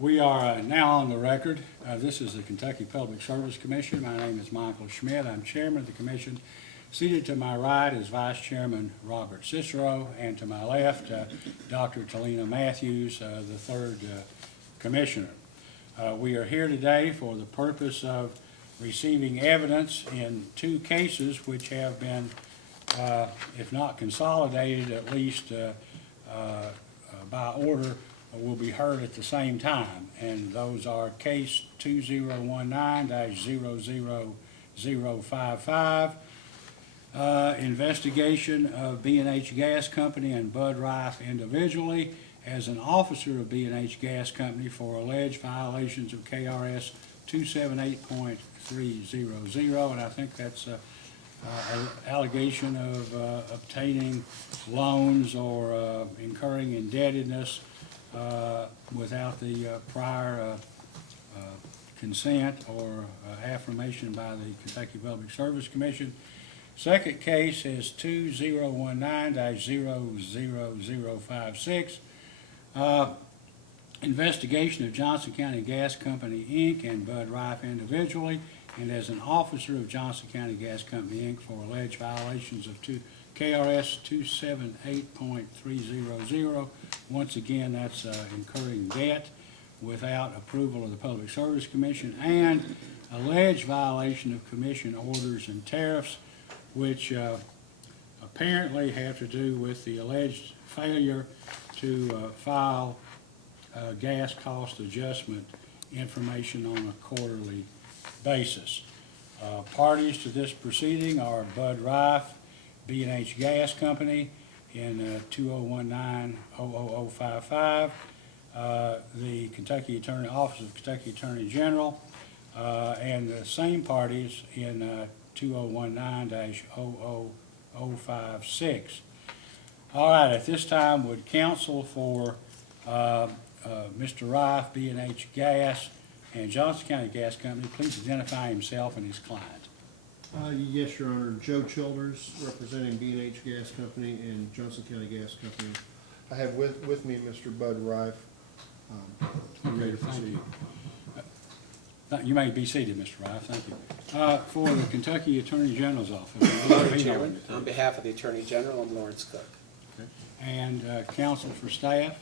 We are now on the record. This is the Kentucky Public Service Commission. My name is Michael Schmidt. I'm chairman of the commission. Seated to my right is Vice Chairman Robert Cicero, and to my left, Dr. Talina Matthews, the third commissioner. We are here today for the purpose of receiving evidence in two cases which have been, if not consolidated, at least by order, will be heard at the same time, and those are case 2019-00055, investigation of B&H Gas Company and Bud Rife individually as an officer of B&H Gas Company for alleged violations of KRS 278.300, and I think that's an allegation of obtaining loans or incurring indebtedness without the prior consent or affirmation by the Kentucky Public Service Commission. Second case is 2019-00056, investigation of Johnson County Gas Company, Inc. and Bud Rife individually, and as an officer of Johnson County Gas Company, Inc. for alleged violations of KRS 278.300. Once again, that's incurring debt without approval of the Public Service Commission, and alleged violation of commission orders and tariffs, which apparently have to do with the alleged failure to file gas cost adjustment information on a quarterly basis. Parties to this proceeding are Bud Rife, B&H Gas Company in 2019-00055, the Kentucky Attorney Office of Kentucky Attorney General, and the same parties in 2019-00056. All right, at this time, would counsel for Mr. Rife, B&H Gas, and Johnson County Gas Company please identify himself and his client? Yes, Your Honor. Joe Childers, representing B&H Gas Company and Johnson County Gas Company. I have with me Mr. Bud Rife. Okay, thank you. You may be seated, Mr. Rife. Thank you. For the Kentucky Attorney General's office. Mr. Chairman, on behalf of the Attorney General, I'm Lawrence Cook. Okay. And counsel for staff?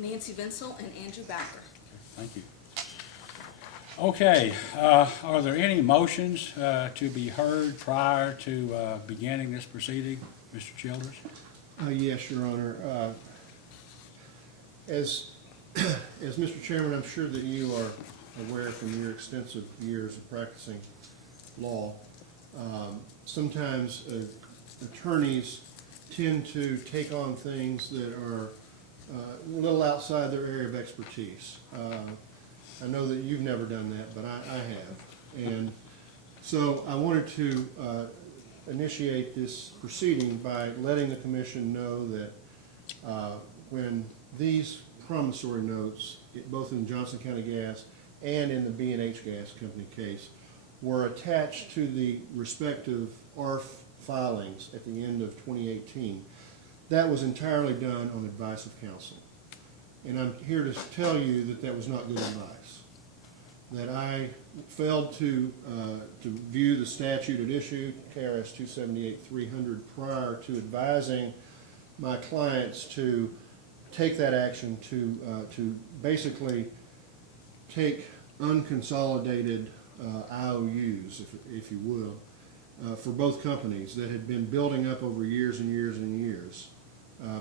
Nancy Vinsel and Andrew Backer. Thank you. Okay, are there any motions to be heard prior to beginning this proceeding, Mr. Childers? Yes, Your Honor. As Mr. Chairman, I'm sure that you are aware from your extensive years of practicing law, sometimes attorneys tend to take on things that are a little outside their area of expertise. I know that you've never done that, but I have. And so I wanted to initiate this proceeding by letting the commission know that when these promissory notes, both in Johnson County Gas and in the B&H Gas Company case, were attached to the respective ARF filings at the end of 2018, that was entirely done on advice of counsel. And I'm here to tell you that that was not good advice. That I failed to view the statute at issue, KRS 278-300, prior to advising my clients to take that action to basically take unconsolidated IOUs, if you will, for both companies that had been building up over years and years and years.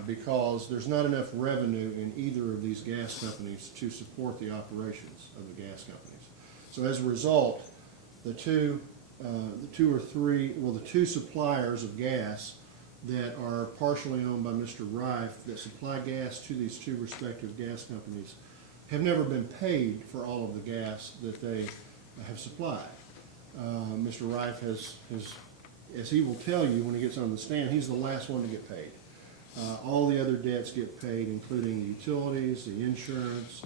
Because there's not enough revenue in either of these gas companies to support the operations of the gas companies. So as a result, the two suppliers of gas that are partially owned by Mr. Rife that supply gas to these two respective gas companies have never been paid for all of the gas that they have supplied. Mr. Rife has, as he will tell you when he gets on the stand, he's the last one to get paid. All the other debts get paid, including the utilities, the insurance,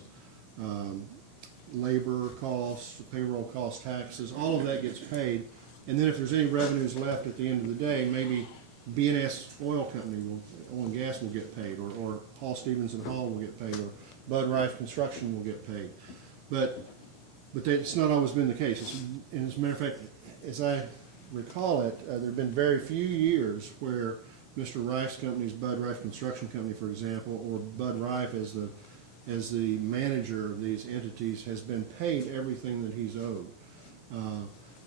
labor costs, payroll costs, taxes, all of that gets paid. And then if there's any revenues left at the end of the day, maybe B&S Oil Company will Oil and Gas will get paid, or Hall Stevens and Hall will get paid, or Bud Rife Construction will get paid. But that's not always been the case. And as a matter of fact, as I recall it, there have been very few years where Mr. Rife's company's Bud Rife Construction Company, for example, or Bud Rife as the manager of these entities has been paid everything that he's owed.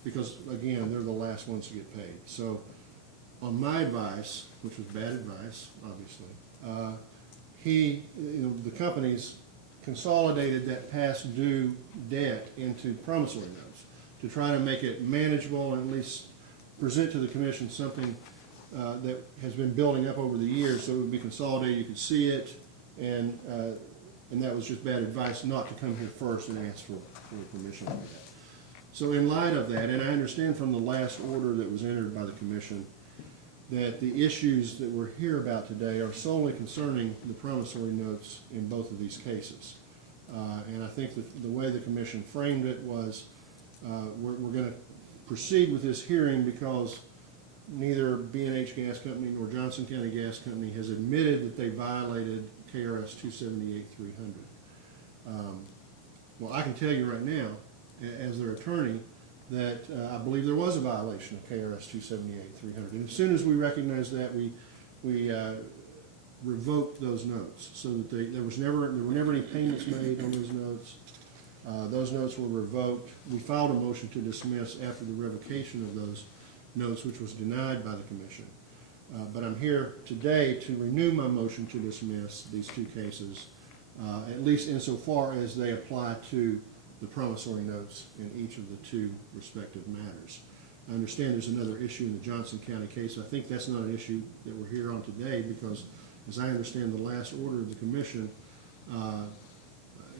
Because again, they're the last ones to get paid. So on my advice, which was bad advice, obviously, the companies consolidated that past due debt into promissory notes to try to make it manageable and at least present to the commission something that has been building up over the years, so it would be consolidated, you could see it, and that was just bad advice not to come here first and ask for permission like that. So in light of that, and I understand from the last order that was entered by the commission that the issues that we're here about today are solely concerning the promissory notes in both of these cases. And I think that the way the commission framed it was we're going to proceed with this hearing because neither B&H Gas Company nor Johnson County Gas Company has admitted that they violated KRS 278-300. Well, I can tell you right now, as their attorney, that I believe there was a violation of KRS 278-300. And as soon as we recognized that, we revoked those notes so that there were never any payments made on those notes. Those notes were revoked. We filed a motion to dismiss after the revocation of those notes, which was denied by the commission. But I'm here today to renew my motion to dismiss these two cases, at least insofar as they apply to the promissory notes in each of the two respective matters. I understand there's another issue in the Johnson County case. I think that's not an issue that we're here on today because, as I understand the last order of the commission,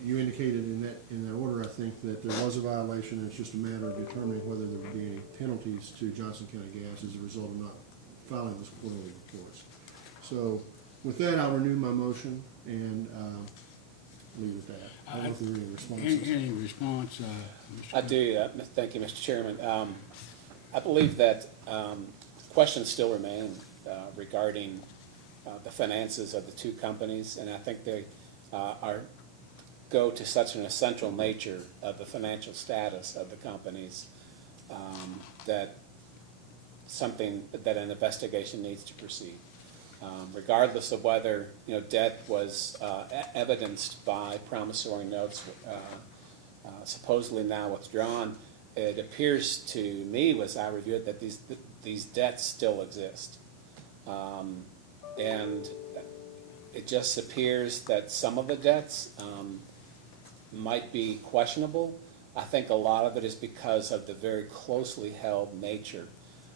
you indicated in that order, I think, that there was a violation, and it's just a matter of determining whether there would be any penalties to Johnson County Gas as a result of not filing those quarterly reports. So with that, I'll renew my motion and leave it at that. I don't know if there are any responses. Any response, Mr. I do. Thank you, Mr. Chairman. I believe that questions still remain regarding the finances of the two companies, and I think they go to such an essential nature of the financial status of the companies that an investigation needs to proceed. Regardless of whether debt was evidenced by promissory notes supposedly now withdrawn, it appears to me, as I review it, that these debts still exist, and it just appears that some of the debts might be questionable. I think a lot of it is because of the very closely held nature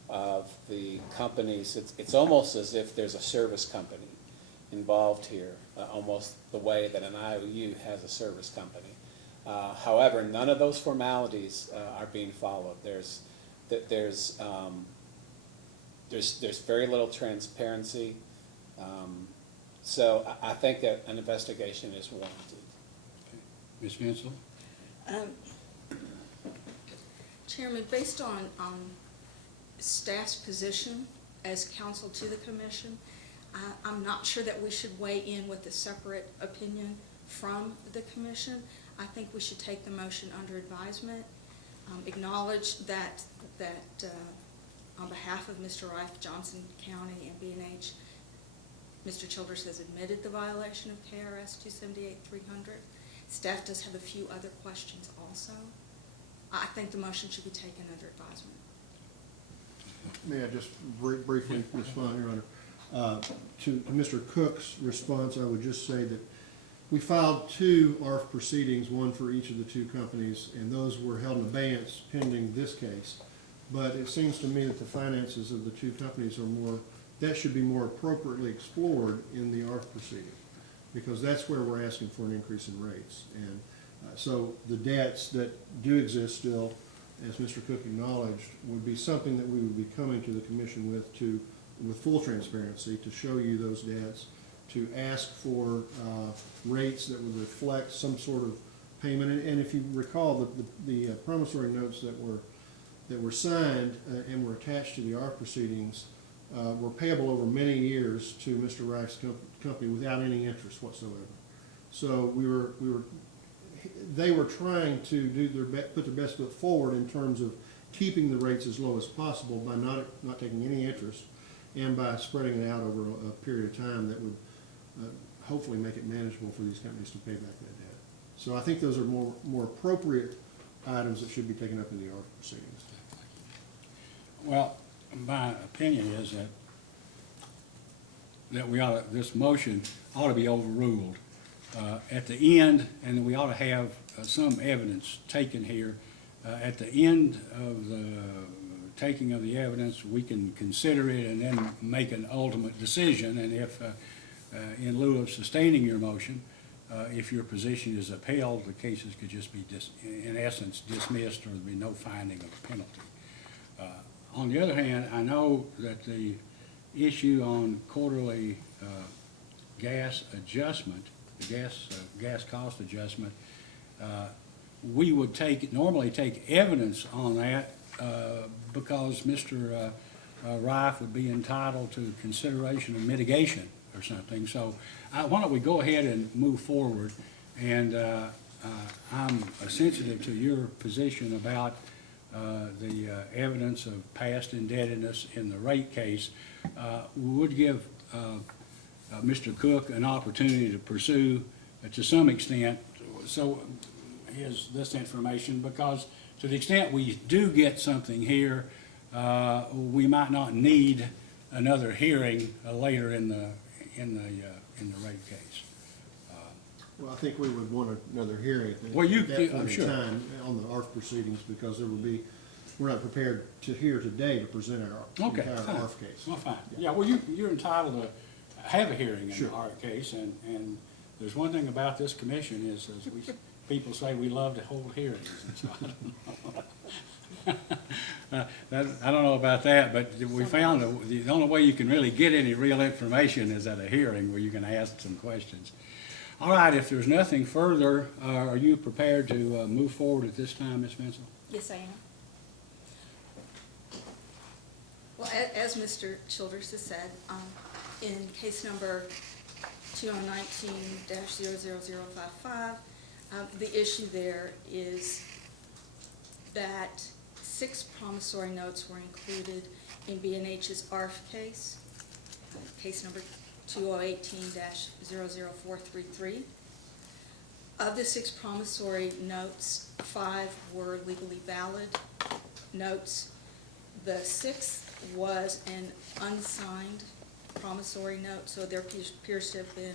of the companies. It's almost as if there's a service company involved here, almost the way that an IOU has a service company. However, none of those formalities are being followed. There's very little transparency. So I think that an investigation is warranted. Ms. Vinsel? Chairman, based on staff's position as counsel to the commission, I'm not sure that we should weigh in with a separate opinion from the commission. I think we should take the motion under advisement, acknowledge that on behalf of Mr. Rife, Johnson County, and B&H, Mr. Childers has admitted the violation of KRS 278-300. Staff does have a few other questions also. I think the motion should be taken under advisement. May I just briefly respond, Your Honor? To Mr. Cook's response, I would just say that we filed 2 ARF proceedings, one for each of the 2 companies, and those were held in abeyance pending this case. But it seems to me that the finances of the 2 companies that should be more appropriately explored in the ARF proceeding, because that's where we're asking for an increase in rates. And so the debts that do exist still, as Mr. Cook acknowledged, would be something that we would be coming to the commission with full transparency to show you those debts, to ask for rates that would reflect some sort of payment. And if you recall, the promissory notes that were signed and were attached to the ARF proceedings were payable over many years to Mr. Reich's company without any interest whatsoever. So they were trying to put their best foot forward in terms of keeping the rates as low as possible by not taking any interest and by spreading it out over a period of time that would hopefully make it manageable for these companies to pay back that debt. So I think those are more appropriate items that should be taken up in the ARF proceedings. Well, my opinion is that this motion ought to be overruled at the end, and we ought to have some evidence taken here. At the end of the taking of the evidence, we can consider it and then make an ultimate decision. And if, in lieu of sustaining your motion, if your position is upheld, the cases could just be, in essence, dismissed, or there'd be no finding of a penalty. On the other hand, I know that the issue on quarterly gas adjustment, the gas cost adjustment, we would normally take evidence on that because Mr. Reif would be entitled to consideration of mitigation or something. So why don't we go ahead and move forward? And I'm sensitive to your position about the evidence of past indebtedness in the rate case. We would give Mr. Cook an opportunity to pursue, to some extent, this information, because to the extent we do get something here, we might not need another hearing later in the rate case. Well, I think we would want another hearing at that point in time on the ARF proceedings, because we're not prepared to hear today to present our entire ARF case. Well, fine. Yeah, well, you're entitled to have a hearing in the ARF case, and there's one thing about this commission is, people say we love to hold hearings. So I don't know about that, but we found the only way you can really get any real information is at a hearing where you can ask some questions. All right, if there's nothing further, are you prepared to move forward at this time, Ms. Vincent? Yes, I am. Well, as Mr. Childers has said, in case number 2019-00055, the issue there is that 6 promissory notes were included in B&H's ARF case, case number 2018-00433. Of the 6 promissory notes, 5 were legally valid notes. The 6th was an unsigned promissory note, so there appears to have been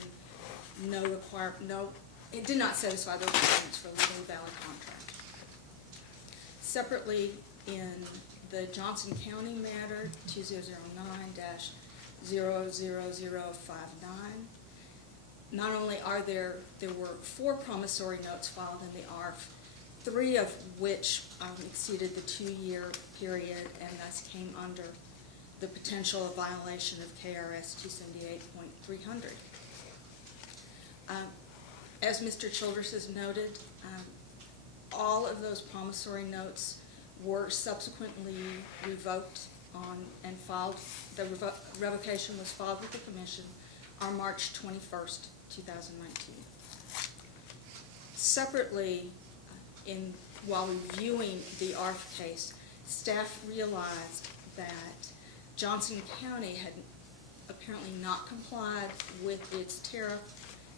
it did not satisfy the requirements for a legally valid contract. Separately, in the Johnson County matter, 2009-00059, not only there were 4 promissory notes filed in the ARF, 3 of which exceeded the 2-year period and thus came under the potential of violation of KRS 278.300. As Mr. Childers has noted, all of those promissory notes were subsequently revoked and filed. The revocation was filed with the Commission on March 21st, 2019. Separately, while reviewing the ARF case, staff realized that Johnson County had apparently not complied with its tariff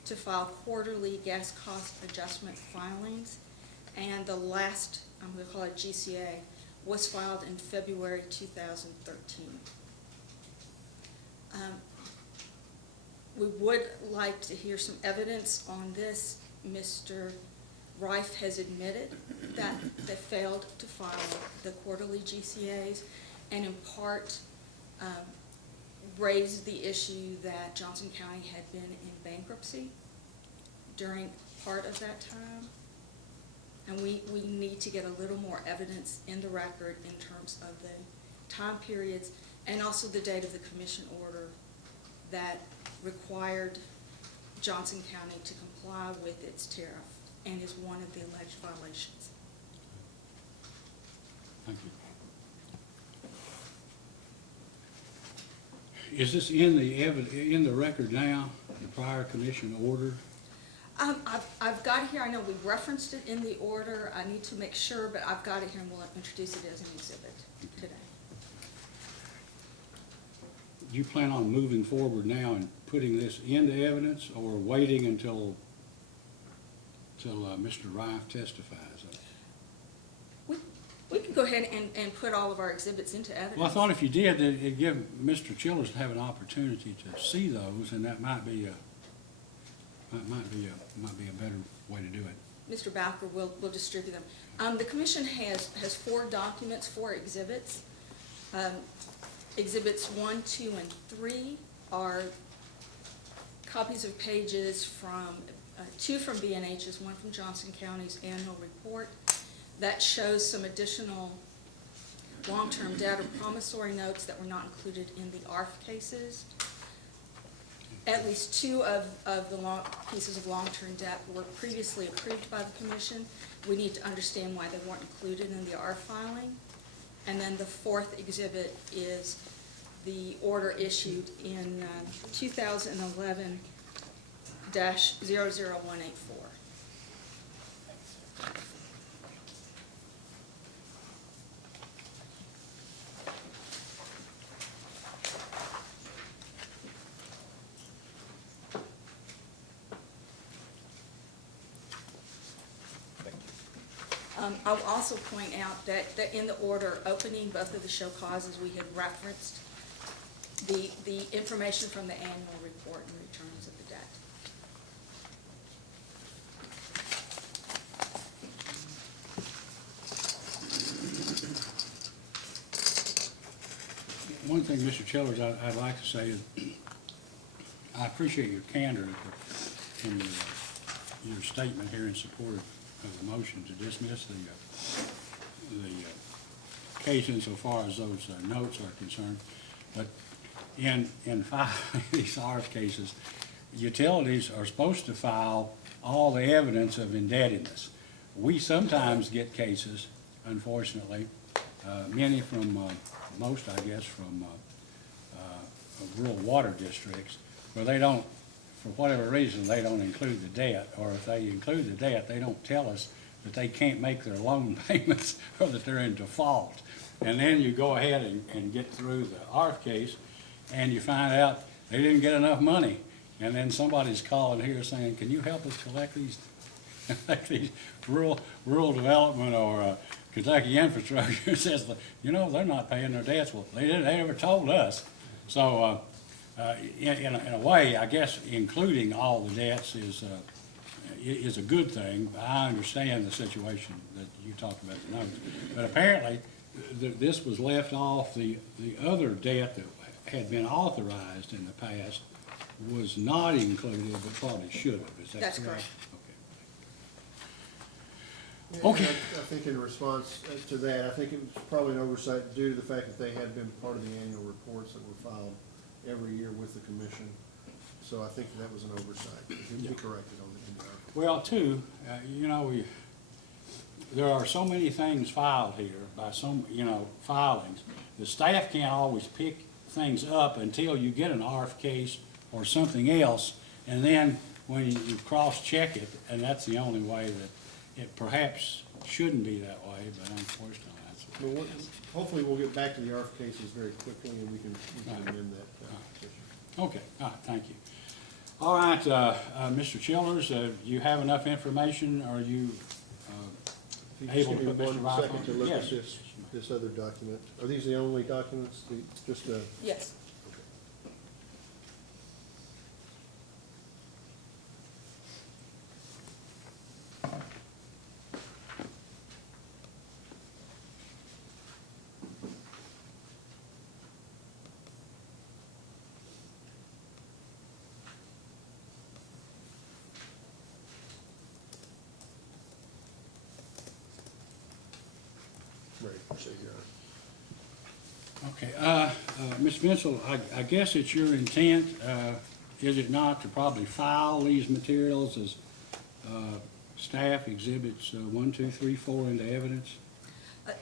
to file quarterly gas cost adjustment filings, and the last, I'm going to call it GCA, was filed in February 2013. We would like to hear some evidence on this. Mr. Reif has admitted that they failed to file the quarterly GCAs, and in part raised the issue that Johnson County had been in bankruptcy during part of that time. And we need to get a little more evidence in the record in terms of the time periods and also the date of the commission order that required Johnson County to comply with its tariff and is one of the alleged violations. Thank you. Is this in in the record now, the prior commission order? I've got it here, I know we referenced it in the order, I need to make sure, but I've got it here and we'll introduce it as an exhibit today. Do you plan on moving forward now and putting this into evidence, or waiting until Mr. Rife testifies? We can go ahead and put all of our exhibits into evidence. Well, I thought if you did, that it'd give Mr. Childers to have an opportunity to see those, and that might be a better way to do it. Mr. Bowker will distribute them. The commission has 4 documents, 4 exhibits. Exhibits 1, 2, and 3 are copies of pages from, 2 from B&H's, 1 from Johnson County's annual report. That shows some additional long-term debt or promissory notes that were not included in the ARF cases. At least 2 of the pieces of long-term debt were previously approved by the commission. We need to understand why they weren't included in the ARF filing. And then the 4th exhibit is the order issued in 2011-00184. I'll also point out that in the order opening both of the show causes, we had referenced the information from the annual report and returns of the debt. One thing, Mr. Childers, I'd like to say is, I appreciate your candor in your statement here in support of the motion to dismiss the case insofar as those notes are concerned. But in 5 of these ARF cases, utilities are supposed to file all the evidence of indebtedness. We sometimes get cases, unfortunately, many from, most I guess, from rural water districts, where they don't, for whatever reason, they don't include the debt, or if they include the debt, they don't tell us that they can't make their loan payments or that they're in default. And then you go ahead and get through the ARF case, and you find out they didn't get enough money. And then somebody's calling here saying, can you help us collect these rural development or Kentucky infrastructure says, you know, they're not paying their debts. Well, they never told us. So in a way, I guess including all the debts is a good thing. I understand the situation that you talked about the notes. But apparently, this was left off. The other debt that had been authorized in the past was not included, but probably should have. Is that That's correct? Yeah, Okay. I think in response to that, I think it was probably an oversight due to the fact that they had been part of the annual reports that were filed every year with the commission. So I think that was an oversight. It can be corrected on the end. Well, too, you know, there are so many things filed here by some, filings. The staff can't always pick things up until you get an ARF case or something else, and then when you cross-check it, and that's the only way that it perhaps shouldn't be that way, but unfortunately, that's Well, what it is. hopefully we'll get back to the ARF cases very quickly and we can amend that petition. Okay, all right, thank you. All right, Mr. Childers, you have enough information? Are you If you able just to give put me Mr. one Rife second on? to look Yes. at this other document. Are these the only documents? Just Yes. ready to proceed, Your Honor. Okay, Ms. Vincent, I guess it's your intent, is it not, to probably file these materials as staff exhibits 1, 2, 3, 4 into evidence?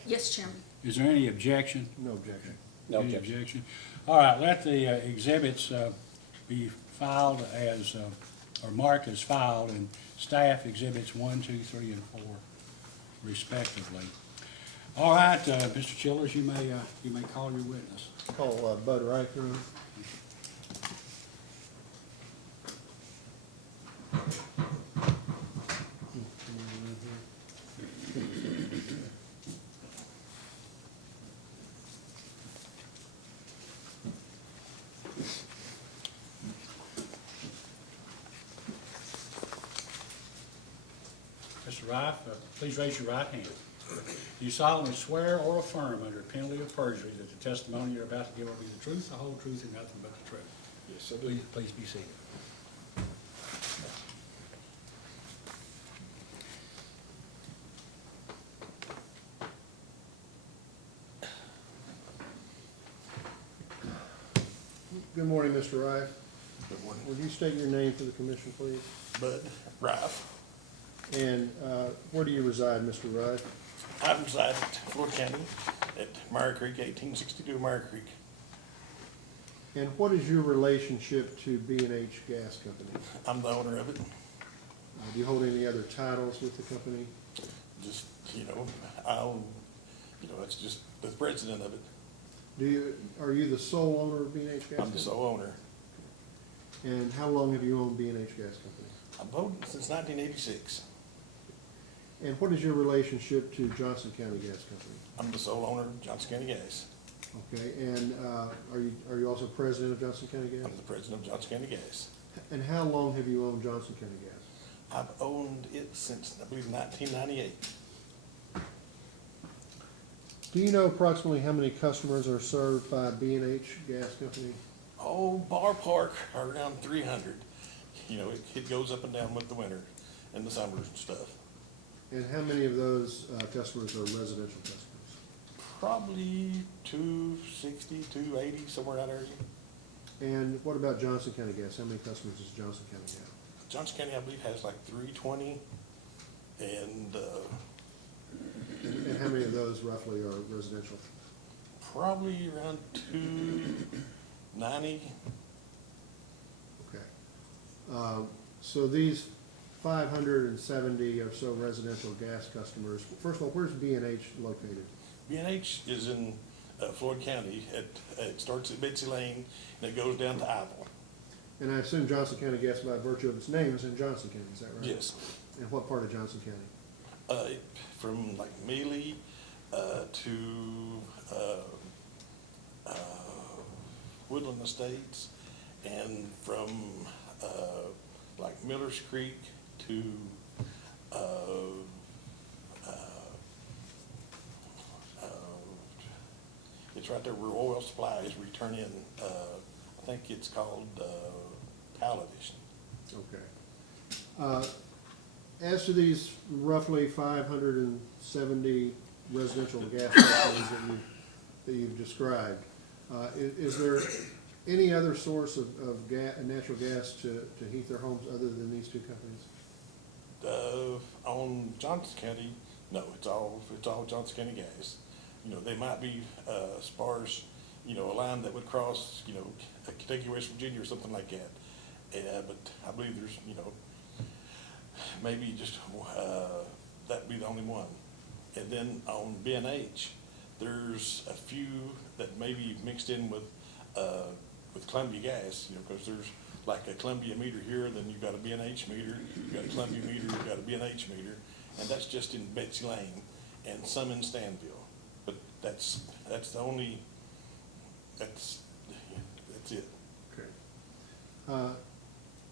Yes, Chairman. Is there any objection? No objection. No Any objection. objection? All right, let the exhibits be filed as, or marked as filed, and staff exhibits 1, 2, 3, and 4 respectively. All right, Mr. Childers, you may call your witness. Call Bud Wright through. Mr. Rife, please raise your right hand. Do you solemnly swear or affirm under penalty of perjury that the testimony you're about to give will be the truth, the whole truth, and nothing but the truth? Yes, I do. Please be seated. Good morning, Mr. Rife. Good morning. Would you state your name for the commission, please? Bud Rife. And where do you reside, Mr. Rife? I reside at Floyd County at Mire Creek, 1862 Mire Creek. And what is your relationship to B&H Gas Company? I'm the owner of it. Do you hold any other titles with the company? Just, it's just the president of it. Are you the sole owner of B&H Gas Company? I'm the sole owner. And how long have you owned B&H Gas Company? I've owned it since 1986. And what is your relationship to Johnson County Gas Company? I'm the sole owner of Johnson County Gas. Okay, and are you also president of Johnson County Gas? I'm the president of Johnson County Gas. And how long have you owned Johnson County Gas? I've owned it since, I believe, 1998. Do you know approximately how many customers are served by B&H Gas Company? Oh, Bar Park, around 300. It goes up and down with the winter and the summers and stuff. And how many of those customers are residential customers? Probably 260, 280, somewhere in that area. And what about Johnson County Gas? How many customers does Johnson County have? Johnson County, I believe, has like 320, and And how many of those roughly are residential? probably around 290. Okay. So these 570 or so residential gas customers, first of all, where's B&H located? B&H is in Floyd County. It starts at Betsy Lane, and it goes down to Ivor. And I assume Johnson County Gas, by virtue of its name, is in Johnson County, is that right? Yes. And what part of Johnson County? From like Mealy to Woodland Estates, and from like Miller's Creek to it's right there where oil supply is returning. I think it's called Paladin. Okay. As to these roughly 570 residential gas stations that you've described, is there any other source of natural gas to heat their homes other than these two companies? On Johnson County, no, it's all Johnson County gas. They might be as far as, a line that would cross, Kentucky, West Virginia or something like that. But I believe there's, maybe just, that'd be the only one. And then on B&H, there's a few that maybe mixed in with Columbia Gas, because there's like a Columbia meter here, then you've got a B&H meter, you've got a Columbia meter, you've got a B&H meter, and that's just in Betsy Lane and some in Stanville. But that's the only, that's it. Okay.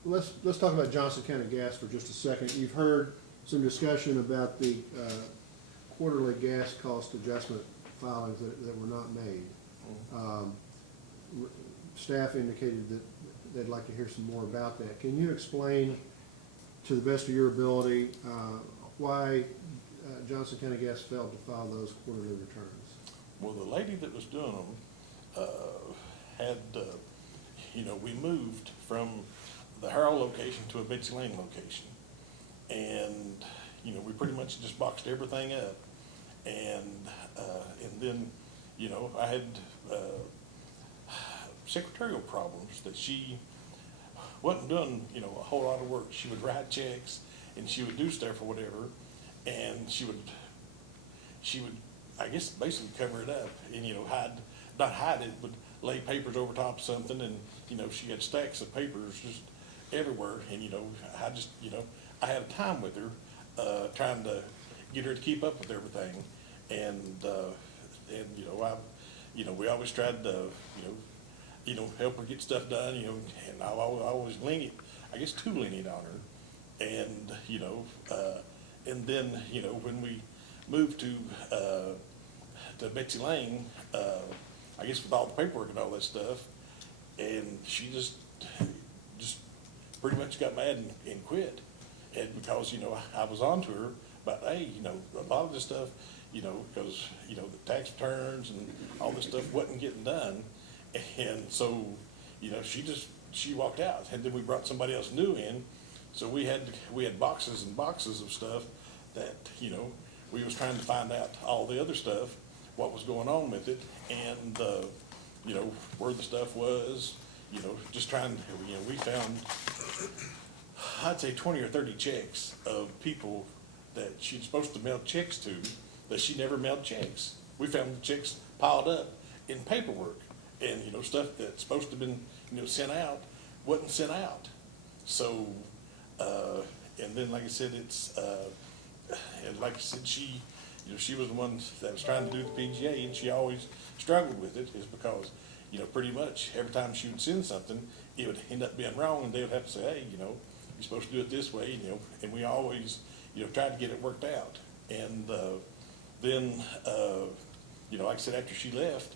Let's talk about Johnson County Gas for just a second. You've heard some discussion about the quarterly gas cost adjustment filings that were not made. Staff indicated that they'd like to hear some more about that. Can you explain, to the best of your ability, why Johnson County Gas failed to file those quarterly returns? Well, the lady that was doing them had, we moved from the Harrell location to a Betsy Lane location. And, we pretty much just boxed everything up. And then, you know, I had, secretarial problems that she wasn't doing, you know, a whole lot of work. She would write checks and she would do stuff or whatever, and she would, I guess, basically cover it up and, you know, not hide it, but lay papers over top of something, and, you know, she had stacks of papers just everywhere, and, you know, I just, you know, I had a time with her, trying to get her to keep up with everything, and, you know, we always tried to, help her get stuff done, you know, and I always lenient, I guess too lenient on her, and, and then, you know, when we moved to Betsy Lane, I guess with all the paperwork and all that stuff, and she just pretty much got mad and quit. And because, you know, I was on to her about, hey, you know, a lot of this stuff, you know, because, you know, the tax returns and all this stuff wasn't getting done. And so, you know, she walked out, and then we brought somebody else new in. So we had boxes and boxes of stuff that, you know, we was trying to find out all the other stuff, what was going on with it, and, you know, where the stuff was, you know, just trying, you know, we found, I'd say 20 or 30 checks of people that she's supposed to mail checks to, that she never mailed checks. We found the checks piled up in paperwork, and, you know, stuff that's supposed to have been, you know, sent out, wasn't sent out. So, and then, like I said, and like I said, she was the one that was trying to do the PGA, and she always struggled with it, is because, you know, pretty much every time she would send something, it would end up being wrong, and they would have to say, hey, you know, you're supposed to do it this way, you know, and we always, you know, tried to get it worked out. And then, you know, like I said, after she left,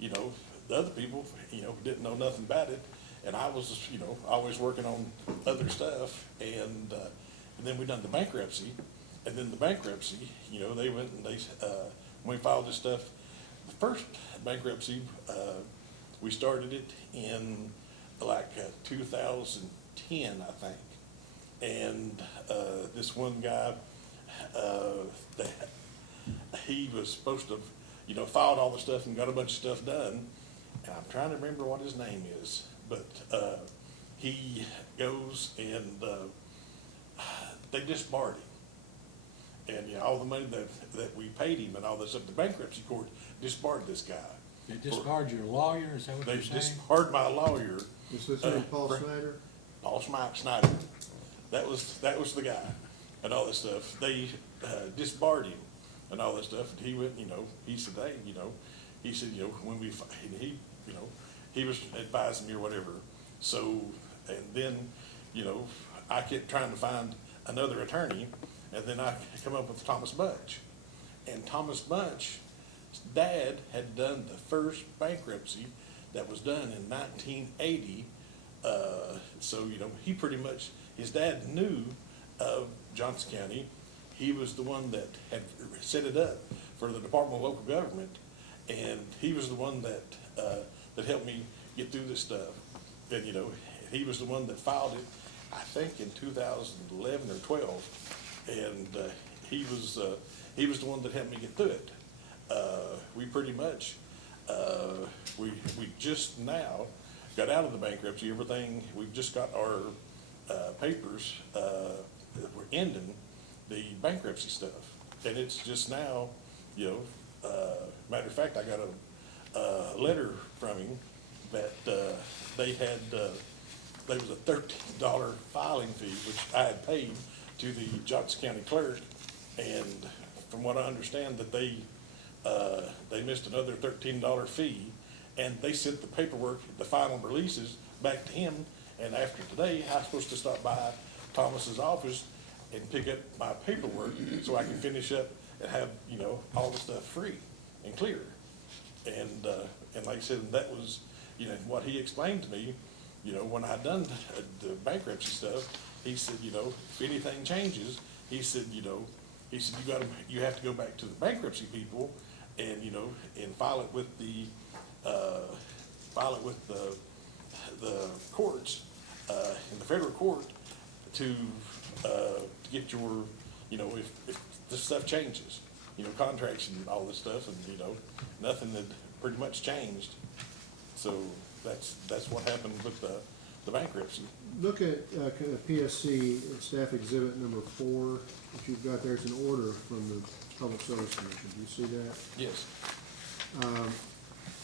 you know, the other people, you know, didn't know nothing about it, and I was, you know, always working on other stuff, and then we done the bankruptcy, and then the bankruptcy, you know, they went and when we filed this stuff, the first bankruptcy, we started it in like 2010, I think. And this one guy, he was supposed to, you know, filed all the stuff and got a bunch of stuff done. And I'm trying to remember what his name is, but he goes and they disbarred him. And, you know, all the money that we paid him and all this stuff, the bankruptcy court disbarred this guy. They disbarred your lawyer, is that what They you're saying? disbarred my lawyer. Is this name Paul Snyder? Paul Snyder. That was the guy and all this stuff. They disbarred him and all this stuff. And he went, you know, he said, hey, you know, when we, you know, he was advising me or whatever. So, and then, you know, I kept trying to find another attorney, and then I come up with Thomas Bunch. And Thomas Bunch's dad had done the first bankruptcy that was done in 1980. So, you know, he pretty much, his dad knew of Johnson County. He was the one that had set it up for the Department of Local Government, and he was the one that helped me get through this stuff. And, you know, he was the one that filed it, I think, in 2011 or 12. And he was the one that helped me get through it. We pretty much, we just now got out of the bankruptcy, everything, we've just got our papers, we're ending the bankruptcy stuff. And it's just now, you know, matter of fact, I got a letter from him that they had, there was a $13 filing fee, which I had paid to the Johnson County clerk, and from what I understand, that they missed another $13 fee, and they sent the paperwork, the final releases, back to him, and after today, I'm supposed to stop by Thomas's office and pick up my paperwork so I can finish up and have, you know, all the stuff free and clear. And like I said, that was, you know, what he explained to me, you know, when I done the bankruptcy stuff. He said, you know, if anything changes, he said, you have to go back to the bankruptcy people and, you know, and file it with the courts, in the federal court to get your, you know, if this stuff changes, you know, contracts and all this stuff, and, you know, nothing that pretty much changed. So that's what happened with the bankruptcy. Look at PSC Staff Exhibit number 4, that you've got there. It's an order from the Public Service Commission. Do you see that? Yes,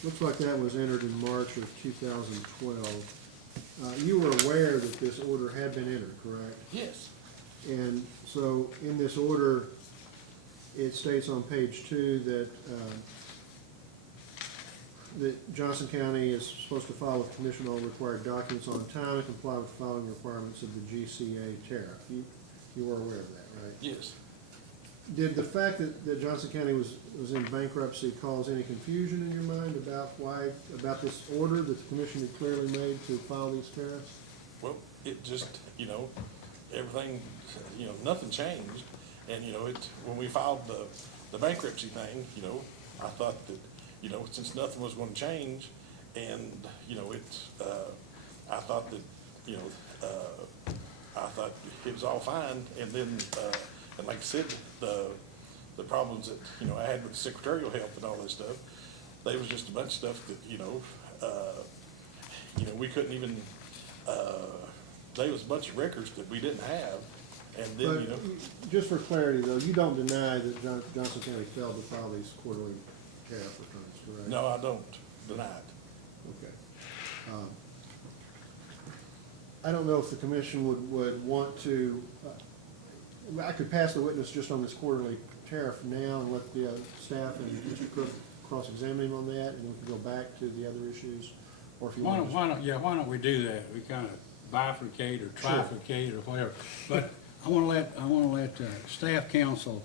Looks like that was entered in March of 2012. You were aware that this order had been entered, correct? yes, And so in this order, it states on page 2 that Johnson County is supposed to file with the commission all required documents on time and comply with the following requirements of the GCA tariff. You were aware of that, right? yes. Did the fact that Johnson County was in bankruptcy cause any confusion in your mind about this order that the commission had clearly made to file these tariffs? Well, it just, everything, nothing changed. And, when we filed the bankruptcy thing, I thought that, since nothing was gonna change, and, I thought that, I thought it was all fine. And then, and like I said, the problems that, I had with secretarial help and all this stuff, there was just a bunch of stuff that, we couldn't even, there was a bunch of records that we didn't have. And then, But just for clarity though, you don't deny that Johnson County failed to file these quarterly tariff returns, correct? no, I don't deny it. Okay. I don't know if the commission would want to, I could pass the witness just on this quarterly tariff now and let the staff and Mr. Cook cross-examine him on that, and we can go back to the other issues, or if you want to. Why don't we do that? We kind of bifurcate or trifurcate or whatever. But I want to let staff counsel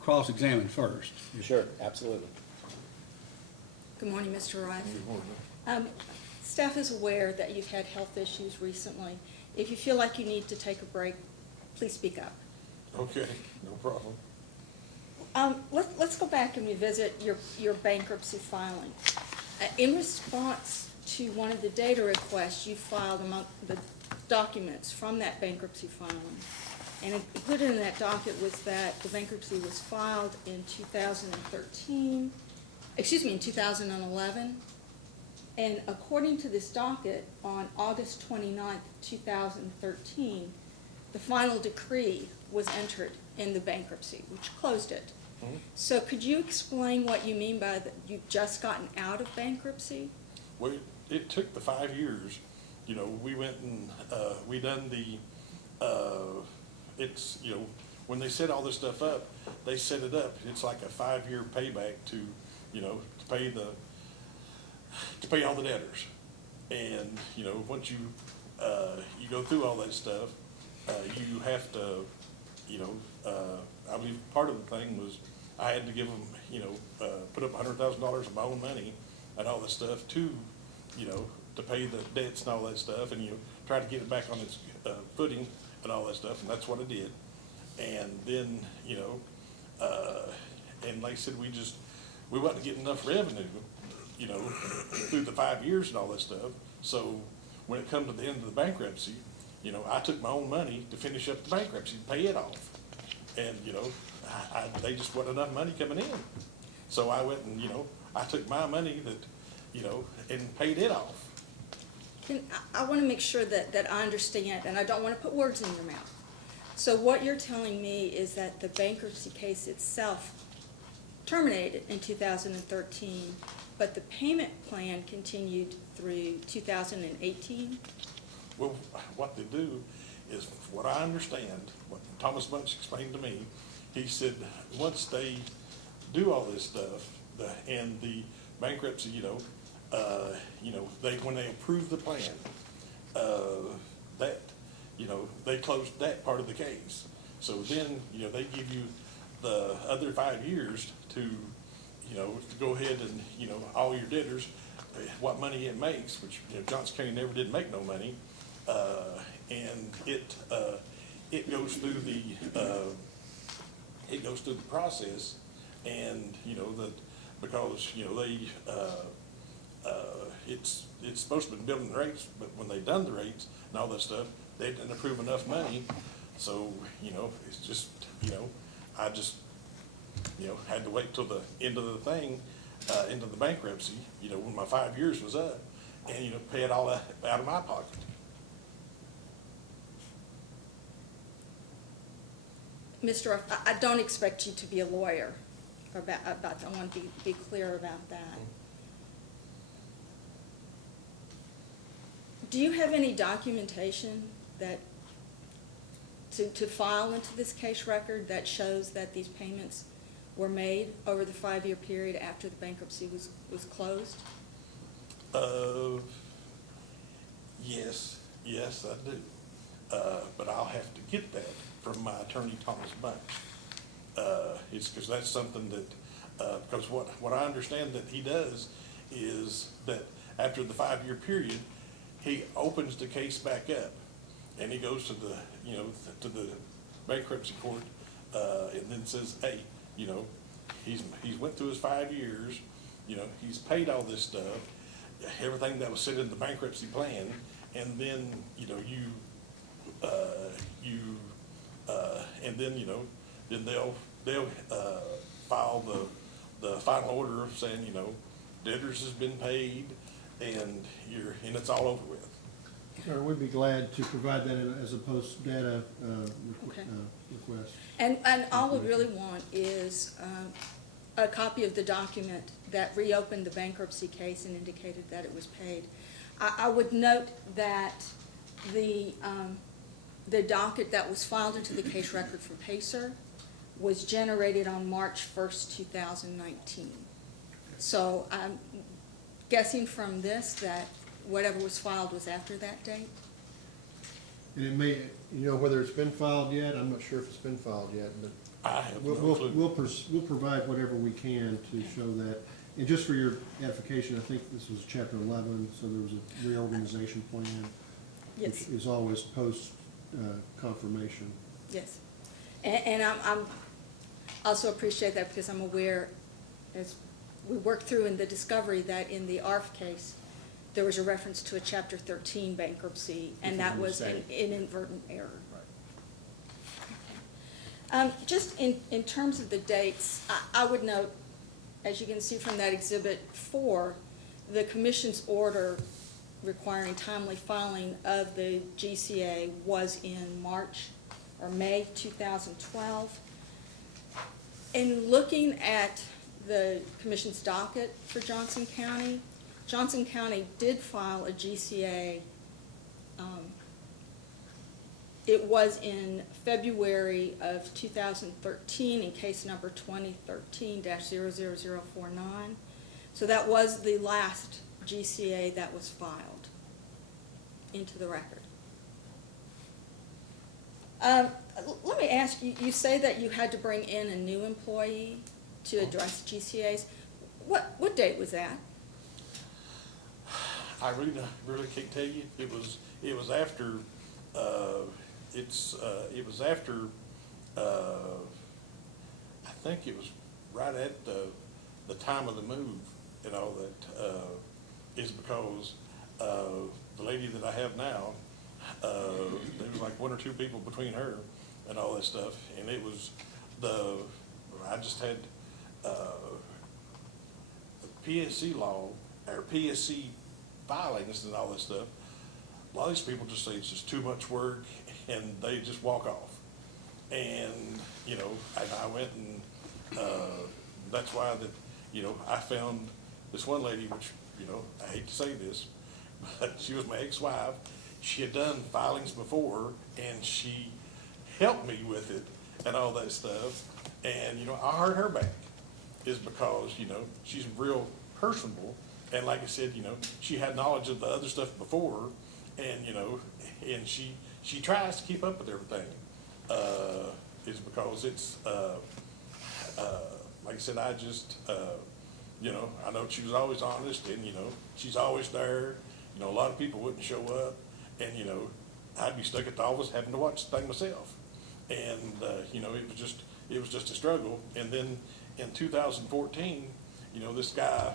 cross-examine first. Sure, absolutely. Good morning, Mr. Rife. Staff is aware that you've had health issues recently. If you feel like you need to take a break, please speak up. Okay, no problem. Let's go back and revisit your bankruptcy filing. In response to one of the data requests, you filed among the documents from that bankruptcy filing. And included in that docket was that the bankruptcy was filed in 2011. And according to this docket, on August 29th, 2013, the final decree was entered in the bankruptcy, which closed it. Mhm. So could you explain what you mean by that you've just gotten out of bankruptcy? Well, it took the 5 years, we went and, we done the, when they set all this stuff up, they set it up, it's like a 5-year payback to pay all the debtors. And, once you go through all that stuff, you have to, I believe part of the thing was I had to give them, put up $100,000 of my own money and all this stuff to pay the debts and all that stuff, and try to get it back on its footing and all that stuff, and that's what I did. And then, and like I said, we wasn't getting enough revenue, through the 5 years and all that stuff. So when it come to the end of the bankruptcy, I took my own money to finish up the bankruptcy, to pay it off. And, they just wasn't enough money coming in. So I went and, I took my money that, and paid it off. I want to make sure that I understand, and I don't want to put words in your mouth. So what you're telling me is that the bankruptcy case itself terminated in 2013, but the payment plan continued through 2018? Well, what they do is, what I understand, what Thomas Bunch explained to me, he said, once they do all this stuff, and the bankruptcy, when they approve the plan, they closed that part of the case. So then, they give you the other 5 years to go ahead and, all your debtors, what money it makes, which, Johnson County never did make no money. And it goes through the process, and, because, it's supposed to be building rates, but when they done the rates and all that stuff, they didn't approve enough money. So, it's just, I just, had to wait till the end of the thing, into the bankruptcy, when my 5 years was up, and, pay it all out of my pocket. Mr. Ruff, I don't expect you to be a lawyer about that. I want to be clear about that. Do you have any documentation that, to file into this case record that shows that these payments were made over the 5-year period after the bankruptcy was closed? Yes, I do. But I'll have to get that from my attorney, Thomas Bunch. It's because that's something that, because what I understand that he does is that after the 5-year period, he opens the case back up, and he goes to the, to the bankruptcy court, and then says, hey, he's went through his 5 years, he's paid all this stuff, everything that was set in the bankruptcy plan, and then, and then, then they'll file the final order of saying, debtors has been paid, and it's all over with. Sir, we'd be glad to provide that as a post-data Okay. request. And all we really want is a copy of the document that reopened the bankruptcy case and indicated that it was paid. I would note that the docket that was filed into the case record for Pacer was generated on March 1st, 2019. So I'm guessing from this that whatever was filed was after that date? And it may, whether it's been filed yet, I'm not sure if it's been filed yet, but I have no clue. we'll provide whatever we can to show that. And just for your edification, I think this was chapter 11, so there was a reorganization plan. Yes. Which is always post confirmation. Yes. And I'm also appreciate that because I'm aware, as we worked through in the discovery, that in the ARF case, there was a reference to a Chapter 13 bankruptcy, and that was an inadvertent error. Just in terms of the dates, I would note, as you can see from that Exhibit 4, the Commission's order requiring timely filing of the GCA was in March or May 2012. In looking at the Commission's docket for Johnson County did file a GCA. It was in February of 2013 in case number 2013-00049. So that was the last GCA that was filed into the record. Let me ask you, you say that you had to bring in a new employee to address GCAs. What date was that? I really can't tell you. It was after, it was after, I think it was right at the time of the move and all that, is because the lady that I have now, there was like 1 or 2 people between her and all that stuff, and it was I just had the PSC law, or PSC filings and all that stuff. A lot of these people just say it's just too much work, and they just walk off. And, I went and, that's why I found this one lady, which, I hate to say this, but she was my ex-wife. She had done filings before, and she helped me with it and all that stuff. And, I heard her back is because, she's real personable. And like I said, she had knowledge of the other stuff before, and, and she tries to keep up with everything. Is because it's, like I said, I just, I know she was always honest, and, she's always there. A lot of people wouldn't show up, and, I'd be stuck at the office having to watch the thing myself. And, it was just a struggle. And then in 2014, this guy,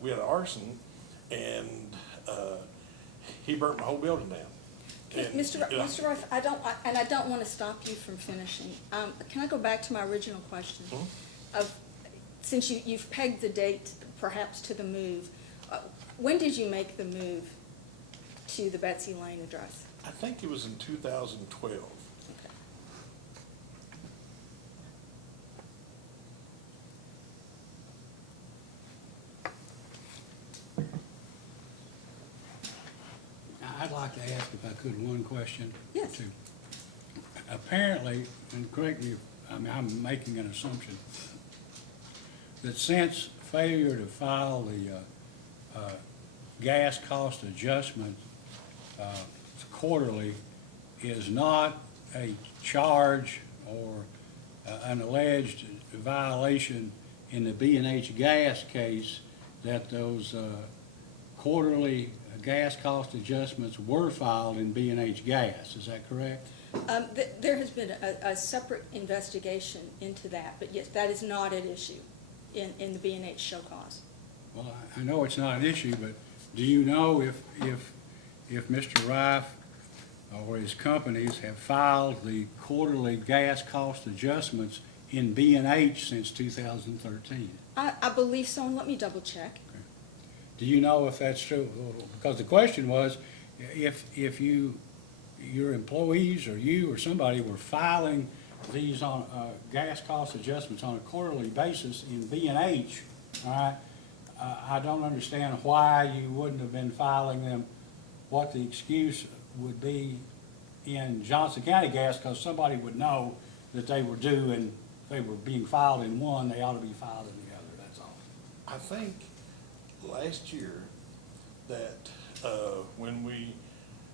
we had an arson, and he burnt my whole building down. And, Mr. Ruff, I don't want to stop you from finishing. Can I go back to my original question? Mm-hmm. Since you've pegged the date perhaps to the move. When did you make the move to the Betsy Lane address? I think it was in 2012. Okay. Now, I'd like to ask, if I could, one question. Yes. Too. Apparently, and correct me, I'm making an assumption, that since failure to file the gas cost adjustment quarterly is not a charge or an alleged violation in the B&H Gas case, that those quarterly gas cost adjustments were filed in B&H Gas. Is that correct? There has been a separate investigation into that, but yes, that is not an issue in the B&H show cause. Well, I know it's not an issue, but do you know if Mr. Rife or his companies have filed the quarterly gas cost adjustments in B&H since 2013? I believe so, and let me double check. Do you know if that's true? Because the question was, if your employees or you or somebody were filing these on gas cost adjustments on a quarterly basis in B&H, all right, I don't understand why you wouldn't have been filing them, what the excuse would be in Johnson County Gas, because somebody would know that they were due, and if they were being filed in one, they ought to be filed in the other, that's all. I think last year that when we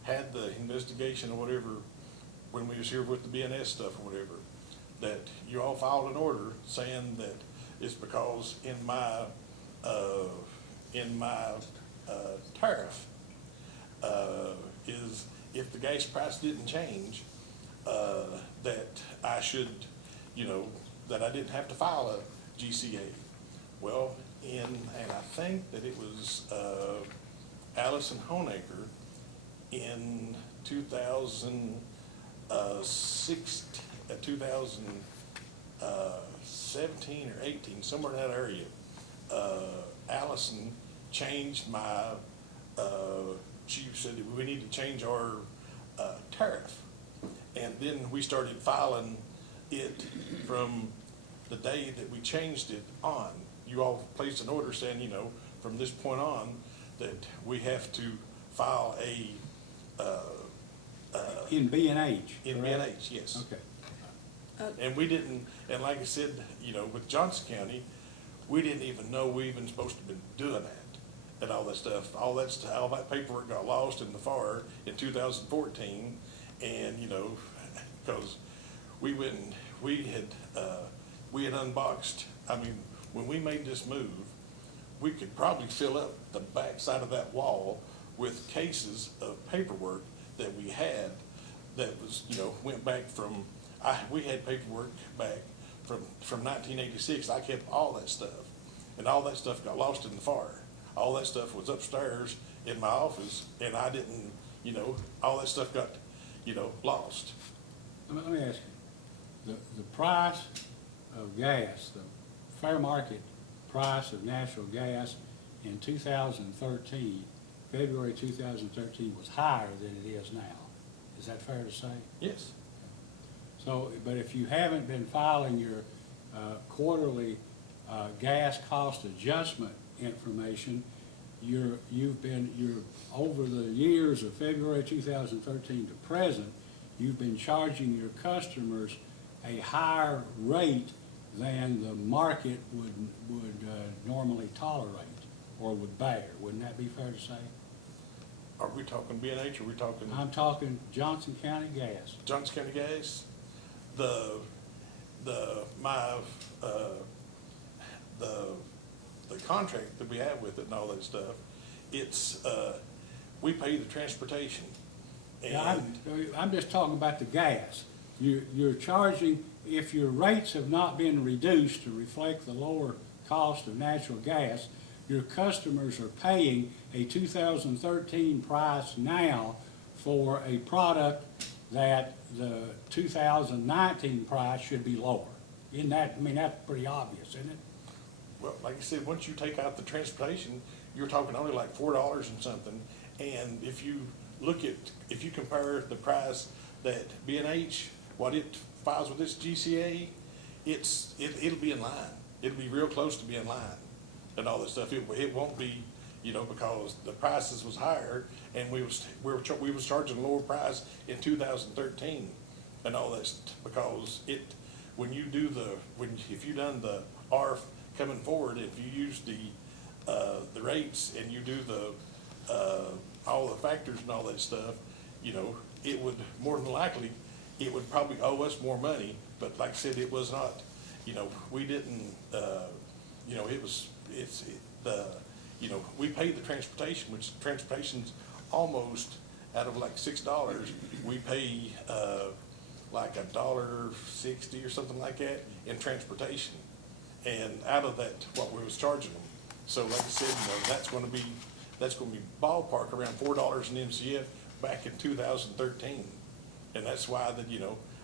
had the investigation or whatever, when we was here with the BNS stuff or whatever, that you all filed an order saying that it's because in my tariff is if the gas price didn't change, that I should, that I didn't have to file a GCA. Well, and I think that it was Allison Honaker in 2017 or 18, somewhere in that area, Allison changed my, she said that we need to change our tariff. And then we started filing it from the day that we changed it on. You all placed an order saying, from this point on, that we have to file a In B&H? in B&H, yes. Okay. And we didn't, and like I said, with Johnson County, we didn't even know we even supposed to have been doing that and all that stuff. All that paperwork got lost in the fire in 2014, and because we had unboxed. I mean, when we made this move, we could probably fill up the back side of that wall with cases of paperwork that we had that was, went back from, we had paperwork back from 1986. I kept all that stuff, and all that stuff got lost in the fire. All that stuff was upstairs in my office, and I didn't, all that stuff got, lost. Let me ask you, the price of gas, the fair market price of natural gas in 2013, February 2013, was higher than it is now. Is that fair to say? Yes. So, but if you haven't been filing your quarterly gas cost adjustment information, you're over the years of February 2013 to present, you've been charging your customers a higher rate than the market would normally tolerate or would bear. Wouldn't that be fair to say? Are we talking B&H, or are we talking I'm talking Johnson County Gas. Johnson County Gas? The contract that we have with it and all that stuff, it's, we pay the transportation. Yeah, And I'm just talking about the gas. You're charging, if your rates have not been reduced to reflect the lower cost of natural gas, your customers are paying a 2013 price now for a product that the 2019 price should be lower. Isn't that, that's pretty obvious, isn't it? well, like I said, once you take out the transportation, you're talking only like $4 and something. And if you if you compare the price that B&H, what it files with this GCA, it'll be in line. It'll be real close to being line and all that stuff. It won't be, because the prices was higher and we was charging a lower price in 2013 and all that, because if you done the ARF coming forward, if you use the rates and you do all the factors and all that stuff, it would, more than likely, it would probably owe us more money, but like I said, it was not, we didn't, we paid the transportation, which transportation's almost out of like $6, we pay, like $1.60 or something like that in transportation. And out of that, what we was charging them. So like I said, that's gonna be ballpark around $4 an MCF back in 2013. And that's why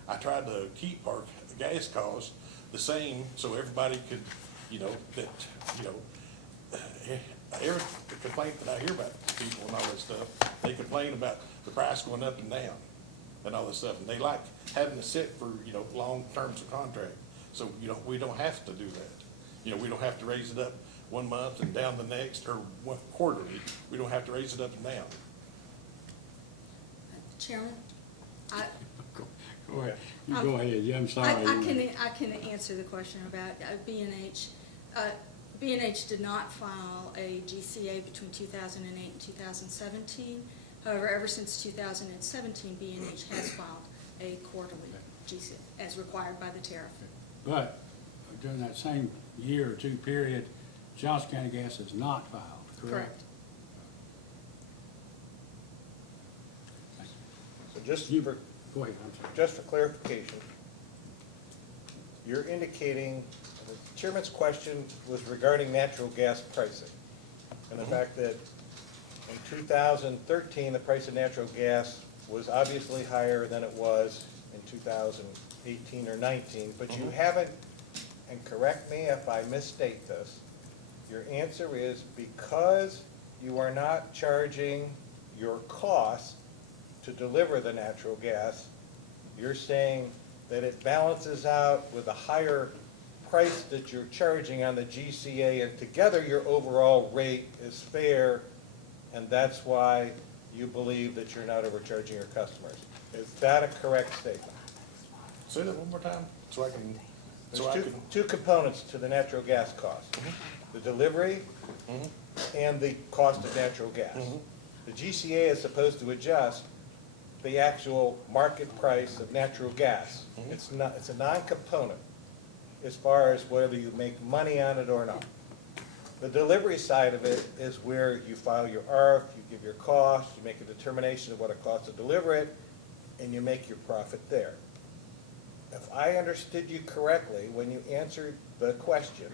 I tried to keep our gas costs the same, so everybody could, every complaint that I hear about people and all that stuff, they complain about the price going up and down and all this stuff. And they like having to sit for, long terms of contract. So, we don't have to do that. We don't have to raise it up one month and down the next, or quarterly. We don't have to raise it up and down. Chairman, Go ahead. You go ahead. Yeah, I'm sorry. I can answer the question about B&H. B&H did not file a GCA between 2008 and 2017. However, ever since 2017, B&H has filed a quarterly GCA as required by the tariff. But during that same year or two period, Johnson County Gas has not filed, correct? Correct. So just You, for, go ahead, I'm sorry. just for clarification, you're indicating, the chairman's question was regarding natural gas pricing, and the fact that in 2013, the price of natural gas was obviously higher than it was in 2018 or 19, but you haven't, and correct me if I misstate this, your answer is because you are not charging your cost to deliver the natural gas, you're saying that it balances out with a higher price that you're charging on the GCA, and together your overall rate is fair, and that's why you believe that you're not overcharging your customers. Is that a correct statement? Say that one more time, so I can. There's two components to the natural gas cost. The delivery and the cost of natural gas. The GCA is supposed to adjust the actual market price of natural gas. It's a non-component as far as whether you make money on it or not. The delivery side of it is where you file your ARF, you give your cost, you make a determination of what it costs to deliver it, and you make your profit there. If I understood you correctly, when you answered the question,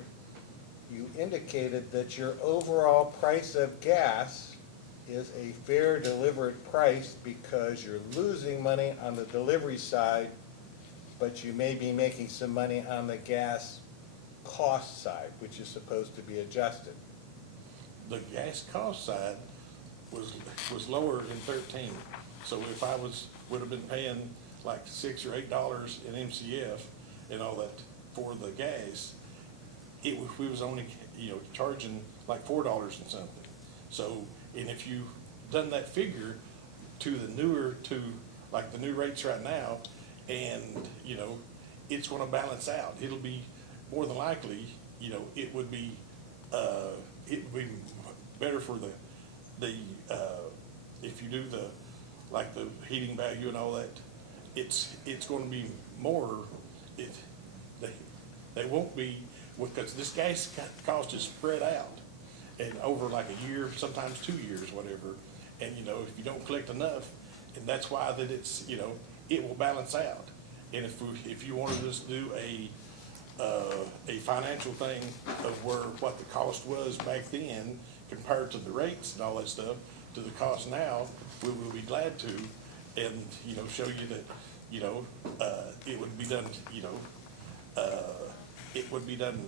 you indicated that your overall price of gas is a fair delivered price because you're losing money on the delivery side, but you may be making some money on the gas cost side, which is supposed to be adjusted. The gas cost side was lower in 13. So if I would have been paying like $6 or $8 in MCF and all that for the gas, we was only, charging like $4 and something. So, and if you done that figure to the new rates right now, and, it's gonna balance out. It'll be more than likely, it would be better for if you do the heating value and all that, it's gonna be more, they won't be, because this gas cost is spread out and over like a year, sometimes 2 years, whatever. And, if you don't collect enough, and that's why that it's, it will balance out. And if you wanted us to do a financial thing of what the cost was back then compared to the rates and all that stuff to the cost now, we will be glad to, and, show you that, it would be done, it would be done,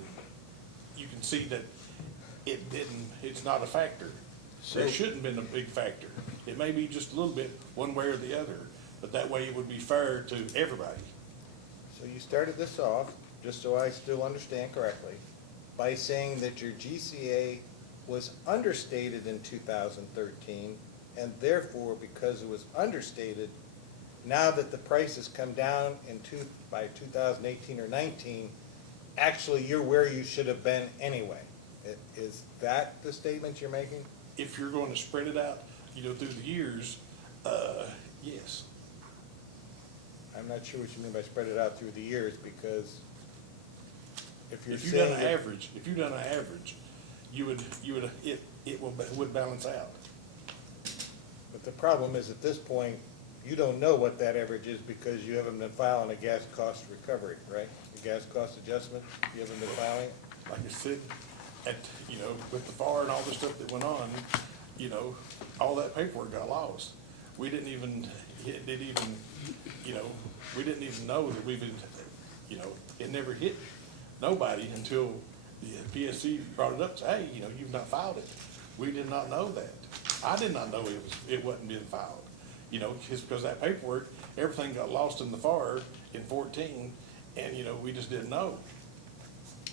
you can see that it's not a factor. There shouldn't been a big factor. It may be just a little bit one way or the other, but that way it would be fair to everybody. So you started this off, just so I still understand correctly, by saying that your GCA was understated in 2013, and therefore, because it was understated, now that the price has come down by 2018 or 19, actually you're where you should have been anyway. Is that the statement you're making? If you're going to spread it out, through the years, yes. I'm not sure what you mean by spread it out through the years, because if you're If you done saying an that- average, it would balance out. But the problem is, at this point, you don't know what that average is because you haven't been filing a gas cost recovery, right? The gas cost adjustment, you haven't been filing it? Like I said, with the fire and all the stuff that went on, all that paperwork got lost. We didn't even, we didn't even know that it never hit nobody until the PSC brought it up, say, hey, you've not filed it. We did not know that. I did not know it wasn't being filed. Just because that paperwork, everything got lost in the fire in 14, and, we just didn't know.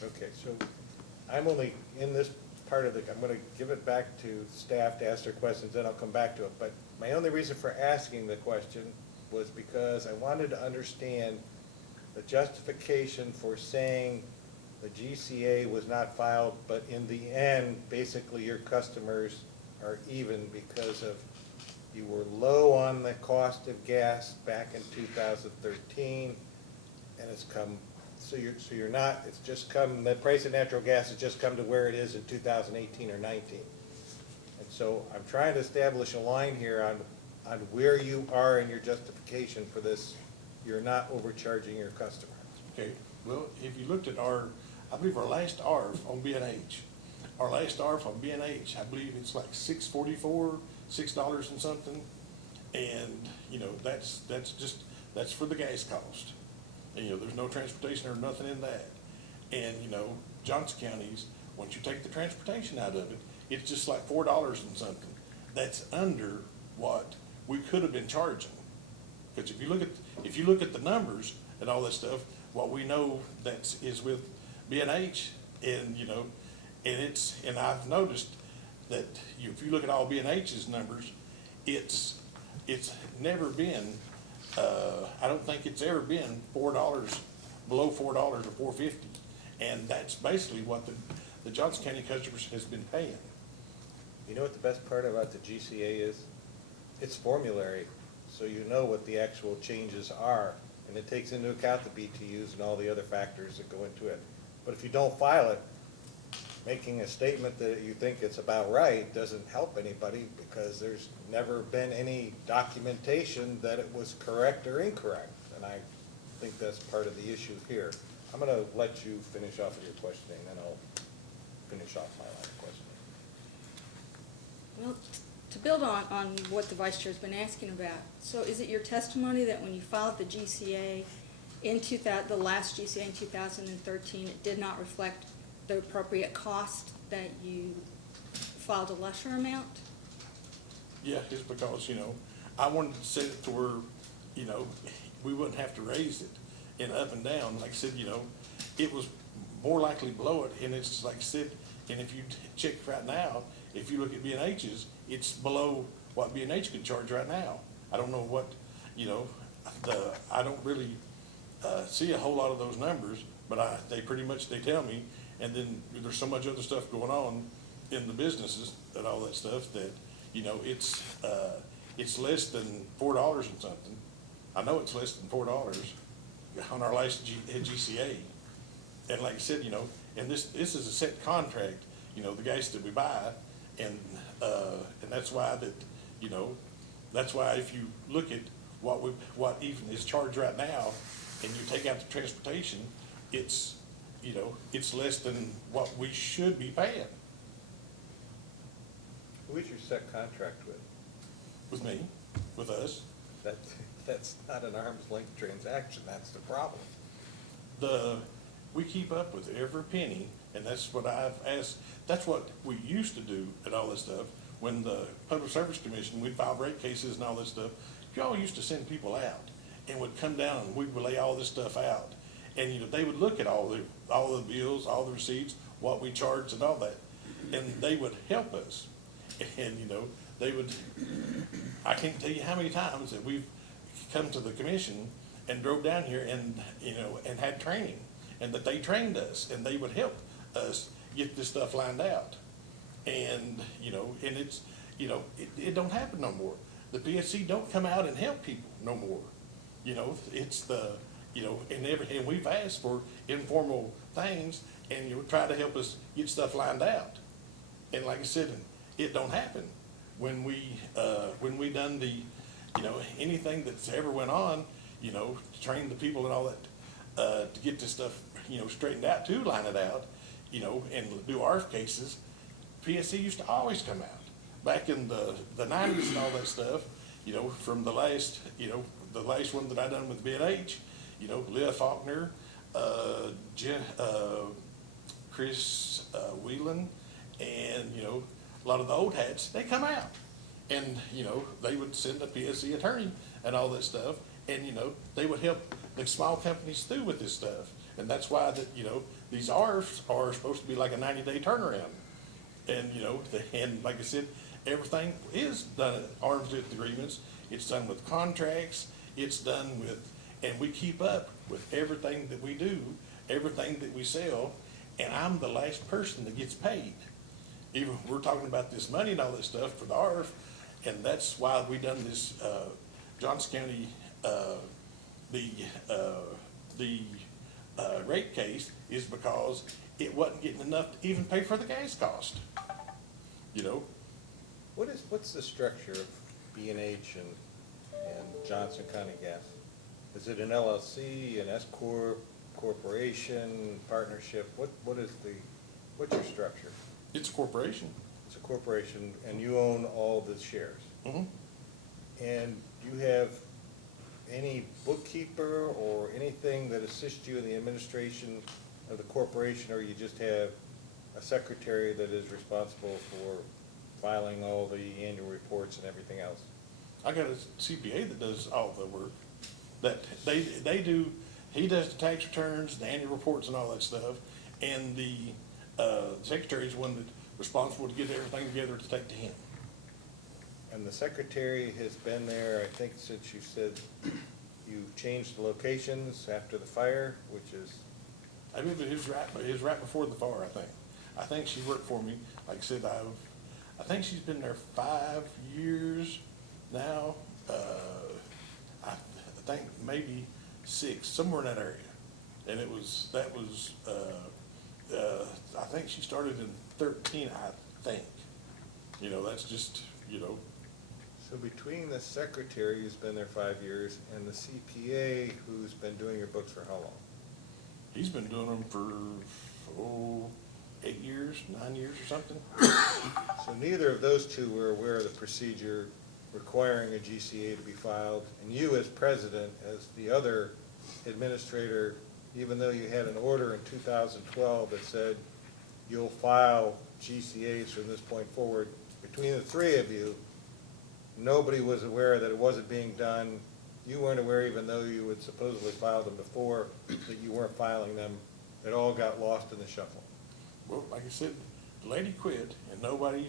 Okay, so I'm only in this part of I'm gonna give it back to staff to ask their questions, then I'll come back to it. But my only reason for asking the question was because I wanted to understand the justification for saying the GCA was not filed, but in the end, basically your customers are even because of, you were low on the cost of gas back in 2013, and it's come, so you're not, it's just come, the price of natural gas has just come to where it is in 2018 or 19. And so I'm trying to establish a line here on where you are in your justification for this, you're not overcharging your customer. Okay, well, if you looked at I believe our last ARF on B&H, I believe it's like $6.44, $6 and something. And, that's for the gas cost. And, there's no transportation or nothing in that. And, Johnson County's, once you take the transportation out of it, it's just like $4 and something. That's under what we could have been charging. Because if you look at the numbers and all that stuff, what we know is with B&H, and and I've noticed that if you look at all B&H's numbers, it's never been, I don't think it's ever been $4, below $4 or $4.50, and that's basically what the Johnson County customers has been paying. You know what the best part about the GCA is? It's formulary, so you know what the actual changes are, and it takes into account the BTUs and all the other factors that go into it. But if you don't file it, making a statement that you think it's about right doesn't help anybody, because there's never been any documentation that it was correct or incorrect. And I think that's part of the issue here. I'm gonna let you finish off with your questioning, then I'll finish off my line of questioning. Well, to build on what the vice chair's been asking about, so is it your testimony that when you filed the GCA the last GCA in 2013, it did not reflect the appropriate cost, that you filed a lesser amount? Yeah, it's because, I wanted to set it to where, we wouldn't have to raise it and up and down. Like I said, it was more likely below it, and it's like I said, and if you check right now, if you look at B&H's, it's below what B&H could charge right now. I don't know what, I don't really see a whole lot of those numbers, but they tell me, and then there's so much other stuff going on in the businesses and all that stuff that, it's less than $4 and something. I know it's less than $4 on our last GCA. And like I said, and this is a set contract, the gas that we buy, and that's why that's why if you look at what even is charged right now, and you take out the transportation, it's less than what we should be paying. Who is your set contract with? With me, with us. That's not an arm's length transaction, that's the problem. we keep up with every penny, and that's what I've asked, that's what we used to do and all this stuff. When the Public Service Commission, we'd file rate cases and all this stuff, y'all used to send people out and would come down and we would lay all this stuff out. And, you know, they would look at all the bills, all the receipts, what we charged and all that, and they would help us. And, you know, they would, I can't tell you how many times that we've come to the commission and drove down here and, you know, and had training, and that they trained us, and they would help us get this stuff lined out. And, you know, and it's, you know, it don't happen no more. The PSC don't come out and help people no more. You know, it's the, you know, and we've asked for informal things, and you try to help us get stuff lined out. And like I said, it don't happen. When we done the, you know, anything that's ever went on, you know, to train the people and all that, to get this stuff, you know, straightened out, to line it out, you know, and do ARF cases, PSC used to always come out. Back in the nineties and all that stuff, you know, from the last, you know, the last one that I done with B&H, you know, Leah Faulkner, Chris Whelan, and, you know, a lot of the old hats, they come out. And, you know, they would send a PSC attorney and all that stuff, and, you know, they would help the small companies through with this stuff. And that's why that, you know, these ARFs are supposed to be like a 90-day turnaround. And, you know, and like I said, everything is done at arm's length agreements. It's done with contracts. It's done with, and we keep up with everything that we do, everything that we sell, and I'm the last person that gets paid. Even we're talking about this money and all this stuff for the ARF, and that's why we done this, Johnson County, rate case, is because it wasn't getting enough to even pay for the gas cost, you know? What's the structure of B&H and Johnson County Gas? Is it an LLC, an S corp, corporation, partnership? What's your structure? It's a corporation. It's a corporation, and you own all the shares. Mm-hmm. And do you have any bookkeeper or anything that assists you in the administration of the corporation, or you just have a secretary that is responsible for filing all the annual reports and everything else? I got a CPA that does all the work. That they do, he does the tax returns, the annual reports and all that stuff, and the secretary is the one that's responsible to get everything together to take to him. And the secretary has been there, I think, since you said you changed the locations after the fire, which is, I believe it was right before the fire, I think. I think she worked for me, like I said, I think she's been there 5 years now. I think maybe 6, somewhere in that area. And I think she started in 13, I think. You know, that's just, you know. so between the secretary who's been there 5 years and the CPA who's been doing your books for how long? He's been doing them for, 8 years, 9 years or something. So neither of those two were aware of the procedure requiring a GCA to be filed, and you as president, as the other administrator, even though you had an order in 2012 that said you'll file GCAs from this point forward, between the three of you, nobody was aware that it wasn't being done. You weren't aware, even though you had supposedly filed them before, that you weren't filing them. It all got lost in the shuffle. Well, like I said, the lady quit, and nobody,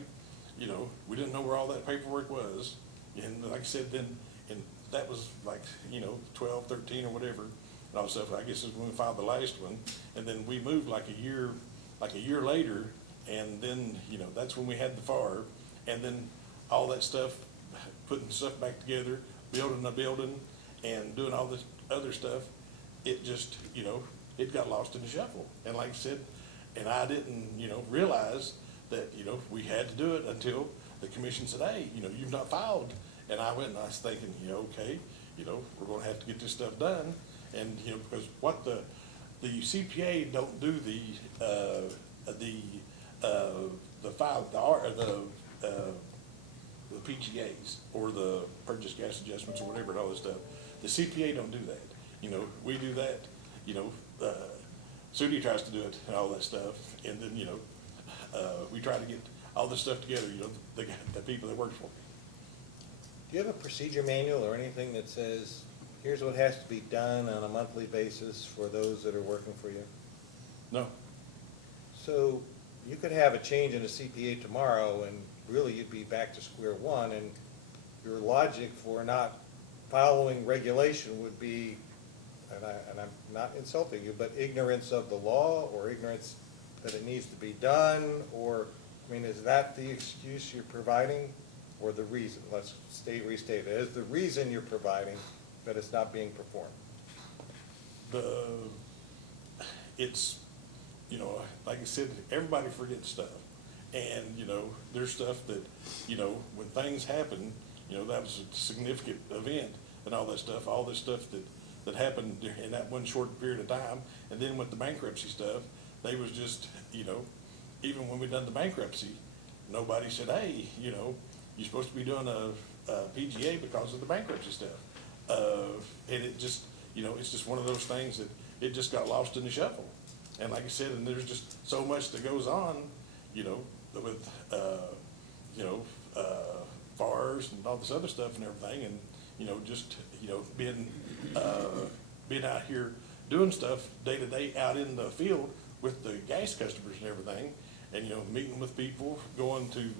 you know, we didn't know where all that paperwork was. And like I said, then, and that was like, you know, 12, 13 or whatever. And all that stuff, I guess is when we filed the last one. And then we moved like a year later, and then, you know, that's when we had the fire. And then all that stuff, putting stuff back together, building a building, and doing all this other stuff, it just, you know, it got lost in the shuffle. And like I said, and I didn't, you know, realize that, you know, we had to do it until the commission said, hey, you know, you've not filed. And I went and I was thinking, you know, okay, you know, we're gonna have to get this stuff done. And, you know, because what the CPA don't do the PGAs or the purchase gas adjustments or whatever and all this stuff. The CPA don't do that. You know, we do that, you know, Sudi tries to do it and all that stuff, and then, we try to get all this stuff together, the people that work for me. Do you have a procedure manual or anything that says, here's what has to be done on a monthly basis for those that are working for you? No, So you could have a change in a CPA tomorrow, and really you'd be back to square one, and your logic for not following regulation would be, and I'm not insulting you, but ignorance of the law, or ignorance that it needs to be done, or, I mean, is that the excuse you're providing, or the reason? Let's restate it. Is the reason you're providing that it's not being performed? it's, like I said, everybody forgets stuff. And, there's stuff that, when things happen, that was a significant event and all that stuff, all this stuff that happened in that one short period of time. And then with the bankruptcy stuff, they was just, even when we done the bankruptcy, nobody said, hey, you're supposed to be doing a PGA because of the bankruptcy stuff. And it just, it's just one of those things that it just got lost in the shuffle. And like I said, and there's just so much that goes on, with, FARs and all this other stuff and everything, and, just, being out here doing stuff day to day out in the field with the gas customers and everything, and, meeting with people, going to,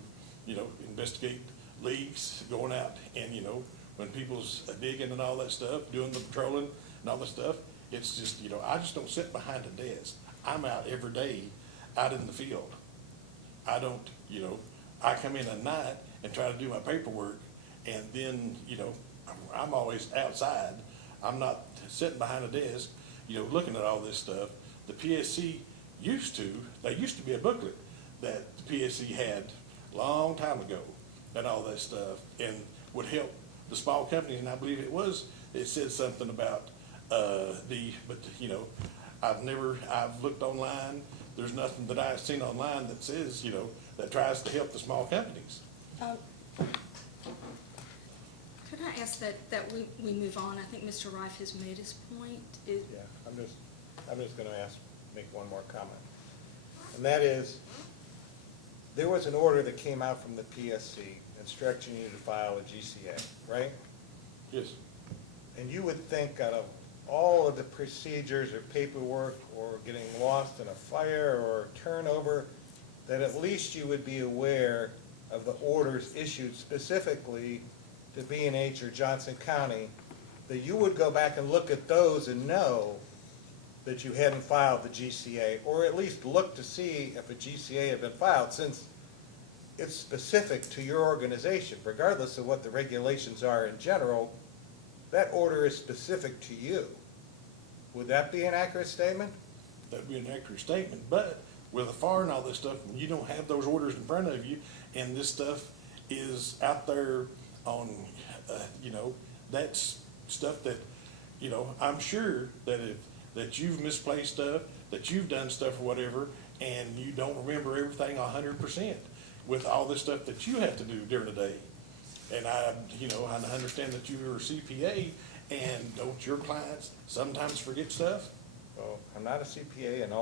investigate leaks, going out and, when people's digging and all that stuff, doing the patrolling and all that stuff, it's just, I just don't sit behind a desk. I'm out every day out in the field. I don't, I come in at night and try to do my paperwork, and then, I'm always outside. I'm not sitting behind a desk, looking at all this stuff. The PSC used to be a booklet that the PSC had a long time ago and all that stuff, and would help the small companies, and I believe it said something about, I've looked online, there's nothing that I've seen online that says, that tries to help the small companies. Could I ask that we move on? I think Mr. Rife has made his point. Yeah, I'm just gonna make one more comment. And that is, there was an order that came out from the PSC instructing you to file a GCA, right? Yes. And you would think out of all of the procedures or paperwork or getting lost in a fire or turnover, that at least you would be aware of the orders issued specifically to B&H or Johnson County, that you would go back and look at those and know that you hadn't filed the GCA, or at least look to see if a GCA had been filed, since it's specific to your organization. Regardless of what the regulations are in general, that order is specific to you. Would that be an accurate statement? That'd be an accurate statement, but with a FAR and all this stuff, when you don't have those orders in front of you, and this stuff is out there on, that's stuff that, I'm sure that you've misplaced stuff, that you've done stuff or whatever, and you don't remember everything 100% with all this stuff that you have to do during the day. And I understand that you're a CPA, and don't your clients sometimes forget stuff? Well, I'm not a CPA, and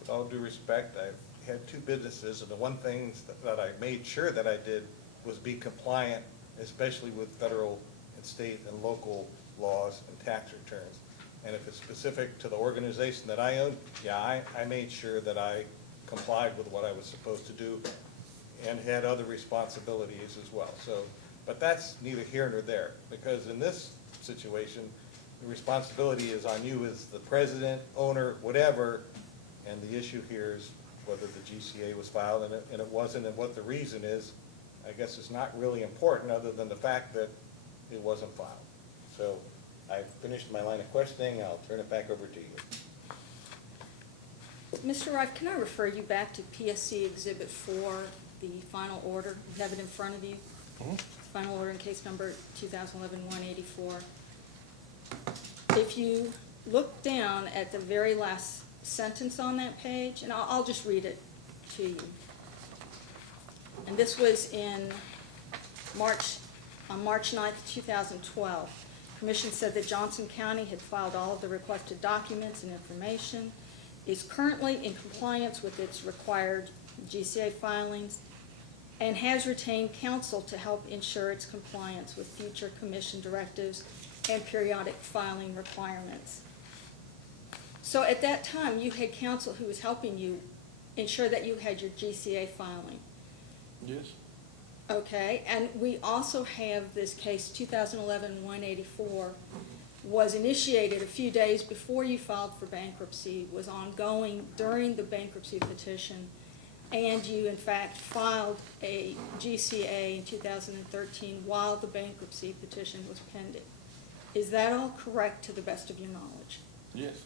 with all due respect, I've had two businesses, and the one thing that I made sure that I did was be compliant, especially with federal and state and local laws and tax returns. And if it's specific to the organization that I own, yeah, I made sure that I complied with what I was supposed to do and had other responsibilities as well. So, but that's neither here nor there, because in this situation, the responsibility is on you as the president, owner, whatever, and the issue here is whether the GCA was filed, and it wasn't, and what the reason is, I guess it's not really important, other than the fact that it wasn't filed. So I've finished my line of questioning. I'll turn it back over to you. Mr. Rife, can I refer you back to PSC Exhibit 4, the final order? You have it in front of you. Mm-hmm. Final order in case number 2011-184. If you look down at the very last sentence on that page, and I'll just read it to you. And this was in on March 9th, 2012. Commission said that Johnson County had filed all of the requested documents and information. is currently in compliance with its required GCA filings, and has retained counsel to help ensure its compliance with future commission directives and periodic filing requirements. So at that time, you had counsel who was helping you ensure that you had your GCA filing. Yes. Okay, and we also have this case, 2011-184, was initiated a few days before you filed for bankruptcy, was ongoing during the bankruptcy petition, and you in fact filed a GCA in 2013 while the bankruptcy petition was pending. Is that all correct to the best of your knowledge? Yes.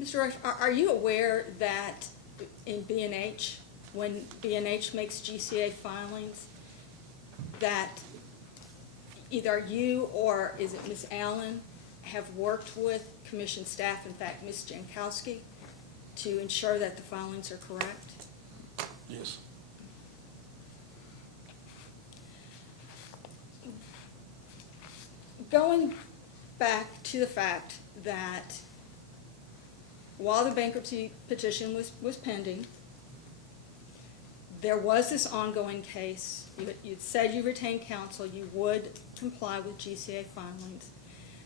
Mr. Rush, are you aware that in B&H, when B&H makes GCA filings, that either you or is it Ms. Allen have worked with commission staff, in fact, Ms. Jankowski, to ensure that the filings are correct? Yes. Going back to the fact that while the bankruptcy petition was pending, there was this ongoing case. You said you retained counsel, you would comply with GCA filings.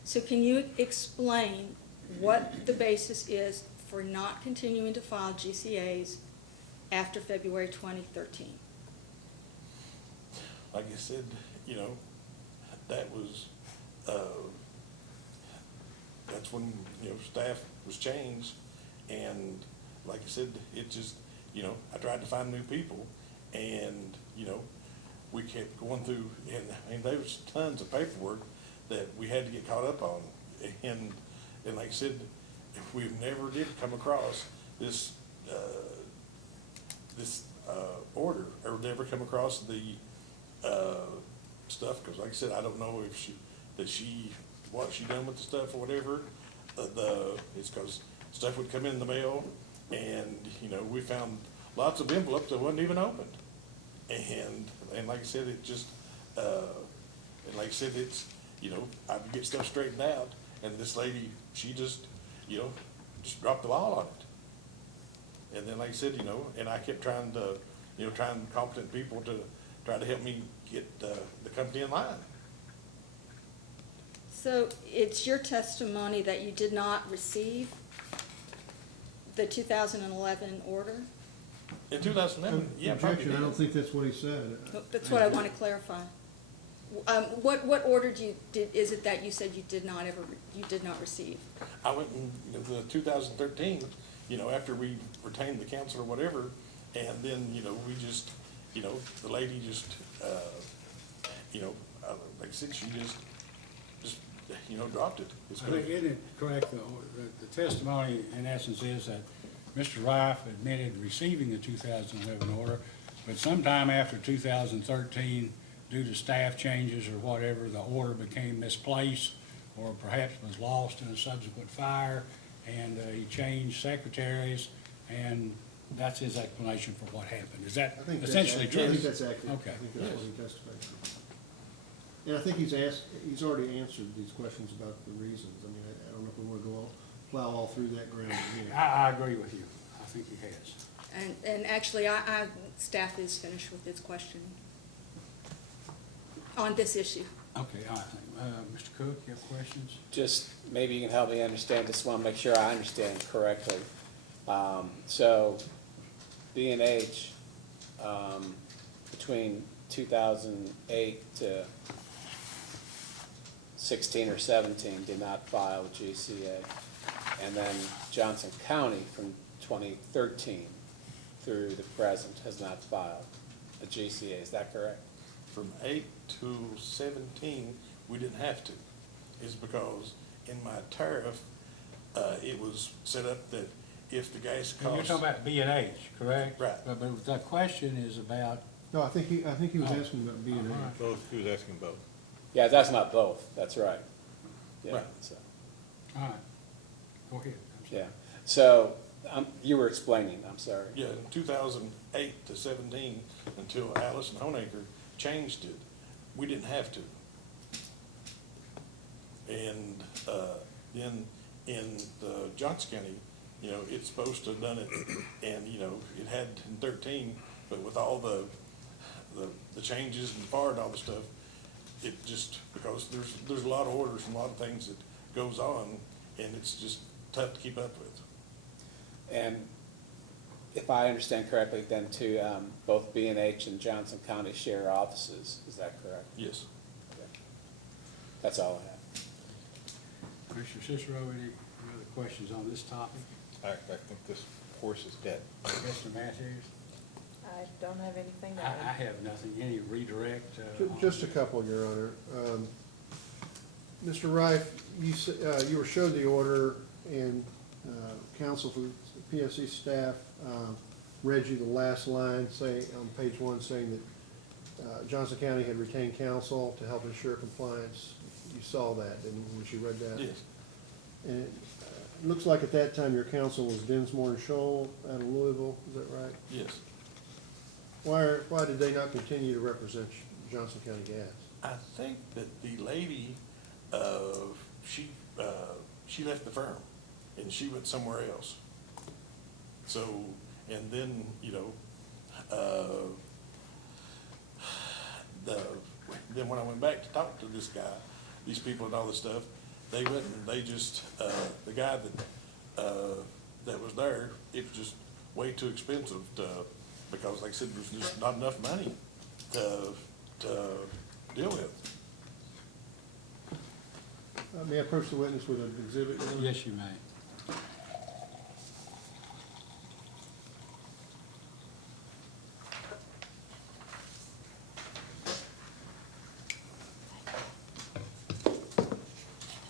So can you explain what the basis is for not continuing to file GCAs after February 2013? Like I said, you know, that was, that's when, you know, staff was changed. And like I said, it just, you know, I tried to find new people and, you know, we kept going through, and I mean, there was tons of paperwork that we had to get caught up on. And like I said, if we've never did come across this, order, or never come across the, stuff, because like I said, I don't know if what she done with the stuff or whatever. It's because stuff would come in the mail, and, you know, we found lots of envelopes that wasn't even opened. And like I said, it just, and like I said, it's, you know, I would get stuff straightened out, and this lady, she just, you know, just dropped the ball on it. And then, like I said, you know, and I kept trying to, you know, trying competent people to try to help me get, the company in line. So it's your testimony that you did not receive the 2011 order? In 2011, yeah, probably Objection, I don't did. think that's what he said. That's what I want to clarify. What order is it that you said you did not receive? I went in, you know, the 2013, you know, after we retained the council or whatever, and then, you know, we just, you know, the lady just, you know, like I said, she just, you know, dropped it. It's I think, isn't it correct, the testimony in essence is that Mr. Rife admitted receiving the 2011 order, but sometime after 2013, due to staff changes or whatever, the order became misplaced or perhaps was lost in a subsequent fire, and he changed secretaries, and that's his explanation for what happened. Is that I think that's essentially accurate. true? I think that's accurate. Okay. I think that's what he testified to. And I think he's already answered these questions about the reasons. I mean, I don't know if we want to plow all through that ground again. I agree with you. I think he has. And actually, staff is finished with its questioning on this issue. Okay, all right. Mr. Cook, you have questions? Just, maybe you can help me understand, just want to make sure I understand correctly. So, B&H, between 2008 to 16 or 17 did not file a GCA. And then Johnson County from 2013 through the present has not filed a GCA, is that correct? From 8 to 17, we didn't have to, is because in my tariff, it was set up that if the gas You're costs. talking about B&H, correct? Right. But the question is about, No, I think he was Oh. asking about B&H. All right. Both, he was asking both. Yeah, that's not both, that's right. Yeah, Right. so, all right, go ahead. I'm sorry. yeah. So, you were explaining, I'm sorry. Yeah, in 2008 to 17, until Allison Honaker changed it, we didn't have to. And, then in Johnson County, you know, it's supposed to have done it, and, you know, it had in 13, but with all the changes and FAR and all the stuff, it just, because there's a lot of orders and a lot of things that goes on, and it's just tough to keep up with. And if I understand correctly, then too, both B&H and Johnson County share offices, is that correct? Yes. Okay. That's all I have. Commissioner Cicero, any other questions on this topic? I think this horse is dead. Mr. Matthews? I don't have anything to I add. have nothing. Any redirect? Just a couple, Your Honor. Mr. Rife, you were showed the order, and counsel for the PSC staff read you the last line, on page 1, saying that Johnson County had retained counsel to help ensure compliance. You saw that, didn't you, when she read that? Yes. And it looks like at that time your counsel was Dinsmore and Scholl out of Louisville, is that right? Yes. Why did they not continue to represent Johnson County Gas? I think that the lady, she left the firm, and she went somewhere else. So, and then, you know, then when I went back to talk to this guy, these people and all this stuff, they went and they just, the guy that was there, it was just way too expensive to, because like I said, there's just not enough money to deal with. May I approach the witness with an exhibit? Your Honor? Yes, you may.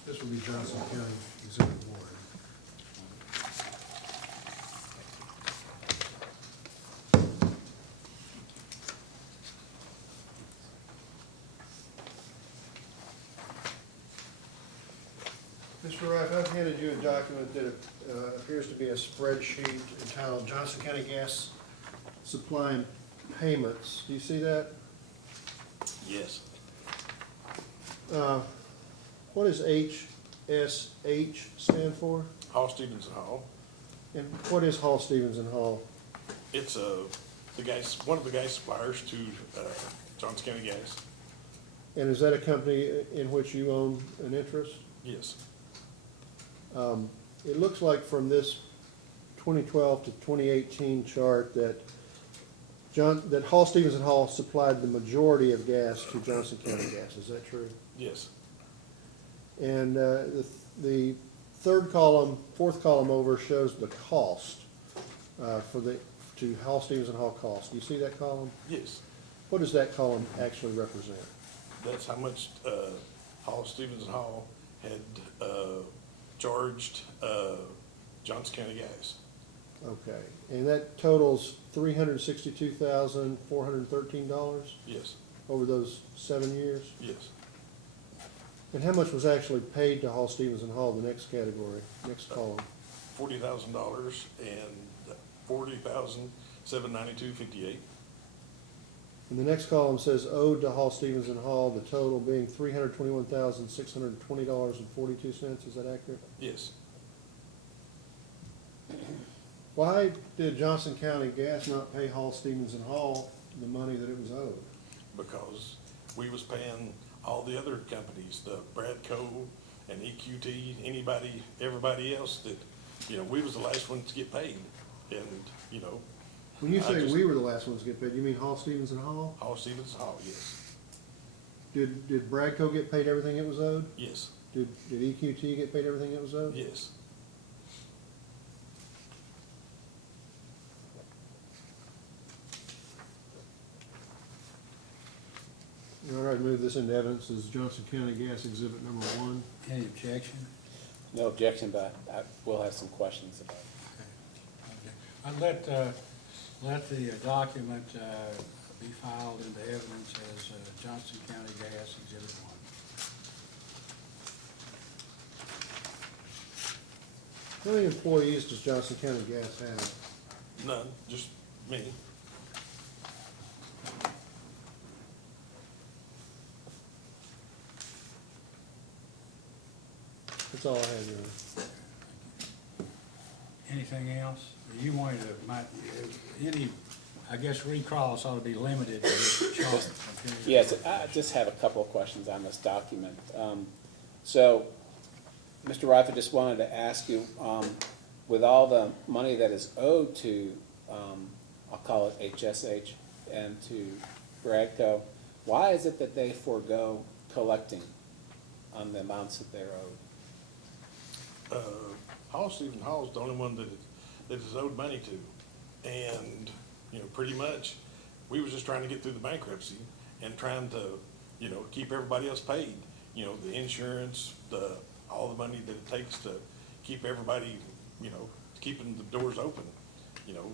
This will be Johnson County Exhibit 1. Mr. Rife, I've handed you a document that appears to be a spreadsheet entitled Johnson County Gas Supply and Payments. Do you see that? Yes. What does HSH stand for? Hall Stevenson Hall. And what is Hall Stevenson Hall? It's one of the gas suppliers to Johnson County Gas. And is that a company in which you own an interest? Yes. It looks like from this 2012 to 2018 chart that that Hall Stevenson Hall supplied the majority of gas to Johnson County Gas. Is that true? Yes. And the fourth column over shows the cost to Hall Stevenson Hall cost. Do you see that column? Yes. What does that column actually represent? That's how much Hall Stevenson Hall had charged Johnson County Gas. Okay, and that totals $362,413 Yes. over those 7 years? Yes. And how much was actually paid to Hall Stevenson Hall, the next category, next column? $40,000 and $40,792.58. And the next column says owed to Hall Stevenson Hall, the total being $321,620.42. Is that accurate? Yes. Why did Johnson County Gas not pay Hall Stevenson Hall the money that it was owed? Because we was paying all the other companies, the Bradco and EQT, everybody else that, you know, we was the last ones to get paid. And, you know, When you I say just- we were the last ones to get paid, you mean Hall Stevenson Hall? Hall Stevenson Hall, yes. Did Bradco get paid everything it was owed? Yes. Did EQT get paid everything it was owed? Yes. All right, move this into evidence as Johnson County Gas Exhibit Number 1. Any objection? No objection, but I will have some questions about it. I'd let the document be filed into evidence as Johnson County Gas Exhibit 1. How many employees does Johnson County Gas have? None, just me. That's all I have, Your Honor. Anything else? You wanted to, any, I guess recross ought to be limited to this chart. Okay? Yes, I just have a couple of questions on this document. So, Mr. Reif, I just wanted to ask you, with all the money that is owed to, I'll call it HSH and to Bradco, why is it that they forego collecting on the amounts that they're owed? Stephen Hall's the only one that is owed money to. And, you know, pretty much, we was just trying to get through the bankruptcy and trying to, you know, keep everybody else paid. You know, the insurance, all the money that it takes to keep everybody, you know, keeping the doors open. You know,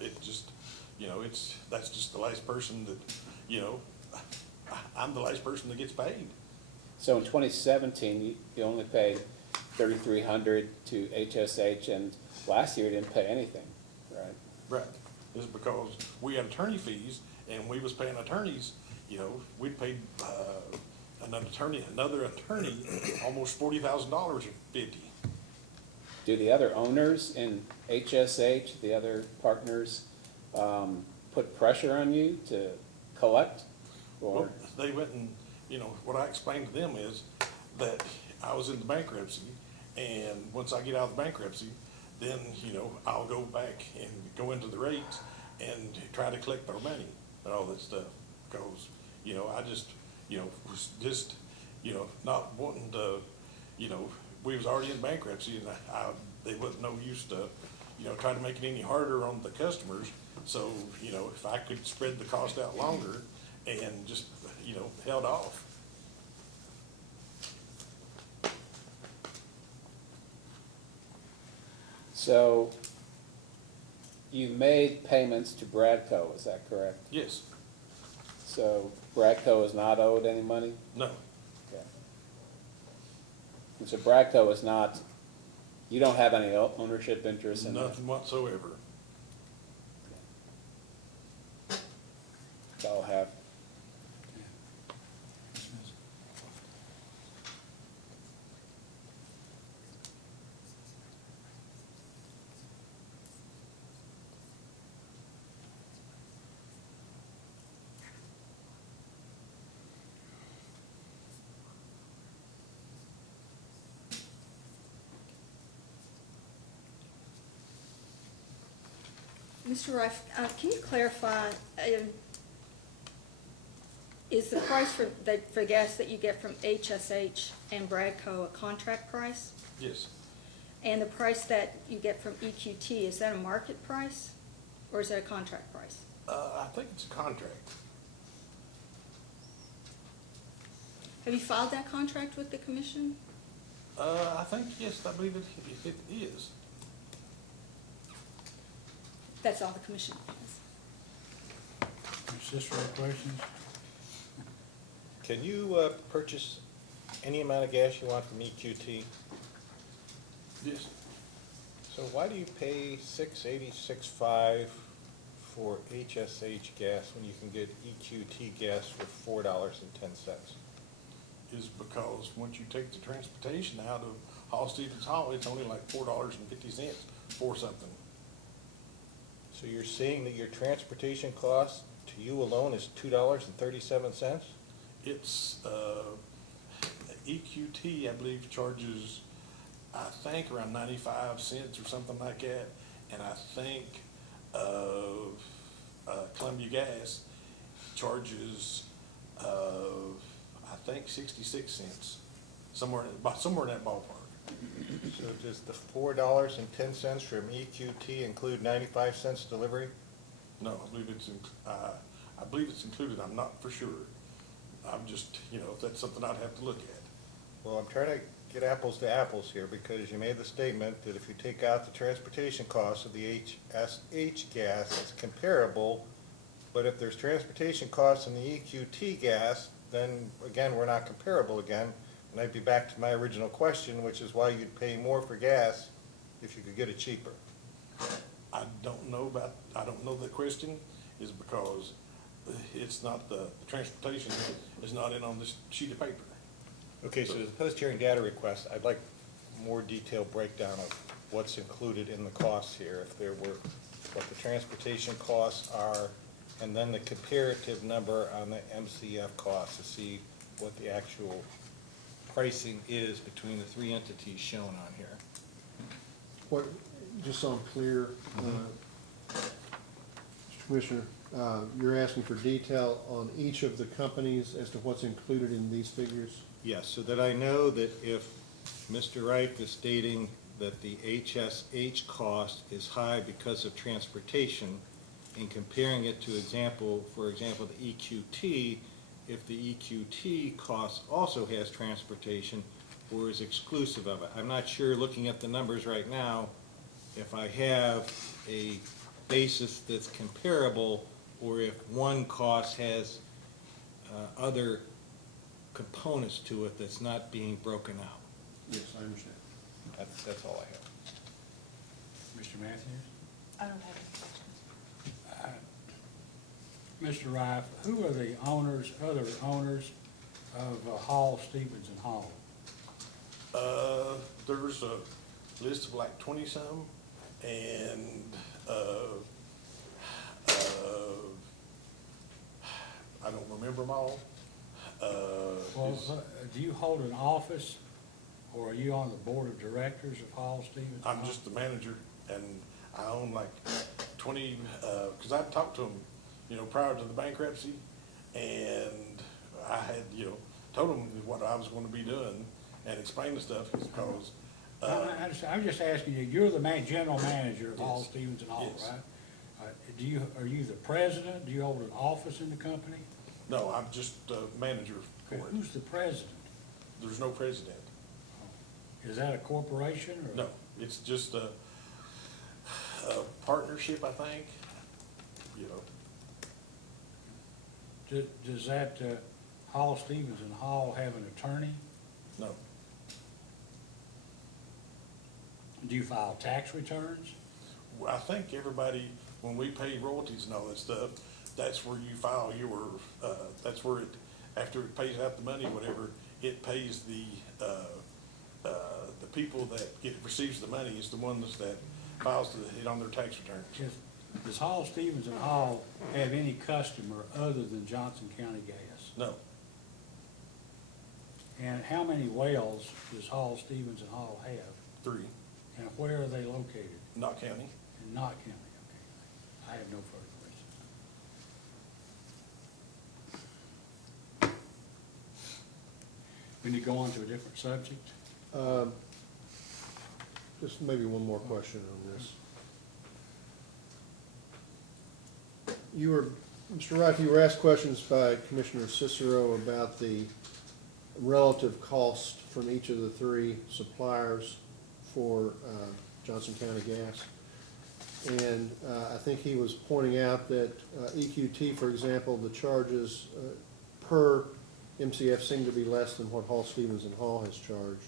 it just, you know, that's just the last person that, you know, I'm the last person that gets paid. So in 2017, you only paid $3,300 to HSH, and last year you didn't pay anything, right? Right. It's because we had attorney fees and we was paying attorneys, you know, we paid, another attorney, almost $40,000 or $50,000. Do the other owners in HSH, the other partners, put pressure on you to collect? Or, Well, they went and, you know, what I explained to them is that I was in the bankruptcy, and once I get out of the bankruptcy, then, you know, I'll go back and go into the rates and try to collect our money and all that stuff. Because, you know, I just, you know, was just, you know, not wanting to, you know, we was already in bankruptcy, and they wasn't no use to, you know, try to make it any harder on the customers. So, you know, if I could spread the cost out longer and just, you know, held off. so you made payments to Bradco, is that correct? Yes. So Bradco is not owed any money? No. Okay. And so Bradco is not, you don't have any ownership interest in that? Nothing whatsoever. That's all I have. Mr. Reif, can you clarify, is the price for gas that you get from HSH and Bradco a contract price? Yes. And the price that you get from EQT, is that a market price or is that a contract price? I think it's a contract. Have you filed that contract with the commission? I think, yes, I believe it is. That's all the commission has. Cicero, questions? Can you purchase any amount of gas you want from EQT? Yes. So why do you pay $6.86.5 for HSH gas when you can get EQT gas for $4.10? Is because once you take the transportation out of Hall Stevens Hall, it's only like $4.50 for something. So you're saying that your transportation cost to you alone is $2.37? It's, EQT, I believe, charges, I think, around 95 cents or something like that. And I think, Columbia Gas charges, I think 66 cents, somewhere in that ballpark. So does the $4.10 from EQT include 95 cents delivery? No, I believe it's included, I'm not for sure. I'm just, you know, that's something I'd have to look at. Well, I'm trying to get apples to apples here because you made the statement that if you take out the transportation costs of the HSH gas, it's comparable. But if there's transportation costs in the EQT gas, then again, we're not comparable again. And I'd be back to my original question, which is why you'd pay more for gas if you could get it cheaper. I don't know the question is because it's not the transportation is not in on this sheet of paper. Okay, so the post-hearing data request, I'd like more detailed breakdown of what's included in the costs here, if there were, what the transportation costs are, and then the comparative number on the MCF costs to see what the actual pricing is between the three entities shown on here. What, just so I'm clear, Mr. Commissioner, you're asking for detail on each of the companies as to what's included in these figures? Yes, so that I know that if Mr. Reif is stating that the HSH cost is high because of transportation, and comparing it to for example, the EQT, if the EQT cost also has transportation or is exclusive of it. I'm not sure, looking at the numbers right now, if I have a basis that's comparable, or if one cost has other components to it that's not being broken out. Yes, I understand. That's all I have. Mr. Matthews? I don't have any questions. Mr. Rife, who are the other owners of Hall, Stevens, and Hall? There's a list of like 20-some, and, I don't remember them all. Well, do you hold an office, or are you on the board of directors of Hall, Stevens, and I'm Hall? just the manager, and I own like 20, because I talked to them, prior to the bankruptcy, and I had, told them what I was going to be doing and explained the stuff, because, I'm just asking you, you're the general manager of Hall, Yes. Stevens, and Hall, Yes. right? Are you the president? Do you hold an office in the company? no, I'm just a manager for it. Who's the president? There's no president. Is that a corporation, or? No, it's just a partnership, I think, Does that, Hall, Stevens, and Hall have an attorney? no. Do you file tax returns? I think everybody, when we pay royalties and all that stuff, that's where you file your, that's where it, after it pays out the money, whatever, it pays the people that receives the money is the ones that files it on their tax returns. Does Hall, Stevens, and Hall have any customer other than Johnson County Gas? No, And how many wells does Hall, Stevens, and Hall have? 3, And where are they located? Knott County. In Knott County, okay. I have no further questions. We need to go on to a different subject. Just maybe one more question on this. Mr. Reif, you were asked questions by Commissioner Cicero about the relative cost from each of the three suppliers for Johnson County Gas. And I think he was pointing out that EQT, for example, the charges per MCF seem to be less than what Hall, Stevens, and Hall has charged.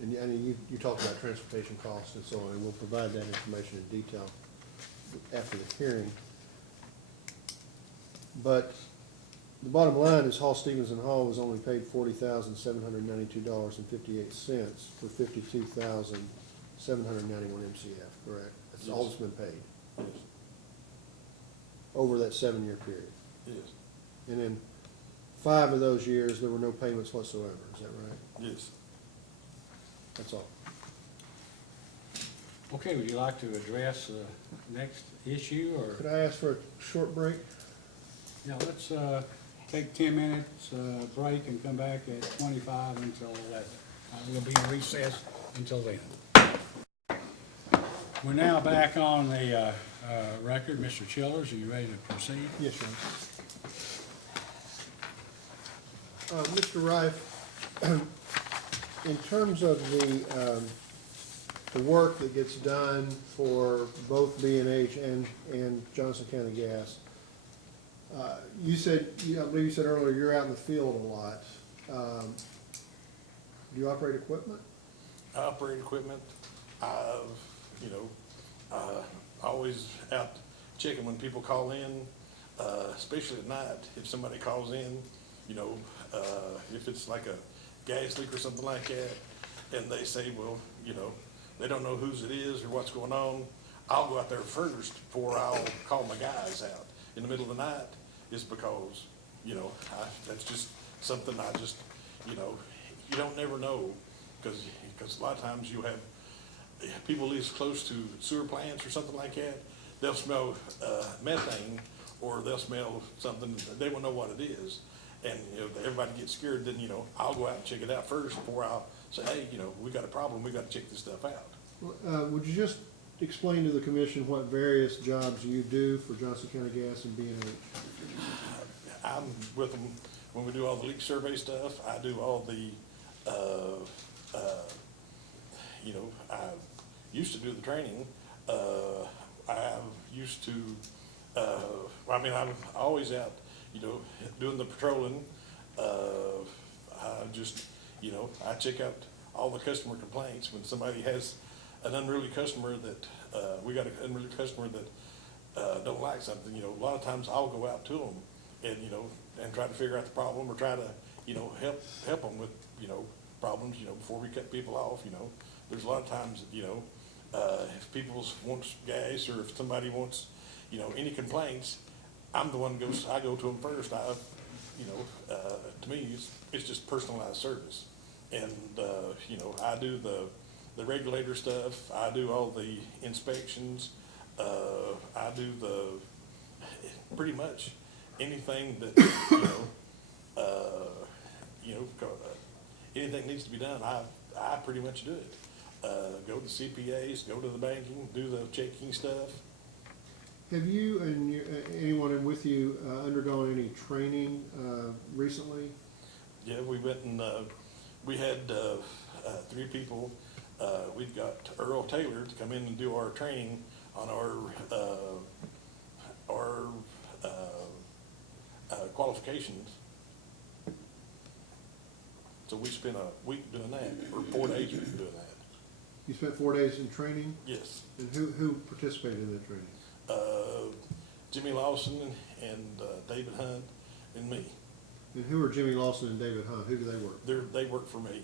And you talked about transportation costs and so on, and we'll provide that information in detail after the hearing. But the bottom line is Hall, Stevens, and Hall was only paid $40,792.58 for 52,791 MCF, correct? That's all that's been paid Yes, over that 7-year period. yes, And in 5 of those years, there were no payments whatsoever, is that right? yes. That's all. Okay, would you like to address the next issue, or? Could I ask for a short break? Yeah, let's take 10 minutes break and come back at 25 until 11. We'll be in recess until then. We're now back on the record. Mr. Childers, are you ready to proceed? Yes, sir. Mr. Reif, in terms of the work that gets done for both B&H and Johnson County Gas, you said, I believe you said earlier, you're out in the field a lot. Do you operate equipment? I operate equipment. Always out checking when people call in, especially at night. If somebody calls in, if it's like a gas leak or something like that, and they say, well, they don't know whose it is or what's going on, I'll go out there first before I'll call my guys out in the middle of the night, is because, that's just something I just, you don't never know, because a lot of times you have people live close to sewer plants or something like that, they'll smell methane, or they'll smell something, they won't know what it is. And, everybody gets scared, then, I'll go out and check it out first before I'll say, hey, we got a problem, we gotta check this stuff out. Would you just explain to the commission what various jobs you do for Johnson County Gas and B&H? I'm with them when we do all the leak survey stuff. I do all the, I used to do the training. I used to, I'm always out, doing the patrolling. I just, I check out all the customer complaints when somebody has an unruly customer that, we got an unruly customer that, don't like something, a lot of times I'll go out to them and, and try to figure out the problem, or try to, help them with, problems, before we cut people off, There's a lot of times that, if people wants gas, or if somebody wants, any complaints, I'm the one who goes, I go to them first. To me, it's just personalized service. And, I do the regulator stuff, I do all the inspections, I do pretty much anything that, anything needs to be done, I pretty much do it. Go to the CPAs, go to the banking, do the checking stuff. Have you and anyone with you undergone any training recently? Yeah, we went and, we had 3 people. We've got Earl Taylor to come in and do our training on our qualifications. So we spent a week doing that, or 4 days doing that. You spent 4 days in training? Yes. And who participated in that training? Jimmy Lawson and David Hunt and me. And who are Jimmy Lawson and David Hunt? Who do they work? They work for me,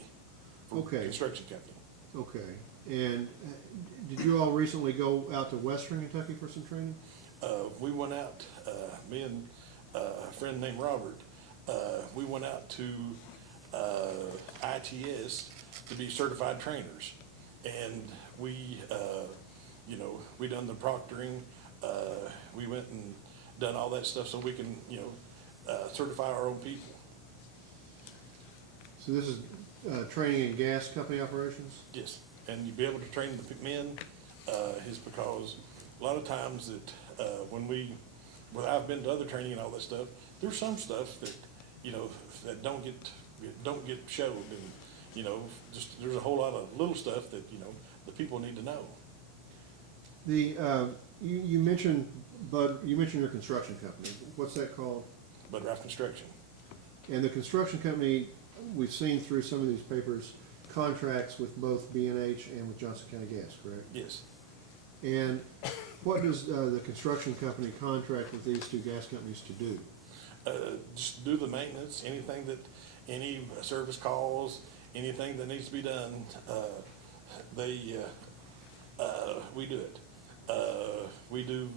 for Okay. a construction company. Okay. And did you all recently go out to Western Kentucky for some training? We went out, me and a friend named Robert, we went out to ITS to be certified trainers. And we, we done the proctoring, we went and done all that stuff so we can, certify our own people. So this is training in gas company operations? Yes, and you'd be able to train the men, is because a lot of times that, when I've been to other training and all that stuff, there's some stuff that, that don't get showed, and, just, there's a whole lot of little stuff that, the people need to know. You mentioned, Bud, you mentioned your construction company. What's that called? But Raft Construction, And the construction company, we've seen through some of these papers, contracts with both B&H and with Johnson County Gas, correct? yes. And what does the construction company contract with these 2 gas companies to do? Just do the maintenance, anything that, any service calls, anything that needs to be done, we do it. We do,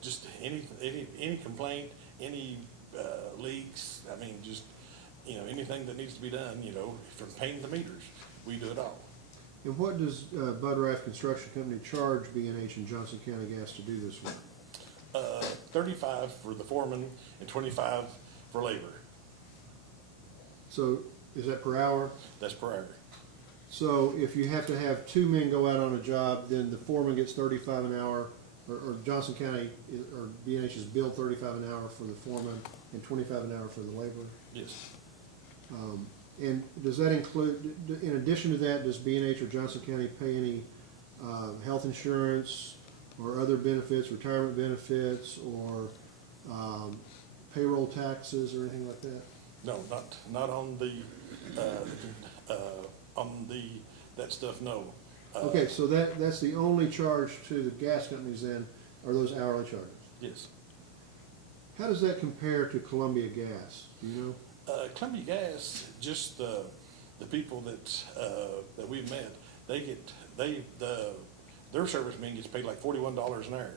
just any complaint, any, leaks, just, anything that needs to be done, from painting the meters, we do it all. And what does Bud Raft Construction Company charge B&H and Johnson County Gas to do this work? 35 for the foreman and 25 for labor. So is that per hour? That's per hour. So if you have to have 2 men go out on a job, then the foreman gets 35 an hour, or Johnson County, or B&H is billed 35 an hour for the foreman and 25 an hour for the laborer? Yes. And does that include, in addition to that, does B&H or Johnson County pay any health insurance or other benefits, retirement benefits, or payroll taxes or anything like that? No, not on that stuff, no. Okay, so that's the only charge to the gas companies then, are those hourly charges? Yes. How does that compare to Columbia Gas? Do you know? Columbia Gas, just the people that we've met, their serviceman gets paid like $41 an hour.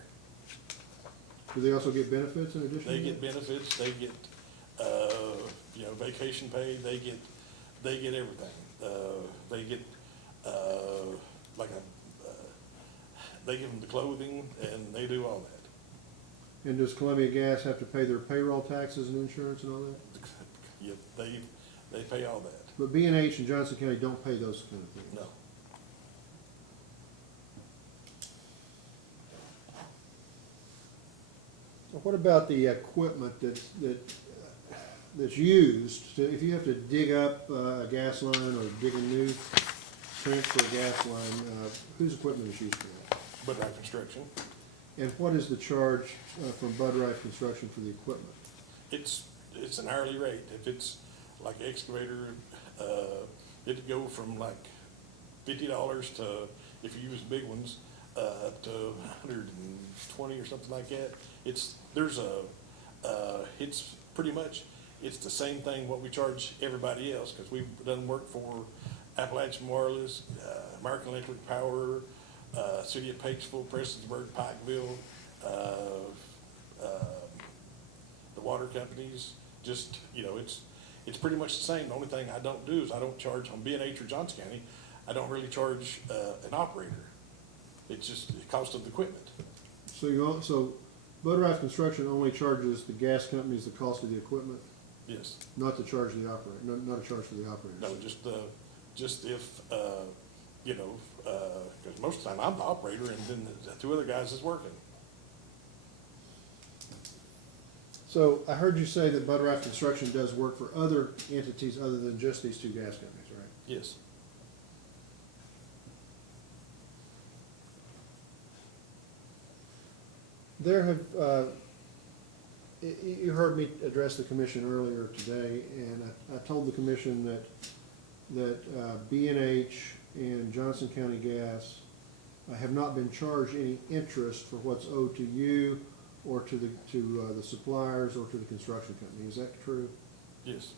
Do they also get benefits in addition to that? They get benefits, they get, vacation pay, they get everything. They get, they give them the clothing and they do all that. And does Columbia Gas have to pay their payroll taxes and insurance and all that? Yep, they pay all that. But B&H and Johnson County don't pay those kind of things? No. What about the equipment that's used? So if you have to dig up a gas line or dig a new trench for a gas line, whose equipment is used for that? But our construction, And what is the charge from Bud Rice Construction for the equipment? it's an hourly rate. If it's like excavator, it'd go from like $50 to, if you use big ones, up to 120 or something like that. It's pretty much, it's the same thing what we charge everybody else, because we've done work for Appalachian Wireless, American Electric Power, City of Pagefield, Prestonsburg, Pikeville, the water companies, just, it's pretty much the same. The only thing I don't do is I don't charge on B&H or Johnson County, I don't really charge an operator. It's just the cost of the equipment. So Bud Rice Construction only charges the gas companies the cost of the equipment, Yes. not to charge the operator, not a charge for the operator? No, just if, because most of the time I'm the operator and then the two other guys is working. So I heard you say that Bud Rice Construction does work for other entities other than just these two gas companies, right? Yes. There have, you heard me address the commission earlier today, and I told the commission that B&H and Johnson County Gas have not been charged any interest for what's owed to you or to the suppliers or to the construction company. Is that true? Yes.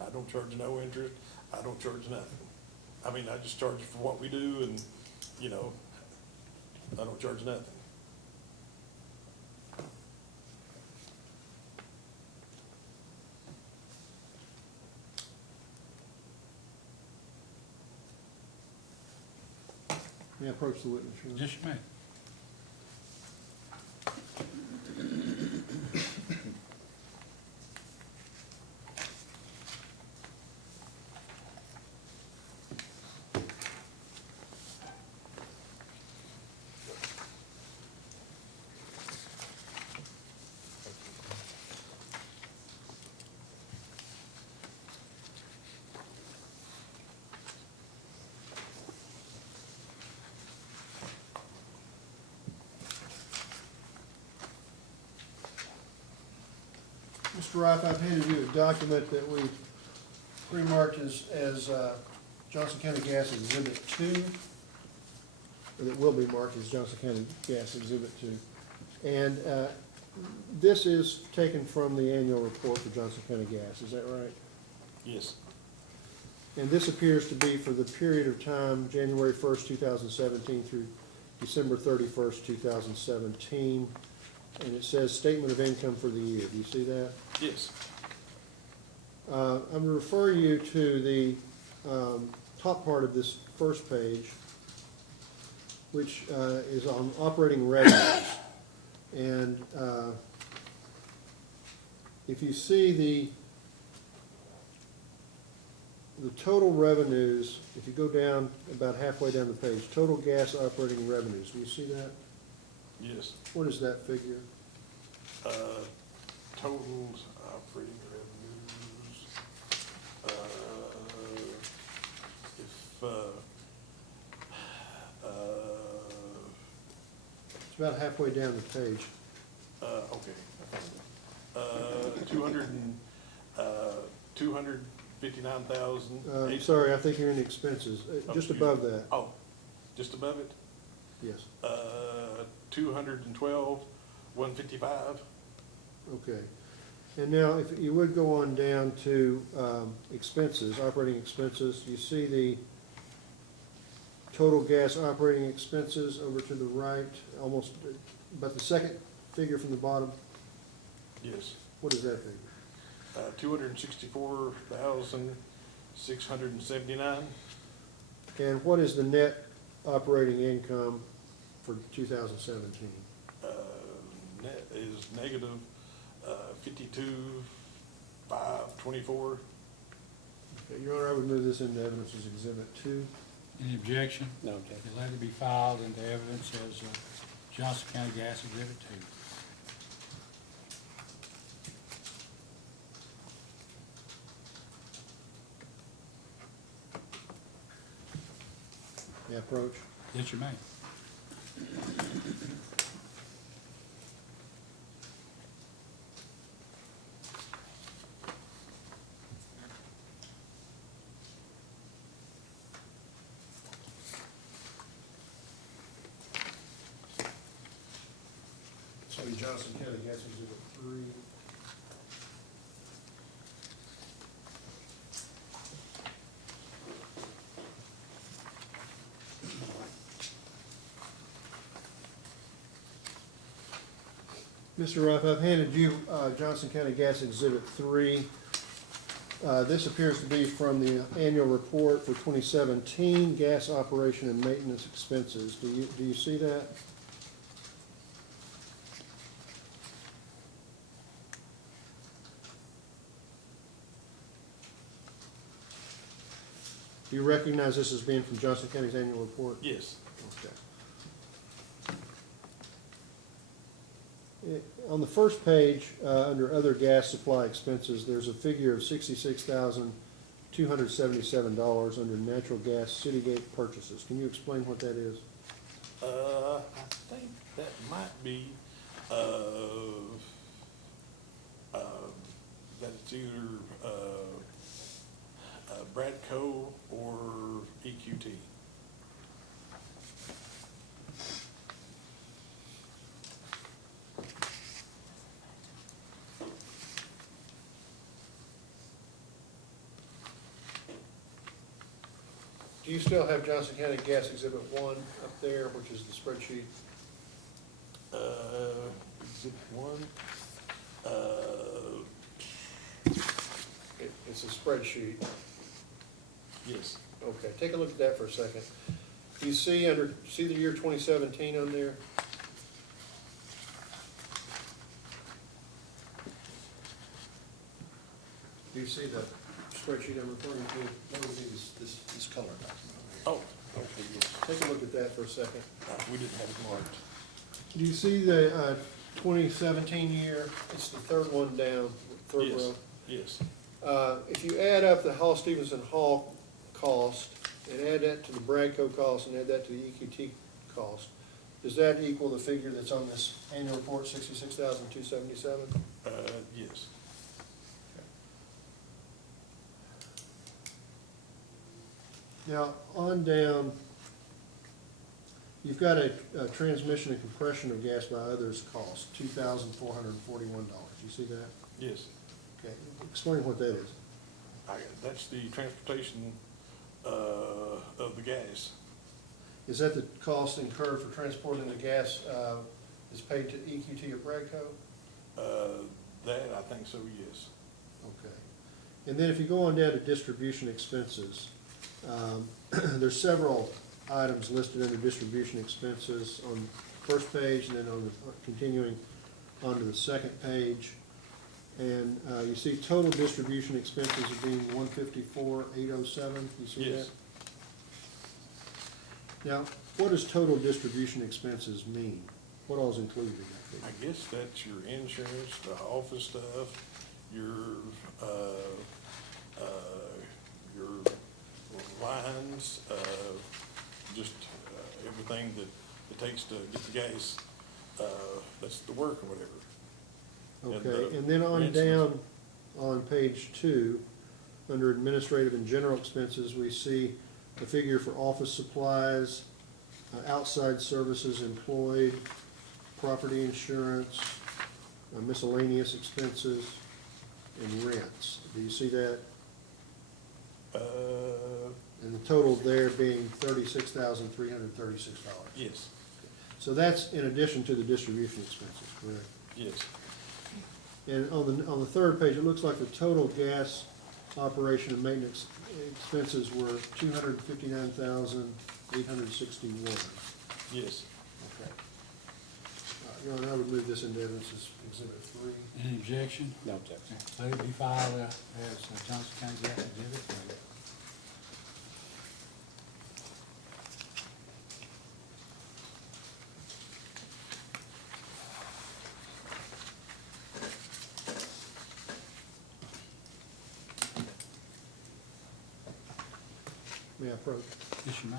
I don't charge no interest. I don't charge nothing. I mean, I just charge for what we do and, I don't charge nothing. May I approach the witness? Your Honor? Yes, you may. Mr. Rife, I've handed you a document that we remarked as Johnson County Gas Exhibit 2, or that will be marked as Johnson County Gas Exhibit 2. And this is taken from the annual report for Johnson County Gas, is that right? Yes. And this appears to be for the period of time, January 1st, 2017 through December 31st, 2017. And it says statement of income for the year. Do you see that? Yes. I'm going to refer you to the top part of this first page, which is on operating revenues. And if you see the total revenues, if you go down about halfway down the page, total gas operating revenues, do you see that? Yes. What is that figure? Total operating revenues, It's about halfway down the page. okay, I found it. 259,000. Sorry, I think you're in the expenses, just above that, Oh, just above it? yes. 212, 155. Okay. And now, if you would go on down to expenses, operating expenses, you see the total gas operating expenses over to the right, almost, about the second figure from the bottom. Yes. What is that figure? 264,679. And what is the net operating income for 2017? Net is negative 52,524. Okay, Your Honor, I would move this into evidence as Exhibit 2. Any objection? No objection. Let it be filed into evidence as Johnson County Gas Exhibit 2. May I approach? Yes, you may. So Johnson County Gas Exhibit 3. Mr. Ruff, I've handed you Johnson County Gas Exhibit 3. This appears to be from the annual report for 2017, gas operation and maintenance expenses. Do you see that? Do you recognize this as being from Johnson County's annual report? Yes. Okay. On the first page, under other gas supply expenses, there's a figure of $66,277 under natural gas city gate purchases. Can you explain what that is? I think that might be, that it's either, Bradco or EQT. Do you still have Johnson County Gas Exhibit 1 up there, which is the spreadsheet? Exhibit 1, It's a spreadsheet. yes. Okay, take a look at that for a second. Do you see see the year 2017 on there? Do you see the spreadsheet I'm referring to? That would be this color document. Oh, okay, yes. Take a look at that for a second. We didn't have it marked. Do you see the 2017 year? It's the third one down, third Yes. row. Yes. If you add up the Hall Stevenson Hall cost and add that to the Bradco cost and add that to the EQT cost, does that equal the figure that's on this annual report, $66,277? Yes. Now, on down, you've got a transmission and compression of gas by others cost, $2,441. You see that? Yes. Okay, explain what that is. That's the transportation, of the gas. Is that the cost incurred for transporting the gas that's paid to EQT or Bradco? That, I think so, yes. Okay. And then if you go on down to distribution expenses, there's several items listed under distribution expenses on the first page and then on the continuing onto the second page. And you see total distribution expenses as being $154,807. You see Yes. that? Now, what does total distribution expenses mean? What all is included in that figure? I guess that's your insurance, the office stuff, your lines, just everything that it takes to get the gas, that's the work or whatever. Okay, and then on down on page 2, under administrative and general expenses, we see the figure for office supplies, outside services employed, property insurance, miscellaneous expenses. and rents. Do you see that? Uh, And the total there being $36,336. yes, So that's in addition to the distribution expenses, correct? yes, And on the third page, it looks like the total gas operation and maintenance expenses were $259,861. yes. Okay. Your Honor, I would move this into evidence as Exhibit 3. Any objection? No objection. Let it be filed as Johnson County Gas Exhibit 3. May I approach? Yes, you may.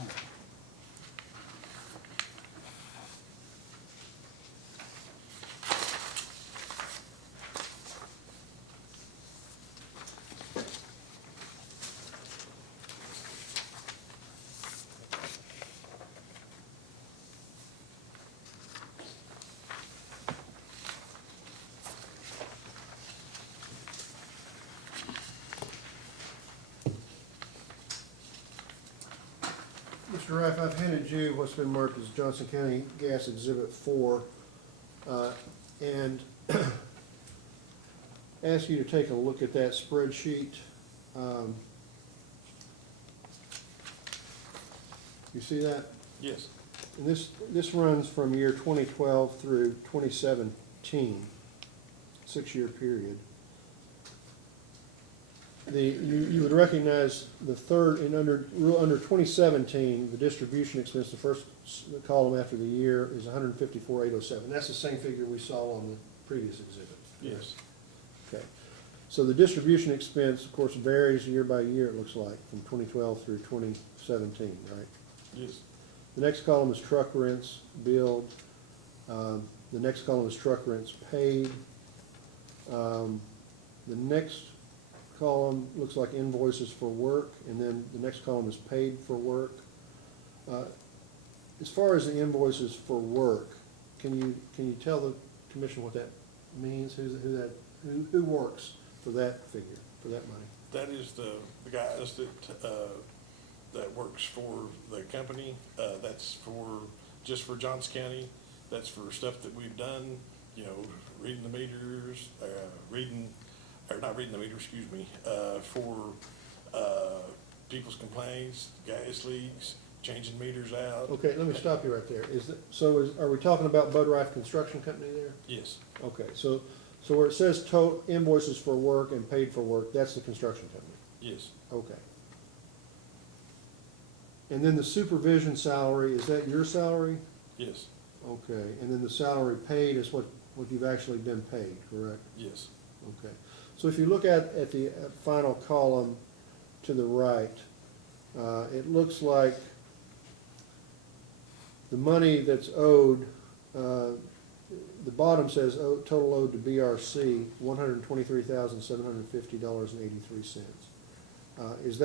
Mr. Rife, I've handed you what's been marked as Johnson County Gas Exhibit 4, and ask you to take a look at that spreadsheet. You see that? Yes, And this runs from year 2012 through 2017, 6-year period. You would recognize the third, under 2017, the distribution expense, the first column after the year is 154,807. That's the same figure we saw on the previous exhibit. yes, Okay. So the distribution expense, of course, varies year by year, it looks like, from 2012 through 2017, right? yes, The next column is truck rents billed. The next column is truck rents paid. The next column looks like invoices for work, and then the next column is paid for work. As far as the invoices for work, can you tell the commission what that means? Who works for that figure, for that money? that is the guys that works for the company. That's just for Johnson County. That's for stuff that we've done, you know, reading the meters, not reading the meters, excuse me, for people's complaints, gas leaks, changing meters out. Okay, let me stop you right there. Are we talking about Bud Rife Construction Company there? Yes, Okay, so where it says invoices for work and paid for work, that's the construction company? yes, Okay. And then the supervision salary, is that your salary? yes, Okay, and then the salary paid is what you've actually been paid, correct? yes, Okay. So if you look at the final column to the right, it looks like the money that's owed, the bottom says total owed to BRC, $123,750.83. Is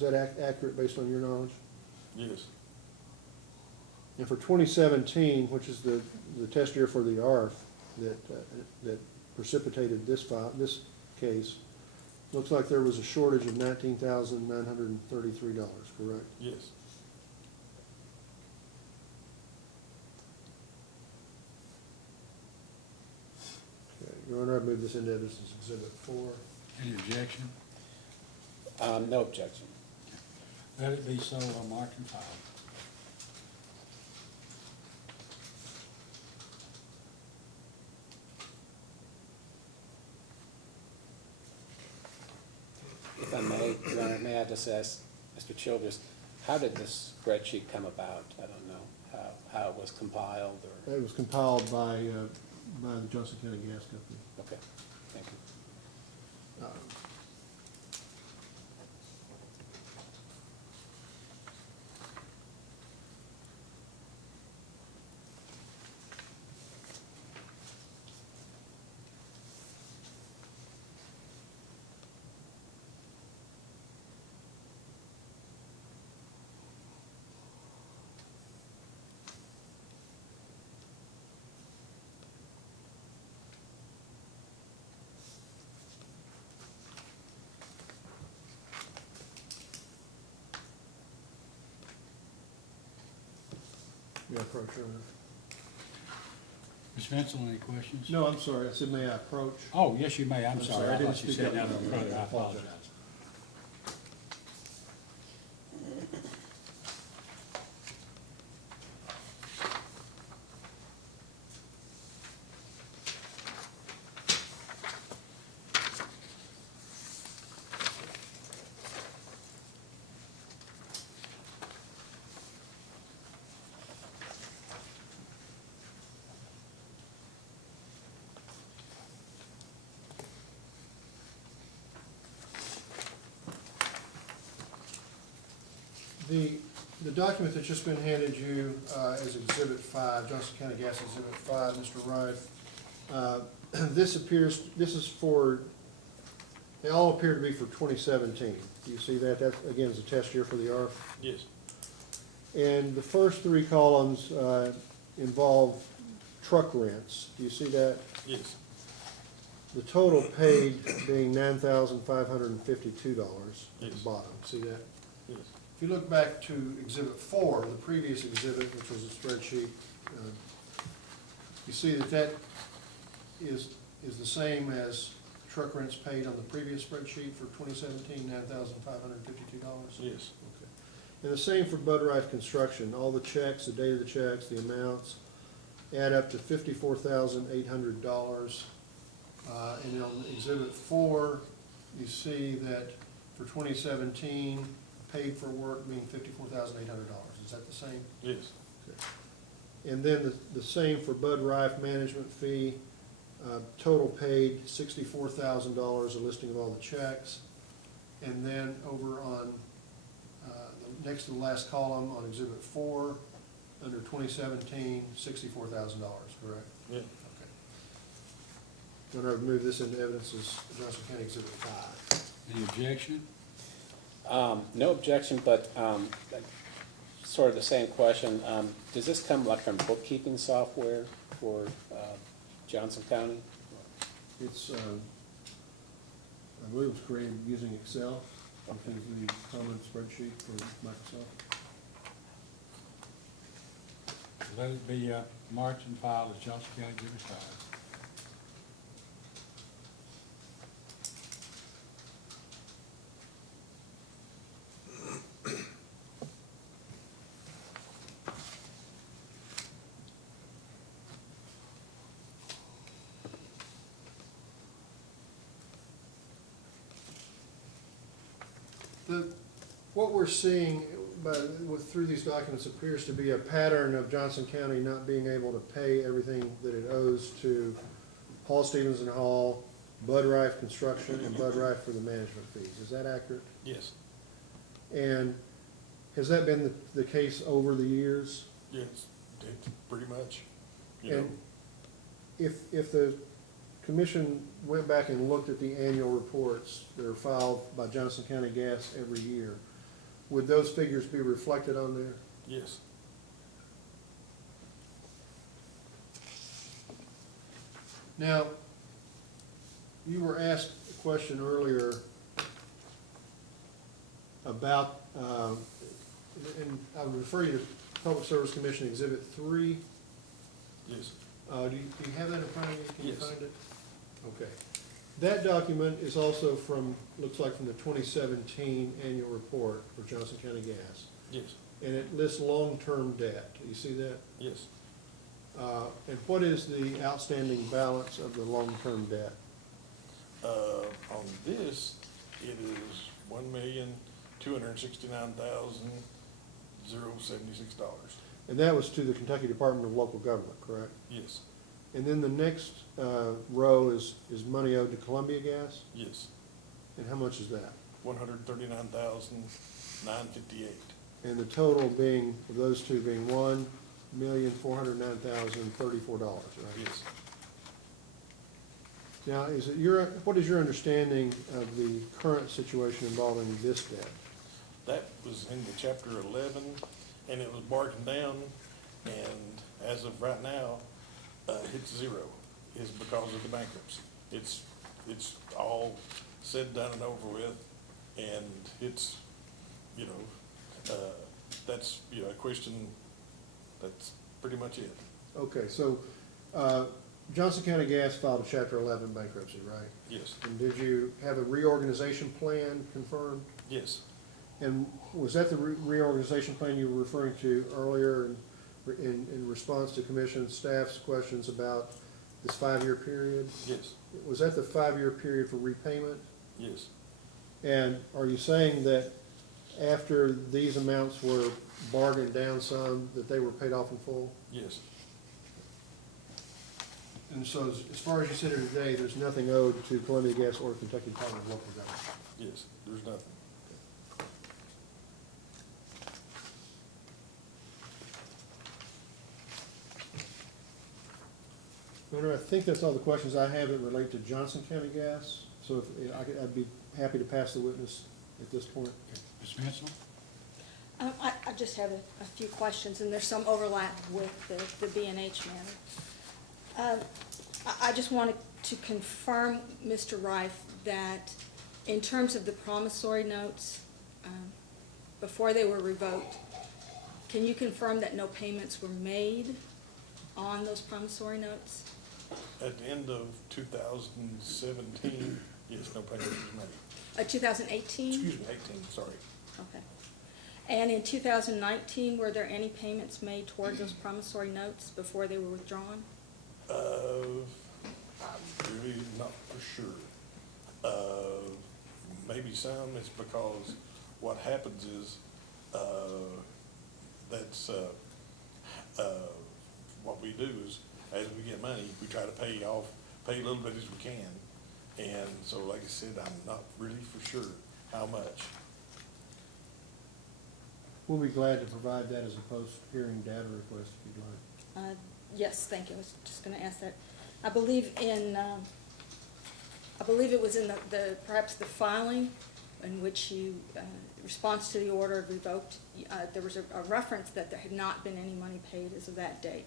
that accurate based on your knowledge? yes, And for 2017, which is the test year for the ARF that precipitated this case, looks like there was a shortage of $19,933, correct? yes. Okay, Your Honor, I move this into evidence as Exhibit 4. Any objection? No objection. Let it be so marked and filed. If I may, Your Honor, may I just ask Mr. Childress, how did this spreadsheet come about? I don't know how it was compiled or, It was compiled by the Johnson County Gas Company. okay, thank you. Yeah, approach earlier. Ms. Vincent, any questions? No, I'm sorry, I said may I approach? Oh, yes, you may, I'm I'm sorry, sorry, I I didn't thought you speak said up. that over, I I apologize. The document that's just been handed you is Exhibit 5, Johnson County Gas Exhibit 5, Mr. Rife. This is for, they all appear to be for 2017. Do you see that? That, again, is a test year for the ARF. Yes, And the first three columns involve truck rents. Do you see that? yes, The total paid being $9,552 at Yes. the bottom. See that? yes, If you look back to Exhibit 4, the previous exhibit, which was a spreadsheet, you see that that is the same as truck rents paid on the previous spreadsheet for 2017, $9,552? yes, Okay. And the same for Bud Rife Construction. All the checks, the date of the checks, the amounts add up to $54,800. And on Exhibit 4, you see that for 2017, paid for work being $54,800. Is that the same? yes, And then the same for Bud Rife management fee, total paid $64,000, a listing of all the checks. And then over on, next to the last column on Exhibit 4, under 2017, $64,000, correct? yeah. Okay. I'm going to move this into evidence as Johnson County Exhibit 5. Any objection? No objection, but sort of the same question. Does this come like from bookkeeping software for Johnson County? It's, I believe it was created using Excel, which is the common spreadsheet for Microsoft. Let it be marked and filed as Johnson County Exhibit 5. What we're seeing through these documents appears to be a pattern of Johnson County not being able to pay everything that it owes to Hall Stevens and Hall, Bud Rife Construction, and Bud Rife for the management fees. Is that accurate? Yes, And has that been the case over the years? yes, it's pretty much, you know, And if the commission went back and looked at the annual reports that are filed by Johnson County Gas every year, would those figures be reflected on there? yes, Now, you were asked a question earlier about, and I would refer you to Public Service Commission Exhibit 3. yes, Do you have that in front of you? Can you Yes. find it? Okay. That document is also from, looks like from the 2017 annual report for Johnson County Gas. yes, And it lists long-term debt. Do you see that? yes. And what is the outstanding balance of the long-term debt? On this, it is $1,269,076. And that was to the Kentucky Department of Local Government, correct? Yes, And then the next row is money owed to Columbia Gas? yes, And how much is that? $139,958. And the total being, of those two being $1,409,034, right? Yes. Now, what is your understanding of the current situation involving this debt? That was in the chapter 11, and it was bargained down, and as of right now, it's zero, is because of the bankruptcy. It's all said, done, and over with, and it's, you know, that's, you know, a question that's pretty much it. Okay, so, Johnson County Gas filed a Chapter 11 bankruptcy, right? Yes, And did you have a reorganization plan confirmed? yes, And was that the reorganization plan you were referring to earlier in response to commission staff's questions about this 5-year period? yes, Was that the 5-year period for repayment? yes, And are you saying that after these amounts were bargained down some, that they were paid off in full? yes, And so as far as you sit here today, there's nothing owed to Columbia Gas or Kentucky Department of Local Government? yes, there's nothing. Governor, I think that's all the questions I have that relate to Johnson County Gas. So if, I'd be happy to pass the witness at this point. Ms. Mansell? I just have a few questions, and there's some overlap with the B&H matter. I just wanted to confirm, Mr. Rife, that in terms of the promissory notes, before they were revoked, can you confirm that no payments were made on those promissory notes? At the end of 2017, yes, no payment was made. 2018? Excuse me, 18, sorry. Okay. And in 2019, were there any payments made toward those promissory notes before they were withdrawn? I'm really not for sure. Maybe some, it's because what happens is, that's, what we do is, as we get money, we try to pay a little bit as we can. And so, like I said, I'm not really for sure how much. We'll be glad to provide that as a post-hearing data request if you'd like. Yes, thank you. I was just going to ask that. I believe it was in perhaps the filing in which you, response to the order revoked, there was a reference that there had not been any money paid as of that date.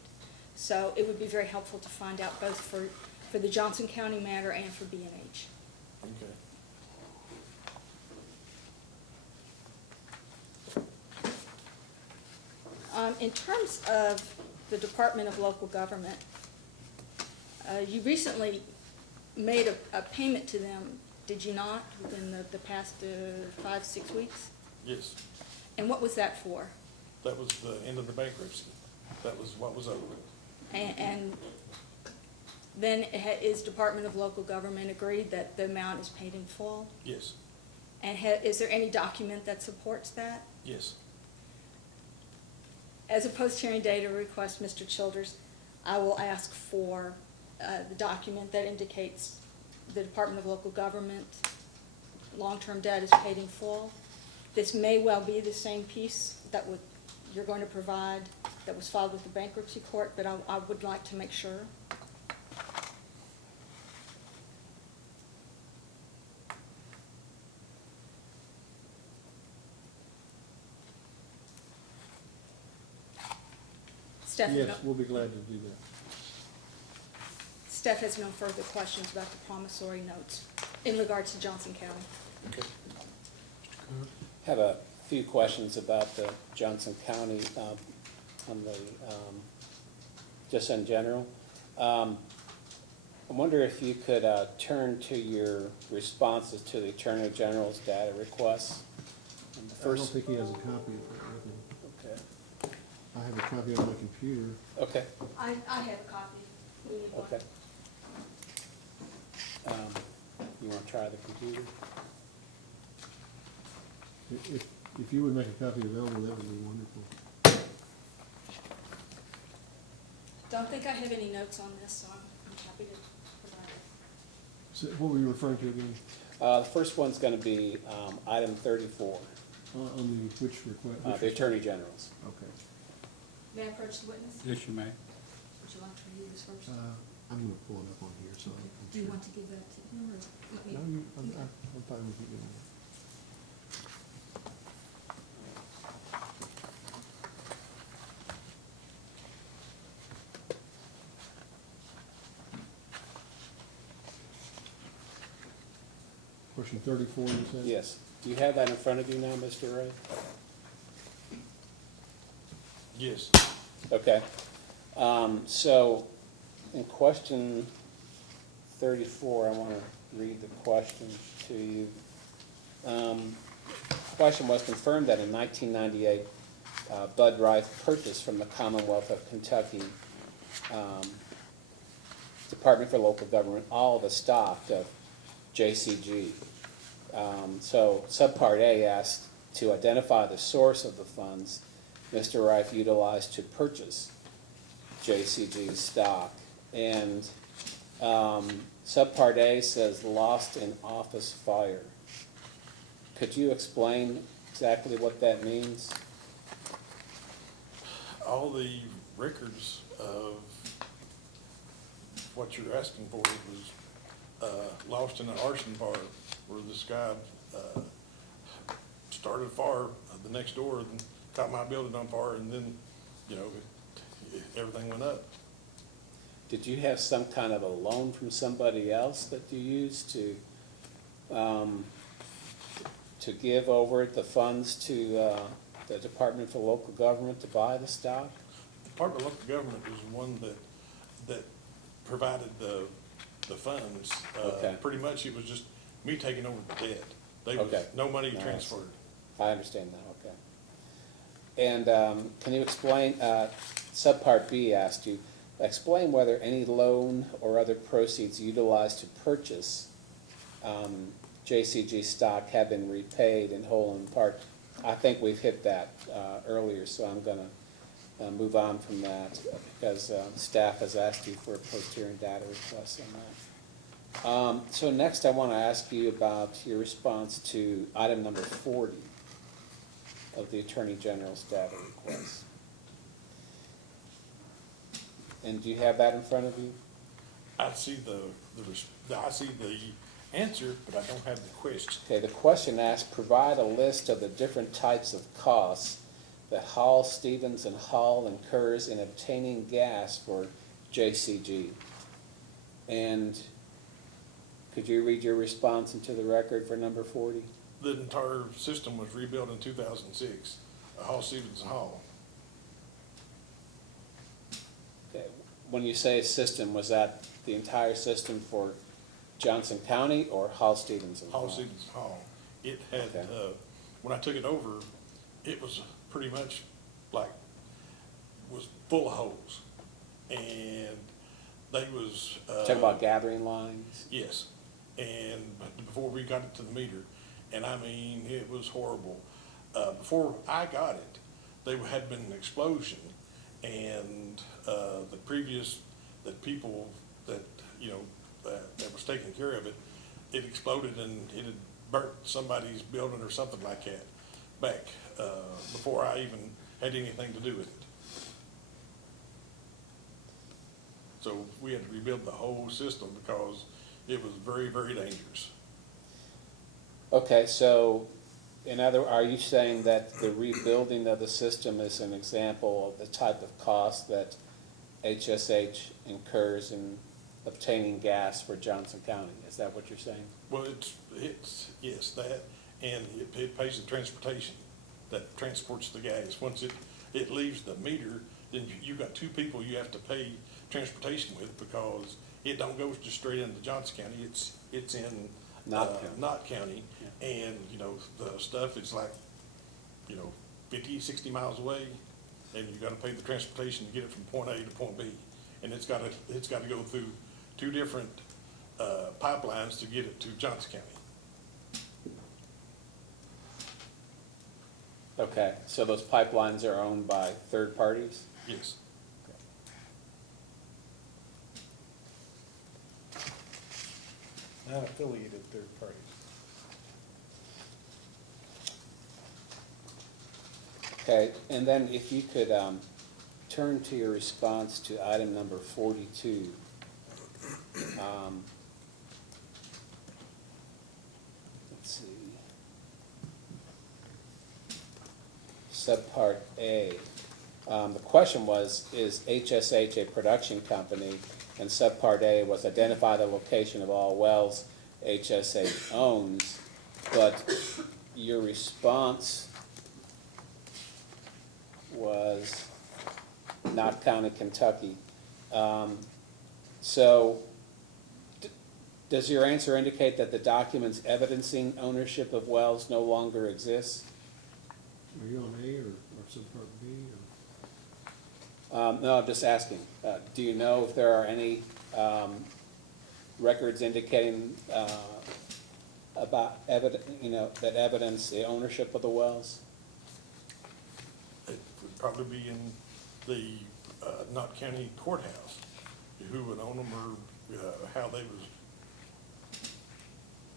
So it would be very helpful to find out both for the Johnson County matter and for B&H. Okay. In terms of the Department of Local Government, you recently made a payment to them, did you not, within the past 5-6 weeks? Yes, And what was that for? that was the end of the bankruptcy. That was what was owed. And then is Department of Local Government agreed that the amount is paid in full? Yes, And is there any document that supports that? yes, As a post-hearing data request, Mr. Childers, I will ask for the document that indicates the Department of Local Government long-term debt is paid in full. This may well be the same piece that you're going to provide that was filed with the bankruptcy court, but I would like to make sure. Steph, Yes, we'll be glad to do that. Steph has no further questions about the promissory notes in regards to Johnson County. okay. Have a few questions about the Johnson County, on the, just in general. I wonder if you could turn to your responses to the Attorney General's data requests. And the I don't first, think he has a copy of it with him. okay, I have a copy on my computer. okay, I have a copy. We need one. okay. You want to try the computer? If you would make a copy available, that would be wonderful. Don't think I have any notes on this, so I'm happy to provide it. So what were you referring to again? The first one's going to be item 34, On the, which request? the Attorney General's. Okay. May I approach the witness? Yes, you may. Would you like to review this first? I'm gonna pull it up on here, so. Okay. I'm Do you sure. want to give that to him, or let me? No, I'm fine with you doing that. Question 34, you said? Yes. Do you have that in front of you now, Mr. Ray? Yes, Okay. So, in question 34, I want to read the question to you. Question was confirmed that in 1998, Bud Rife purchased from the Commonwealth of Kentucky Department for Local Government all the stock of JCG. So subpart A asked to identify the source of the funds Mr. Rife utilized to purchase JCG stock. And subpart A says lost in office fire. Could you explain exactly what that means? All the records of what you're asking for was lost in an arson fire where this guy started a fire the next door and caught my building on fire, and then, you know, everything went up. Did you have some kind of a loan from somebody else that you used to give over the funds to the Department for Local Government to buy the stock? The Department of Local Government was the one that provided the funds. Okay. Pretty much it was just me taking over the debt. They was, Okay. no money Nice. transferred. I understand that, okay. And can you explain, subpart B asked you, explain whether any loan or other proceeds utilized to purchase JCG stock have been repaid in whole and in part. I think we've hit that earlier, so I'm gonna move on from that because staff has asked you for a post-hearing data request on that. So next I want to ask you about your response to item number 40 of the Attorney General's data request. And do you have that in front of you? I see I see the answer, but I don't have the question. Okay, the question asks, provide a list of the different types of costs that Hall, Stevens, and Hall incurs in obtaining gas for JCG. And could you read your response into the record for number 40? The entire system was rebuilt in 2006, Hall Stevens Hall. Okay. When you say system, was that the entire system for Johnson County or Hall, Stevens, and Hall? Hall Stevens Hall. It had, Okay. when I took it over, it was pretty much like, was full of holes. And they was. Talk about gathering lines? Yes, and before we got it to the meter, and I mean, it was horrible. Before I got it, there had been an explosion, and the previous, that people that, you know, that was taking care of it, it exploded and it had burnt somebody's building or something like that back, before I even had anything to do with it. So we had to rebuild the whole system because it was very, very dangerous. Okay, so are you saying that the rebuilding of the system is an example of the type of cost that HSH incurs in obtaining gas for Johnson County? Is that what you're saying? Well, it's, yes, that, and it pays the transportation that transports the gas. Once it leaves the meter, then you got two people you have to pay transportation with because it don't go just straight into Johnson County. It's in Knott County. Yeah. And, you know, the stuff is like, you know, 50, 60 miles away, and you gotta pay the transportation to get it from point A to point B. And it's gotta go through two different pipelines to get it to Johnson County. Okay, so those pipelines are owned by third parties? Yes. Not affiliated third parties. Okay, and then if you could turn to your response to item number 42. Let's see. Subpart A. The question was, is HSH a production company? And subpart A was identify the location of all wells HSH owns. But your response was, not counting Kentucky. So, does your answer indicate that the documents evidencing ownership of wells no longer exist? Are you on A or subpart B No, I'm just asking. Do you know if there are any records indicating about that evidence the ownership of the wells? It would probably be in the Knott County Courthouse, who would own them or how they was,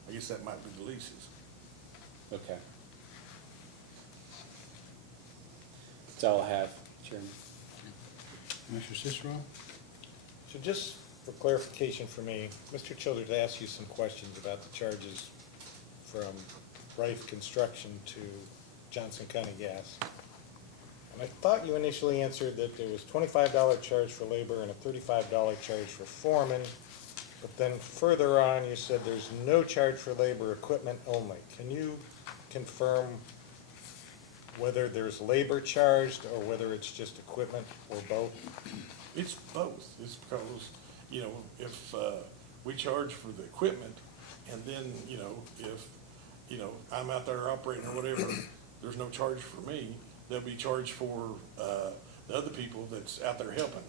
I guess that might be the leases. Okay. That's all I have, Chairman. Mr. Cicero? So just for clarification for me, Mr. Childers asked you some questions about the charges from Rife Construction to Johnson County Gas. And I thought you initially answered that there was $25 charge for labor and a $35 charge for foreman, but then further on you said there's no charge for labor, equipment only. Can you confirm whether there's labor charged or whether it's just equipment or both? It's both. It's because, if we charge for the equipment, and then, if, I'm out there operating or whatever, there's no charge for me, there'll be charged for the other people that's out there helping.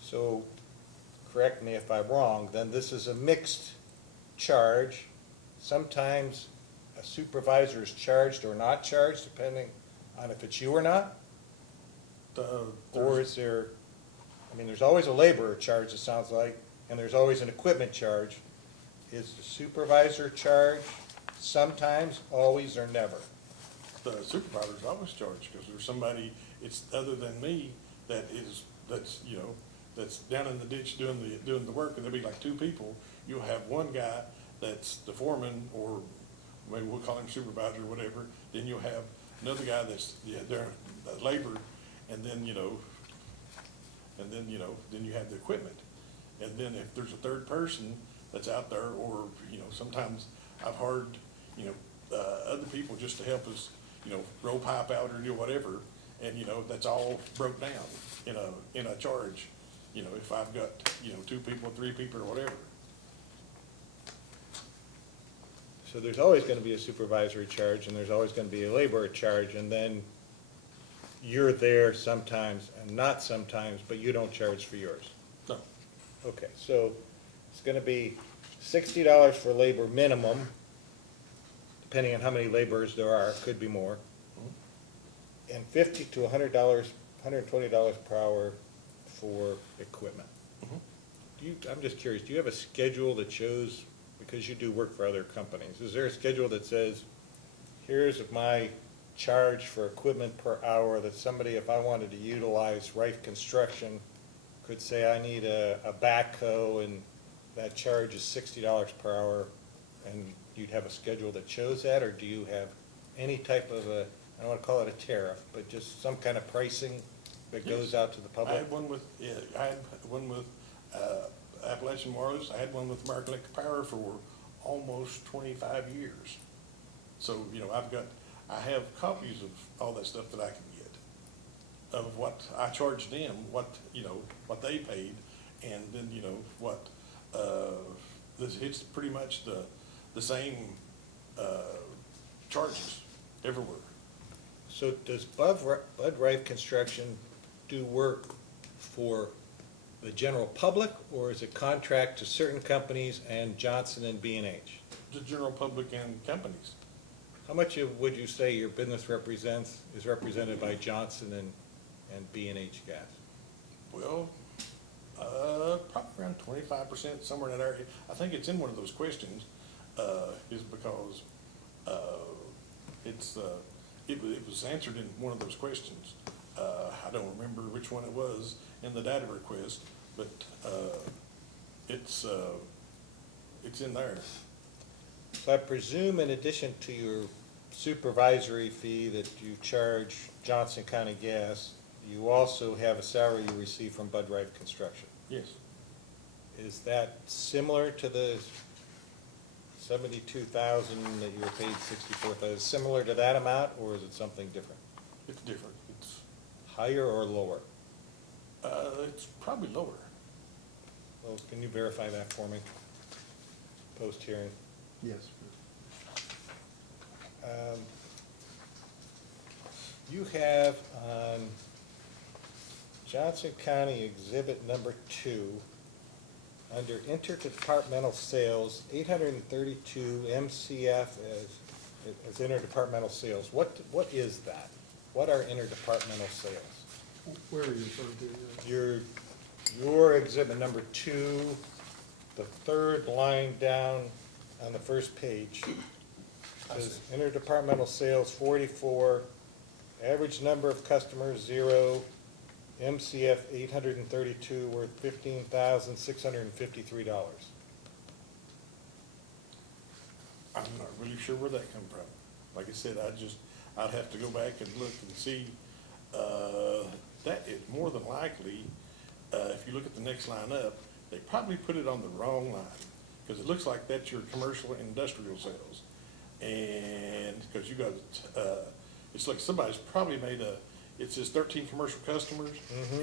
So, correct me if I'm wrong, then this is a mixed charge. Sometimes a supervisor is charged or not charged, depending on if it's you or not? Or is there, there's always a laborer charge, it sounds like, and there's always an equipment charge. Is the supervisor charged sometimes, always, or never? The supervisor's always charged, because there's somebody, it's other than me, that's down in the ditch doing the work, and there'll be like two people. You'll have one guy that's the foreman, or maybe we'll call him supervisor or whatever, then you'll have another guy that's, they're labor, and then, then you have the equipment. And then if there's a third person that's out there, or, sometimes I've hired, other people just to help us, roll pipe out or do whatever, and, that's all broke down in a charge, if I've got, 2 people, 3 people, or whatever. So there's always gonna be a supervisory charge, and there's always gonna be a laborer charge, and then you're there sometimes and not sometimes, but you don't charge for yours. No. Okay, so it's gonna be $60 for labor minimum, depending on how many laborers there are, it could be more, and $50 to $100, $120 per hour for equipment. I'm just curious, do you have a schedule that shows, because you do work for other companies, is there a schedule that says, here's my charge for equipment per hour, that somebody, if I wanted to utilize Rife Construction, could say I need a backhoe and that charge is $60 per hour, and you'd have a schedule that shows that, or do you have any type of I don't want to call it a tariff, but just some kind of pricing that goes out to the I public? had one with, Appalachian Wireless. I had one with American Electric Power for almost 25 years. So, I have copies of all that stuff that I can get, of what I charged them, what they paid, and then, it's pretty much the same, charges everywhere. So does Bud Rife Construction do work for the general public, or is it contract to certain companies and Johnson and B&H? The general public and companies. How much would you say your business is represented by Johnson and B&H Gas? Well, probably around 25%, somewhere in that area. I think it's in one of those questions, is because, it was answered in one of those questions. I don't remember which one it was in the data request, but, it's in there. So I presume in addition to your supervisory fee that you charge Johnson County Gas, you also have a salary you receive from Bud Rife Construction. Yes. Is that similar to the $72,000 that you were paid $64,000? Similar to that amount, or is it something different? It's different. It's, Higher or lower? it's probably lower. Well, can you verify that for me, post-hearing? Yes. You have on Johnson County Exhibit number 2, under interdepartmental sales, 832 MCF as interdepartmental sales. What is that? What are interdepartmental sales? Where are you referring to? Your exhibit number 2, the third line down on the first page, says interdepartmental sales 44, average number of customers 0, MCF 832, worth $15,653. I'm not really sure where that come from. Like I said, I'd have to go back and look and see. That is more than likely, if you look at the next line up, they probably put it on the wrong line, because it looks like that's your commercial and industrial sales. And, because you got, it's like somebody's probably made it says 13 commercial customers,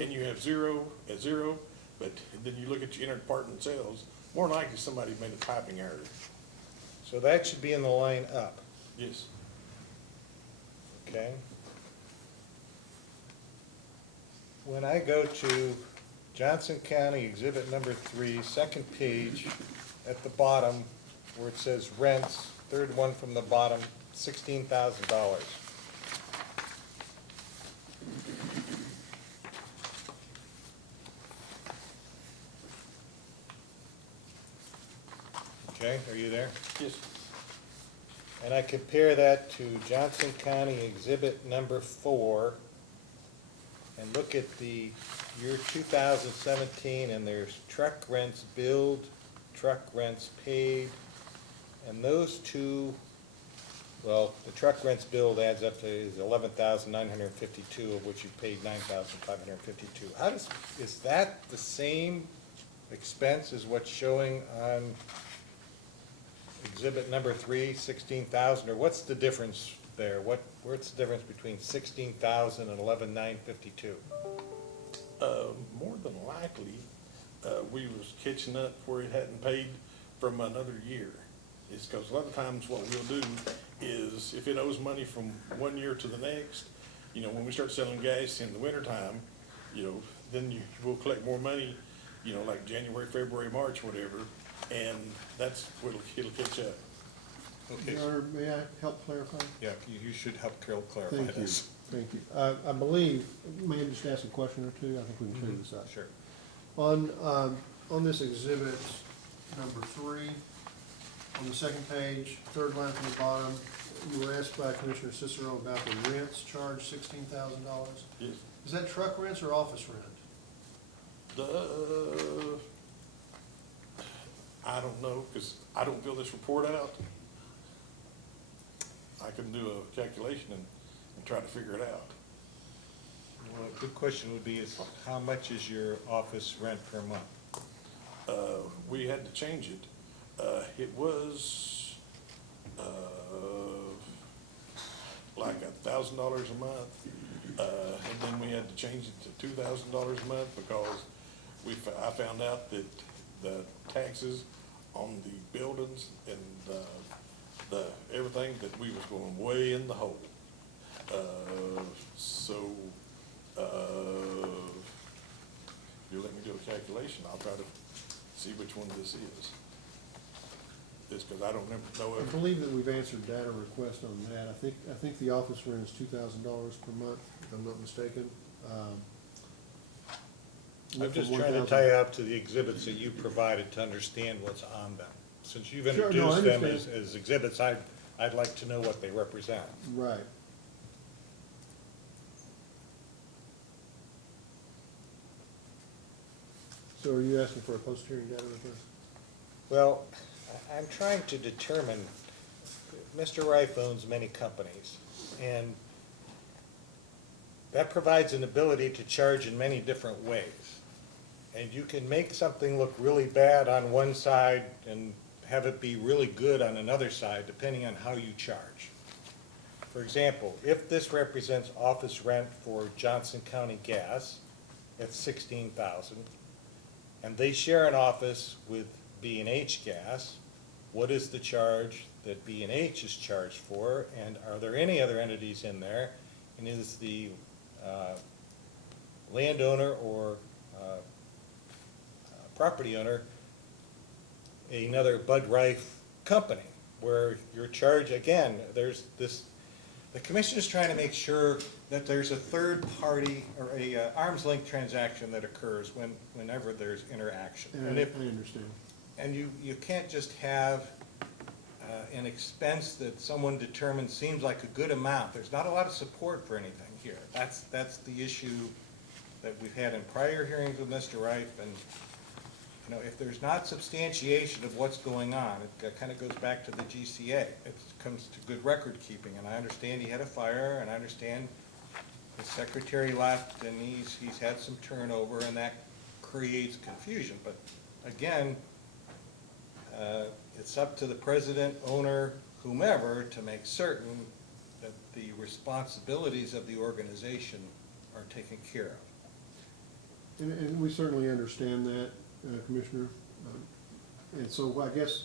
and you have 0 at 0, but then you look at your interdepartment sales, more than likely somebody made a typing error. So that should be in the line up, Yes. okay? When I go to Johnson County Exhibit number 3, second page, at the bottom, where it says rents, third one from the bottom, $16,000. Okay, are you there? Yes. And I compare that to Johnson County Exhibit number 4, and look at the year 2017, and there's truck rents billed, truck rents paid, and those two, well, the truck rents billed adds up to is 11,952, of which you paid 9,552. Is that the same expense as what's showing on Exhibit number 3, 16,000, or what's the difference there? What's the difference between 16,000 and 11,952? More than likely, we was catching up where it hadn't paid from another year. It's because a lot of times what we'll do is if it owes money from one year to the next, when we start selling gas in the wintertime, then we'll collect more money, like January, February, March, whatever, and that's what it'll catch up. Okay. Your Honor, may I help clarify? Yeah, you should help Carol clarify Thank you, this. thank you. I believe, may I just ask a question or two? I think we can clear this up. Sure. On this exhibit number 3, on the second page, third line from the bottom, you were asked by Commissioner Cicero about the rents charged $16,000. Yes. Is that truck rents or office rent? I don't know, because I don't fill this report out. I can do a calculation and try to figure it out. Well, a good question would be is how much is your office rent per month? We had to change it. It was, like $1,000 a month. And then we had to change it to $2,000 a month because I found out that the taxes on the buildings and everything, that we was going way in the hole. You let me do a calculation, I'll try to see which one this is. Just because I don't know I it. believe that we've answered data request on that. I think the office rent is $2,000 per month, if I'm not mistaken. I'm just trying to tie up to the exhibits that you provided to understand what's on them. Since you've Sure, no, I introduced them understand. as exhibits, I'd like to know what they represent. Right. So are you asking for a post-hearing data request? Well, I'm trying to determine, Mr. Rife owns many companies, and that provides an ability to charge in many different ways. And you can make something look really bad on one side and have it be really good on another side, depending on how you charge. For example, if this represents office rent for Johnson County Gas at $16,000, and they share an office with B&H Gas, what is the charge that B&H is charged for, and are there any other entities in there? And is the landowner or property owner another Bud Rife company, where your charge, again, there's this, the commission is trying to make sure that there's a third party or a arm's length transaction that occurs whenever there's interaction. And I understand. And you can't just have an expense that someone determines seems like a good amount. There's not a lot of support for anything here. That's the issue that we've had in prior hearings with Mr. Rife, and, you know, if there's not substantiation of what's going on, it kind of goes back to the GCA. It comes to good record keeping, and I understand he had a fire, and I understand the secretary left, and he's had some turnover, and that creates confusion. But again, it's up to the president, owner, whomever, to make certain that the responsibilities of the organization are taken care of. And we certainly understand that, Commissioner. And so I guess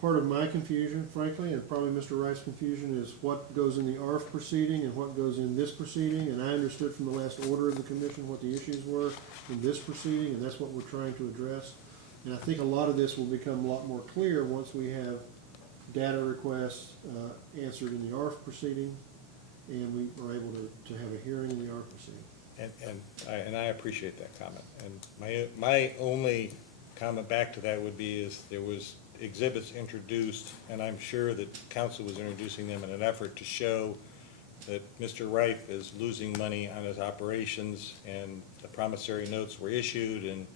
part of my confusion, frankly, and probably Mr. Wright's confusion, is what goes in the ARF proceeding and what goes in this proceeding. And I understood from the last order of the commission what the issues were in this proceeding, and that's what we're trying to address. And I think a lot of this will become a lot more clear once we have data requests answered in the ARF proceeding, and we are able to have a hearing in the ARF proceeding. And I appreciate that comment. And my only comment back to that would be is there was exhibits introduced, and I'm sure that council was introducing them in an effort to show that Mr. Rife is losing money on his operations, and the promissory notes were issued, and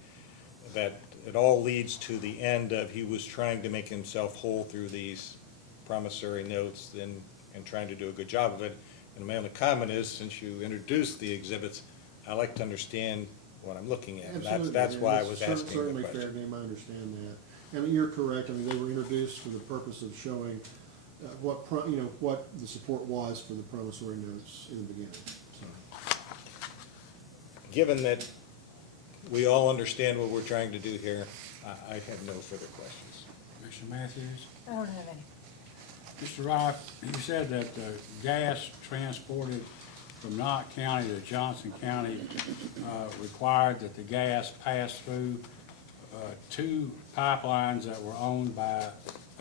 that it all leads to the end of he was trying to make himself whole through these promissory notes and trying to do a good job of it. And my only comment is, since you introduced the exhibits, I like to understand what I'm looking at. Absolutely. That's why I And was it's asking the certainly fair question. game, I understand that. And you're correct, I mean, they were introduced for the purpose of showing what the support was for the promissory notes in the beginning, so. Given that we all understand what we're trying to do here, I have no further questions. Commissioner Matthews? I don't have any. Mr. Rife, you said that the gas transported from Knott County to Johnson County required that the gas pass through two pipelines that were owned by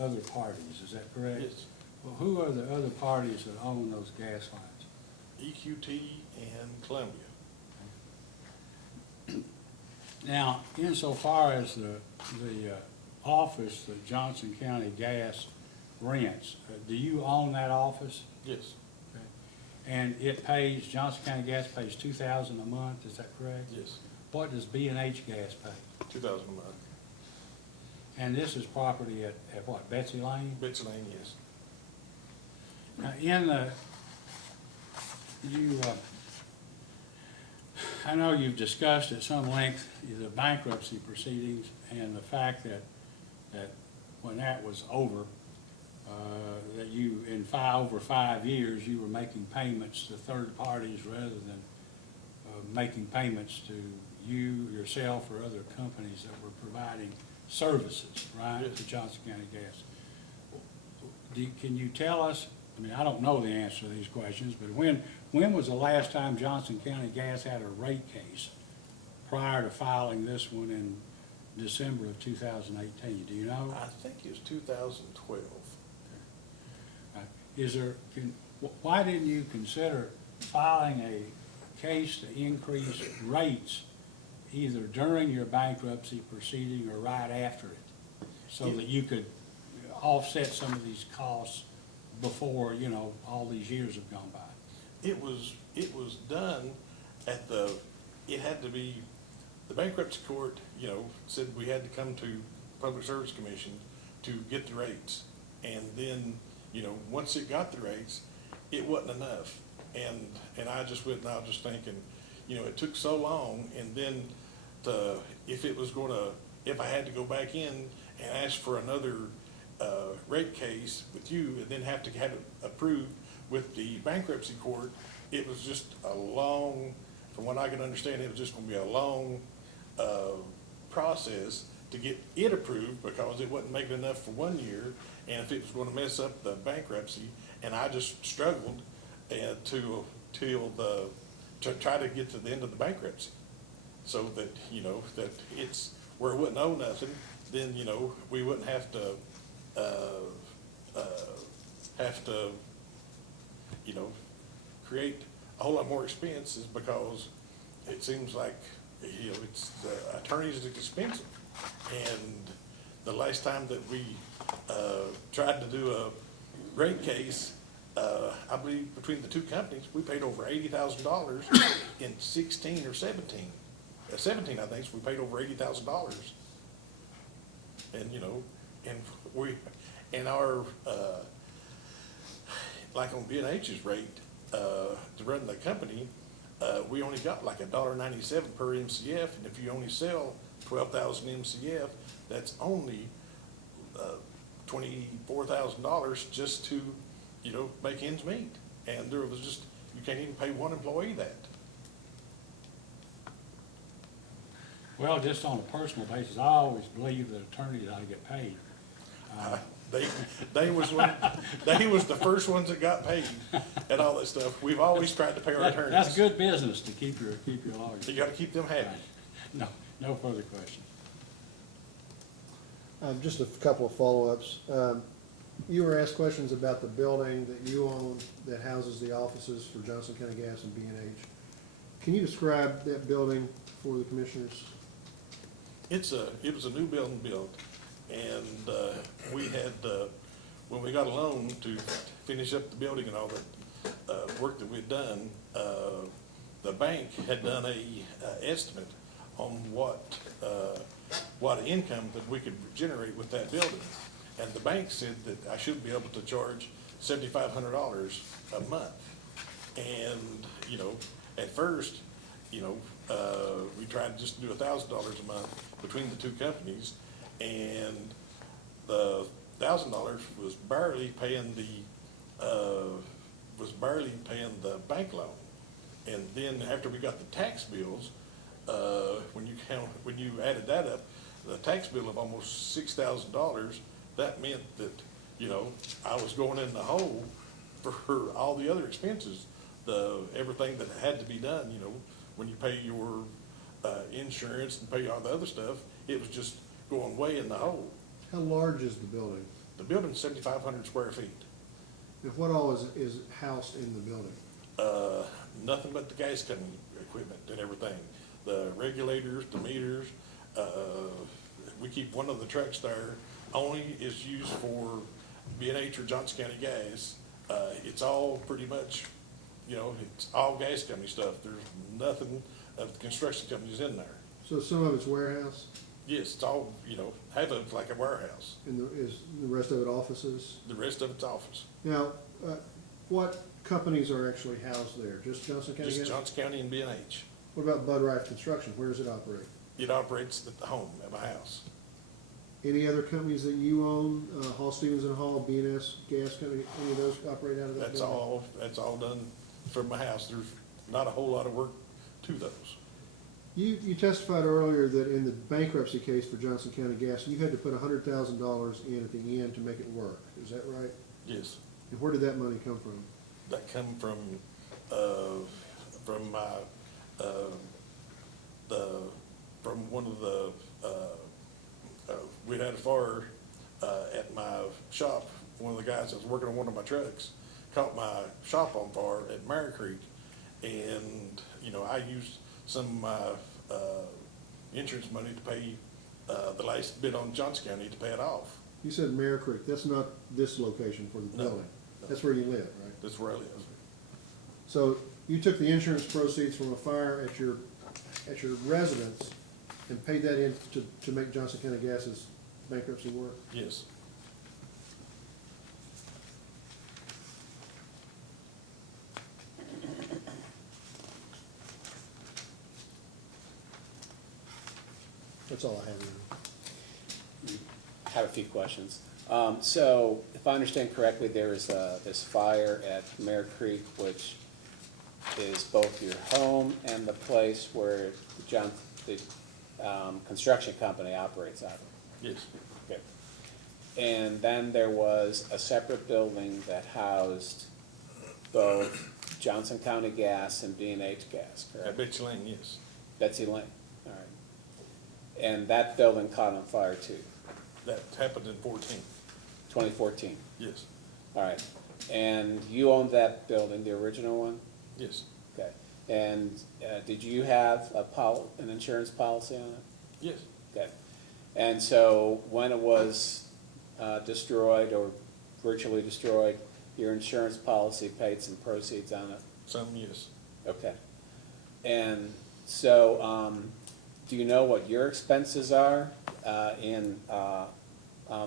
other parties, is that correct? Yes. Well, who are the other parties that own those gas lines? EQT and Columbia. Now, insofar as the office that Johnson County Gas rents, do you own that office? Yes. Okay. And it pays, Johnson County Gas pays $2,000 a month, is that correct? Yes. What does B&H Gas pay? 2,000 a month. And this is property at what, Betsy Lane? Bitsy Lane, yes. Now, in the, I know you've discussed at some length the bankruptcy proceedings and the fact that when that was over, that you, in over 5 years, you were making payments to third parties rather than making payments to you, yourself, or other companies that were providing services, right, Yes. to Johnson County Gas. Can you tell us, I mean, I don't know the answer to these questions, but when was the last time Johnson County Gas had a rate case prior to filing this one in December of 2018? Do you know? I think it was 2012. Why didn't you consider filing a case to increase rates either during your bankruptcy proceeding or right after it, so that you could offset some of these costs before, all these years have gone by? It was done at it had to be, the bankruptcy court, said we had to come to Public Service Commission to get the rates. And then, once it got the rates, it wasn't enough. And I just went, and I was just thinking, it took so long, and then if I had to go back in and ask for another rate case with you and then have to have it approved with the bankruptcy court, it was just a long, from what I can understand, it was just gonna be a long, process to get it approved because it wasn't making enough for 1 year, and if it was gonna mess up the bankruptcy, and I just struggled to try to get to the end of the bankruptcy. So that, you know, that it's, where it wouldn't owe nothing, then, you know, we wouldn't have to, you know, create a whole lot more expenses because it seems like, you know, it's, attorneys is expensive. And the last time that we, tried to do a rate case, I believe between the two companies, we paid over $80,000 in 16 or 17. 17, I think, so we paid over $80,000. And, you know, and our, like on B&H's rate, to run the company, we only got like $1.97 per MCF, and if you only sell 12,000 MCF, that's only $24,000 just to, you know, make ends meet. And there was just, you can't even pay one employee that. Well, just on a personal basis, I always believe that attorneys ought to get paid. They was the first ones that got paid and all that stuff. We've always tried to pay our attorneys. That's good business to keep your lawyers. You gotta keep them happy. Right. No further questions. Just a couple of follow-ups. You were asked questions about the building that you own that houses the offices for Johnson County Gas and B&H. Can you describe that building for the commissioners? It was a new building built, and we had, when we got a loan to finish up the building and all that work that we'd done, the bank had done a estimate on what income that we could generate with that building. And the bank said that I should be able to charge $7,500 a month. And, you know, at first, you know, we tried just to do $1,000 a month between the two companies, and the $1,000 was barely paying the bank loan. And then after we got the tax bills, when you added that up, the tax bill of almost $6,000, that meant that, you know, I was going in the hole for all the other expenses, everything that had to be done, you know, when you pay your insurance and pay all the other stuff, it was just going way in the hole. How large is the building? The building's 7,500 square feet. And what all is housed in the building? Nothing but the gas company equipment and everything. The regulators, the meters, we keep one of the trucks there, only is used for B&H or Johnson County Gas. It's all pretty much, you know, it's all gas company stuff. There's nothing of the construction companies in there. So some of it's warehouse, Yes, it's all, you know, half of it's like a warehouse. and is the rest of it offices? The rest of it's office. Now, what companies are actually housed there? Just Johnson County Just Gas? Johnson County and B&H. What about Bud Rife Construction? Where does it operate? It operates at the home, at my house. Any other companies that you own, Hall Stevens and Hall, B&S Gas Company, any of those operate out of that building? That's all done from my house. There's not a whole lot of work to those. You testified earlier that in the bankruptcy case for Johnson County Gas, you had to put $100,000 in at the end to make it work. Is that right? Yes. And where did that money come from? That come from my, from one of the, we'd had a fire at my shop. One of the guys that was working on one of my trucks caught my shop on fire at Mary Creek. And, you know, I used some of my insurance money to pay the last bit on Johnson County to pay it off. You said Mare Creek. That's not this location for the No, building. no. That's where you live, right? That's where I live. So you took the insurance proceeds from a fire at your residence and paid that in to make Johnson County Gas's bankruptcy work? Yes. That's all I have. I have a few questions. So, if I understand correctly, there is this fire at Mare Creek, which is both your home and the place where the construction company operates out of. Yes, Okay. And then there was a separate building that housed both Johnson County Gas and B&H Gas, at correct? Betsy Lane, yes. Betsy Lane, all right. And that building caught on fire too, That happened in 14, 2014, yes, all right. And you owned that building, the original one? yes, Okay. And did you have an insurance policy on it? yes. Okay. And so when it was destroyed or virtually destroyed, your insurance policy paid some proceeds on it? Some, yes. Okay. And so, do you know what your expenses are in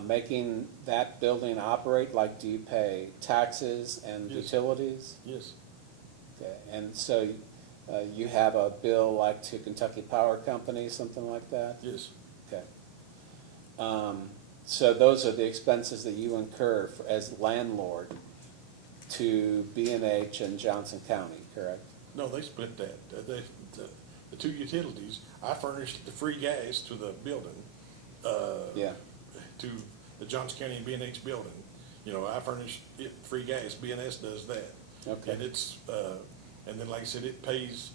making that building operate? Like, do you pay taxes and Yes. utilities? Yes, Okay. And so you have a bill like to Kentucky Power Company, something like that? yes, Okay. So those are the expenses that you incur as landlord to B&H and Johnson County, correct? no, they split that. The two utilities, I furnished the free gas to the building, Yeah, to the Johnson County and B&H building. You know, I furnish it free gas, B&S does that. Okay. And it's, and then like I said, it pays,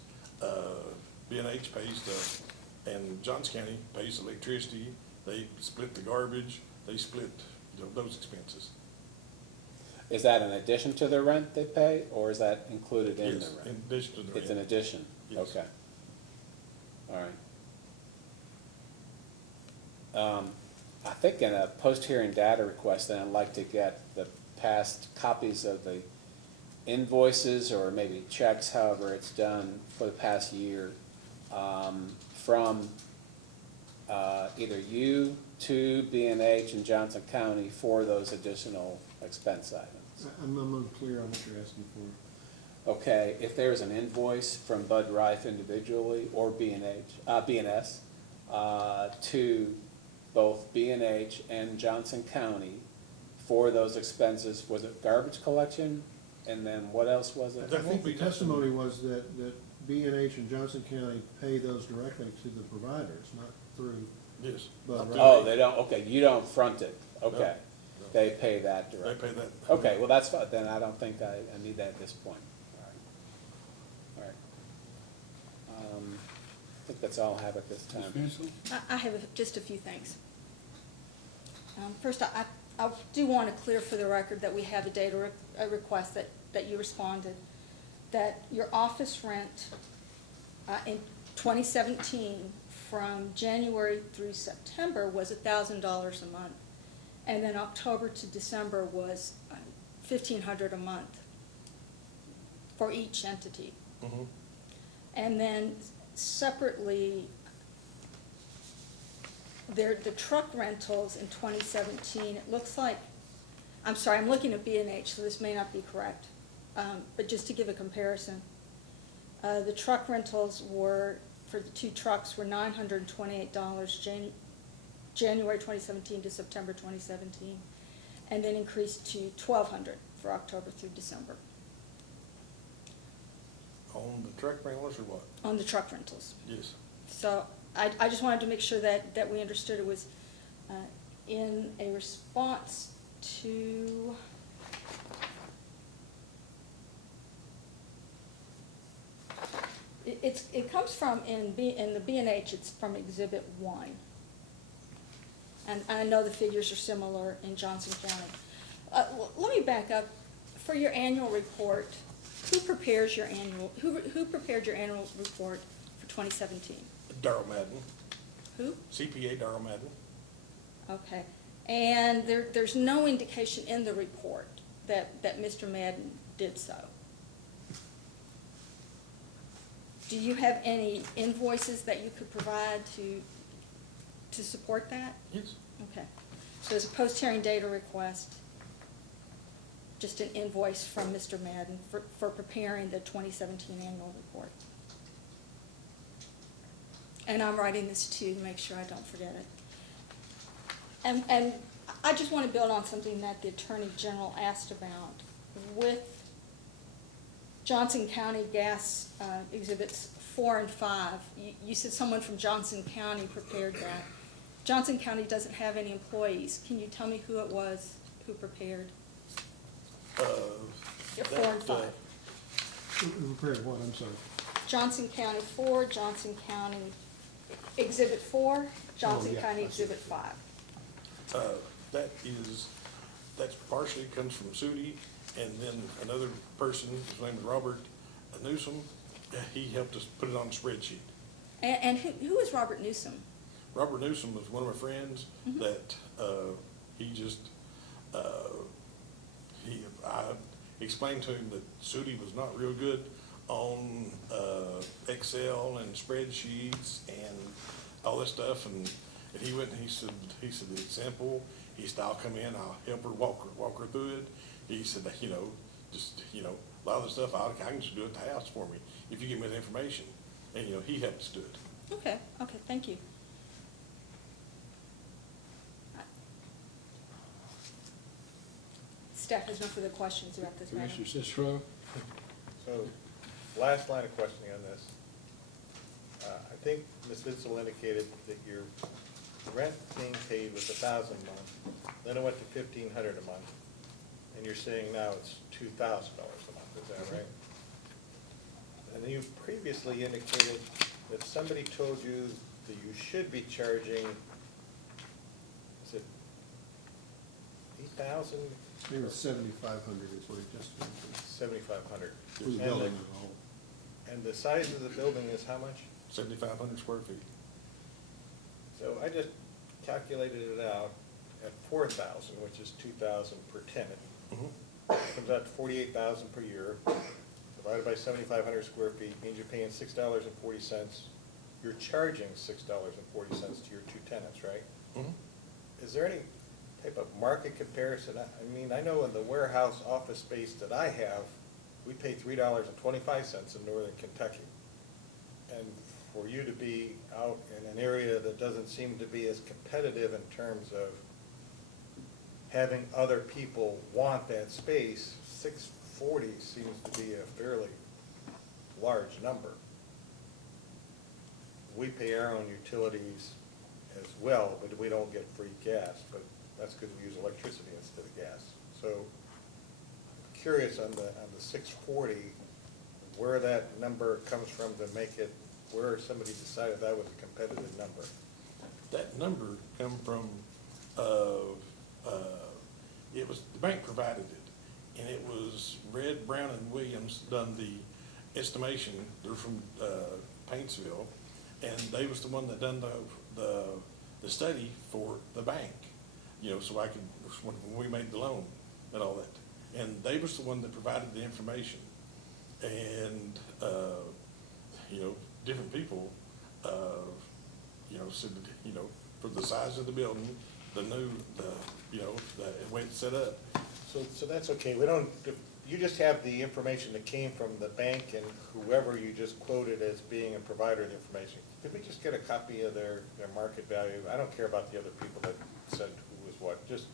B&H pays and Johnson County pays electricity, they split the garbage, they split, you know, those expenses. is that in addition to the rent they pay, or is that included in the Yes, in rent? addition to the rent. It's an addition, Yes. okay. All right. I think in a post-hearing data request, then I'd like to get the past copies of the invoices or maybe checks, however it's done, for the past year, from either you to B&H and Johnson County for those additional expense items. I'm unclear on what you're asking for. Okay, if there's an invoice from Bud Rife individually or B&S, to both B&H and Johnson County for those expenses, was it garbage collection? And then what else was it? I There think won't the be nothing. testimony was that B&H and Johnson County pay those directly to the providers, not through, Yes. But, Up to Oh, me. they don't, okay, you don't front it, okay. No. They pay that They directly. pay that. Okay, well, that's fine, then I don't think I need that at this point. All right. All right. I think that's all I have at this Ms. time. Bensley? I have just a few things. First, I do want to clear for the record that we have a data request that you responded, that your office rent in 2017 from January through September was $1,000 a month. And then October to December was $1,500 a month for each entity. Mhm. And then separately, the truck rentals in 2017, it looks like, I'm sorry, I'm looking at B&H, so this may not be correct. But just to give a comparison, the truck rentals were, for the two trucks, were $928 January 2017 to September 2017, and then increased to $1,200 for October through December On the truck rentalers or what? on the truck rentals. Yes. So I just wanted to make sure that we understood it was in a response to it comes from in the B&H, it's from Exhibit 1. And I know the figures are similar in Johnson County. Let me back up. For your annual report, who prepared your annual report for 2017? Darrell Madden, Who? CPA Darrell Madden. Okay. And there's no indication in the report that Mr. Madden did so. Do you have any invoices that you could provide to support that? Yes. Okay. So as a post-hearing data request, just an invoice from Mr. Madden for preparing the 2017 annual report. And I'm writing this too to make sure I don't forget it. And I just want to build on something that the Attorney General asked about. With Johnson County Gas Exhibits 4 and 5, you said someone from Johnson County prepared that. Johnson County doesn't have any employees. Can you tell me who it was who prepared? Your 4 and 5. Who prepared what, I'm sorry? Johnson County 4, Johnson County Exhibit 4, Johnson yeah, County I see. Exhibit 5. That's partially comes from Sudi, and then another person, his name is Robert Newsom, he helped us put it on the spreadsheet. And who is Robert Newsom? Robert Newsom was one of my friends that, he just, I explained to him that Sudi was not real good on, Excel and spreadsheets and all this stuff, and he went and he said it's simple. He said, I'll come in, I'll help her walk her through it. He said, a lot of the stuff, I can just do it at the house for me, if you give me the information. And, he helped us do it. Okay, thank you. Staff has no further questions about this matter. Commissioner Cicero? So, last line of questioning on this. I think Ms. Witzel indicated that your rent being paid was $1,000 a month, then it went to $1,500 a month, and you're saying now it's $2,000 a month, is that right? And then you previously indicated that somebody told you that you should be charging, is it 8,000? I think it was 7,500 is what it just, 7,500. for the building as a whole. And the size of the building is how much? 7,500 square feet. So I just calculated it out at 4,000, which is 2,000 per tenant. Comes out to 48,000 per year, divided by 7,500 square feet, means you're paying $6.40. You're charging $6.40 to your two tenants, right? Is there any type of market comparison? I mean, I know in the warehouse office space that I have, we pay $3.25 in northern Kentucky. And for you to be out in an area that doesn't seem to be as competitive in terms of having other people want that space, $6.40 seems to be a fairly large number. We pay our own utilities as well, but we don't get free gas, but that's because we use electricity instead of gas. So I'm curious on the $6.40, where that number comes from to make it, where somebody decided that was a competitive number. That number come from, it was, the bank provided it, and it was Red, Brown, and Williams done the estimation. They're from Paintsville, and they was the one that done the study for the bank, so I could, when we made the loan and all that. And they was the one that provided the information. And, different people, said, for the size of the building, the way it's set up. So that's okay, we don't, you just have the information that came from the bank and whoever you just quoted as being a provider of the information. Could we just get a copy of their market value? I don't care about the other people that said who was what, just,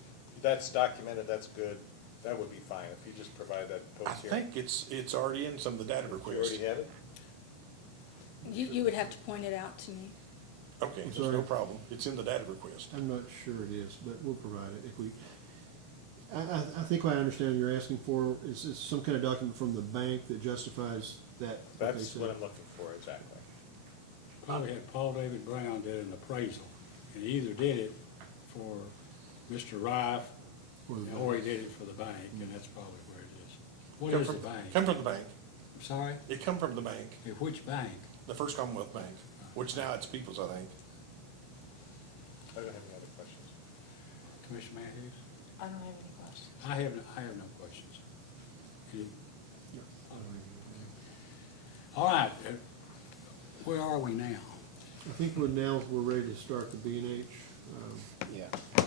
that's documented, that's good, that would be fine, if you just provide that I post here. think it's already in some of the data You requests. already had it? You would have to point it out to me. Okay, I'm there's no sorry. problem. It's in the data request. I'm not sure it is, but we'll provide it if we, I think what I understand you're asking for is some kind of document from the bank that justifies that. what they That's said. what I'm looking for, exactly. Probably had Paul David Brown did an appraisal, and he either did it for Mr. Rife, For the or he bank. did it for the bank, and that's probably where it is. What Come is the from- bank? Come from the bank. I'm sorry? It come from the bank, Hey, which bank? the First Commonwealth Bank, which now it's People's, I think. I don't have any other questions. Commissioner Matthews? I don't have any questions. I have no questions. You- Yeah, I don't even- All right, where are we now? I think we're ready to start the B&H. Yeah. So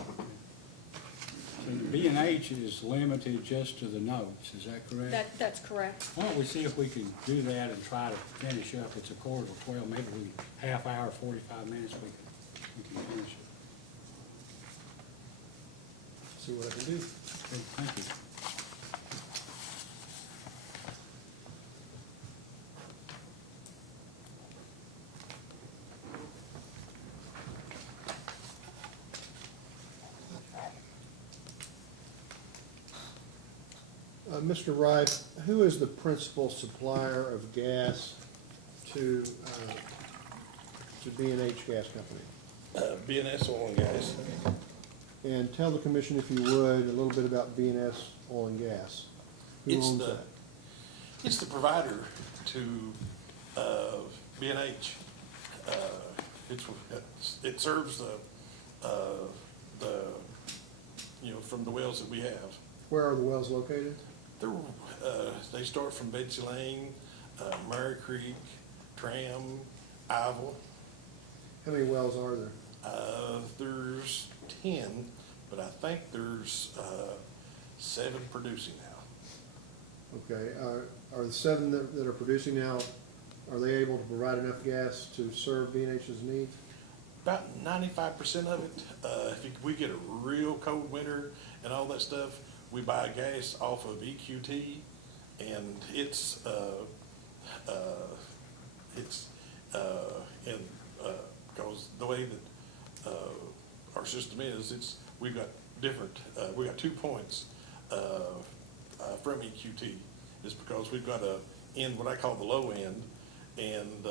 the B&H is limited just to the notes, is that correct? That's correct. Why don't we see if we can do that and try to finish up? It's a quarter to 12, maybe half hour, 45 minutes, we can finish it. see what I can do. Okay, thank you. Mr. Wright, who is the principal supplier of gas to B&H Gas Company? B&S Oil and Gas. And tell the commission, if you would, a little bit about B&S Oil and Gas. Who It's owns the- that? It's the provider to B&H. It serves from the wells that we have. Where are the wells located? They start from Betsy Lane, Murray Creek, Tram, Ivel. How many wells are there? There's 10, but I think there's 7 producing now. Okay, are the 7 that are producing now, are they able to provide enough gas to serve B&H's needs? About 95% of it, if we get a real cold winter and all that stuff, we buy gas off of EQT, and because the way that our system is, we've got 2 points from EQT. It's because we've got a end, what I call the low end, and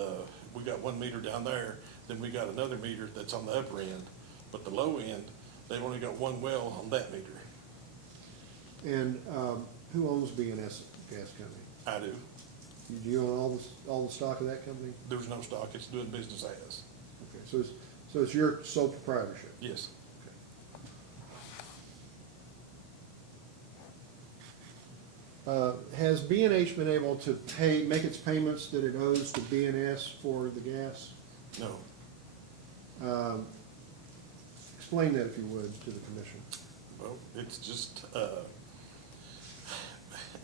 we got 1 meter down there, then we got another meter that's on the upper end, but the low end, they've only got 1 well on that meter. And who owns B&S Gas Company? I do. Do you own all the stock of that company? There's no stock, it's doing business as. Okay, so it's your sole proprietorship? Yes. Has B&H been able to make its payments that it owes to B&S for the gas? No. Explain that, if you would, to the commission. Well, it's just,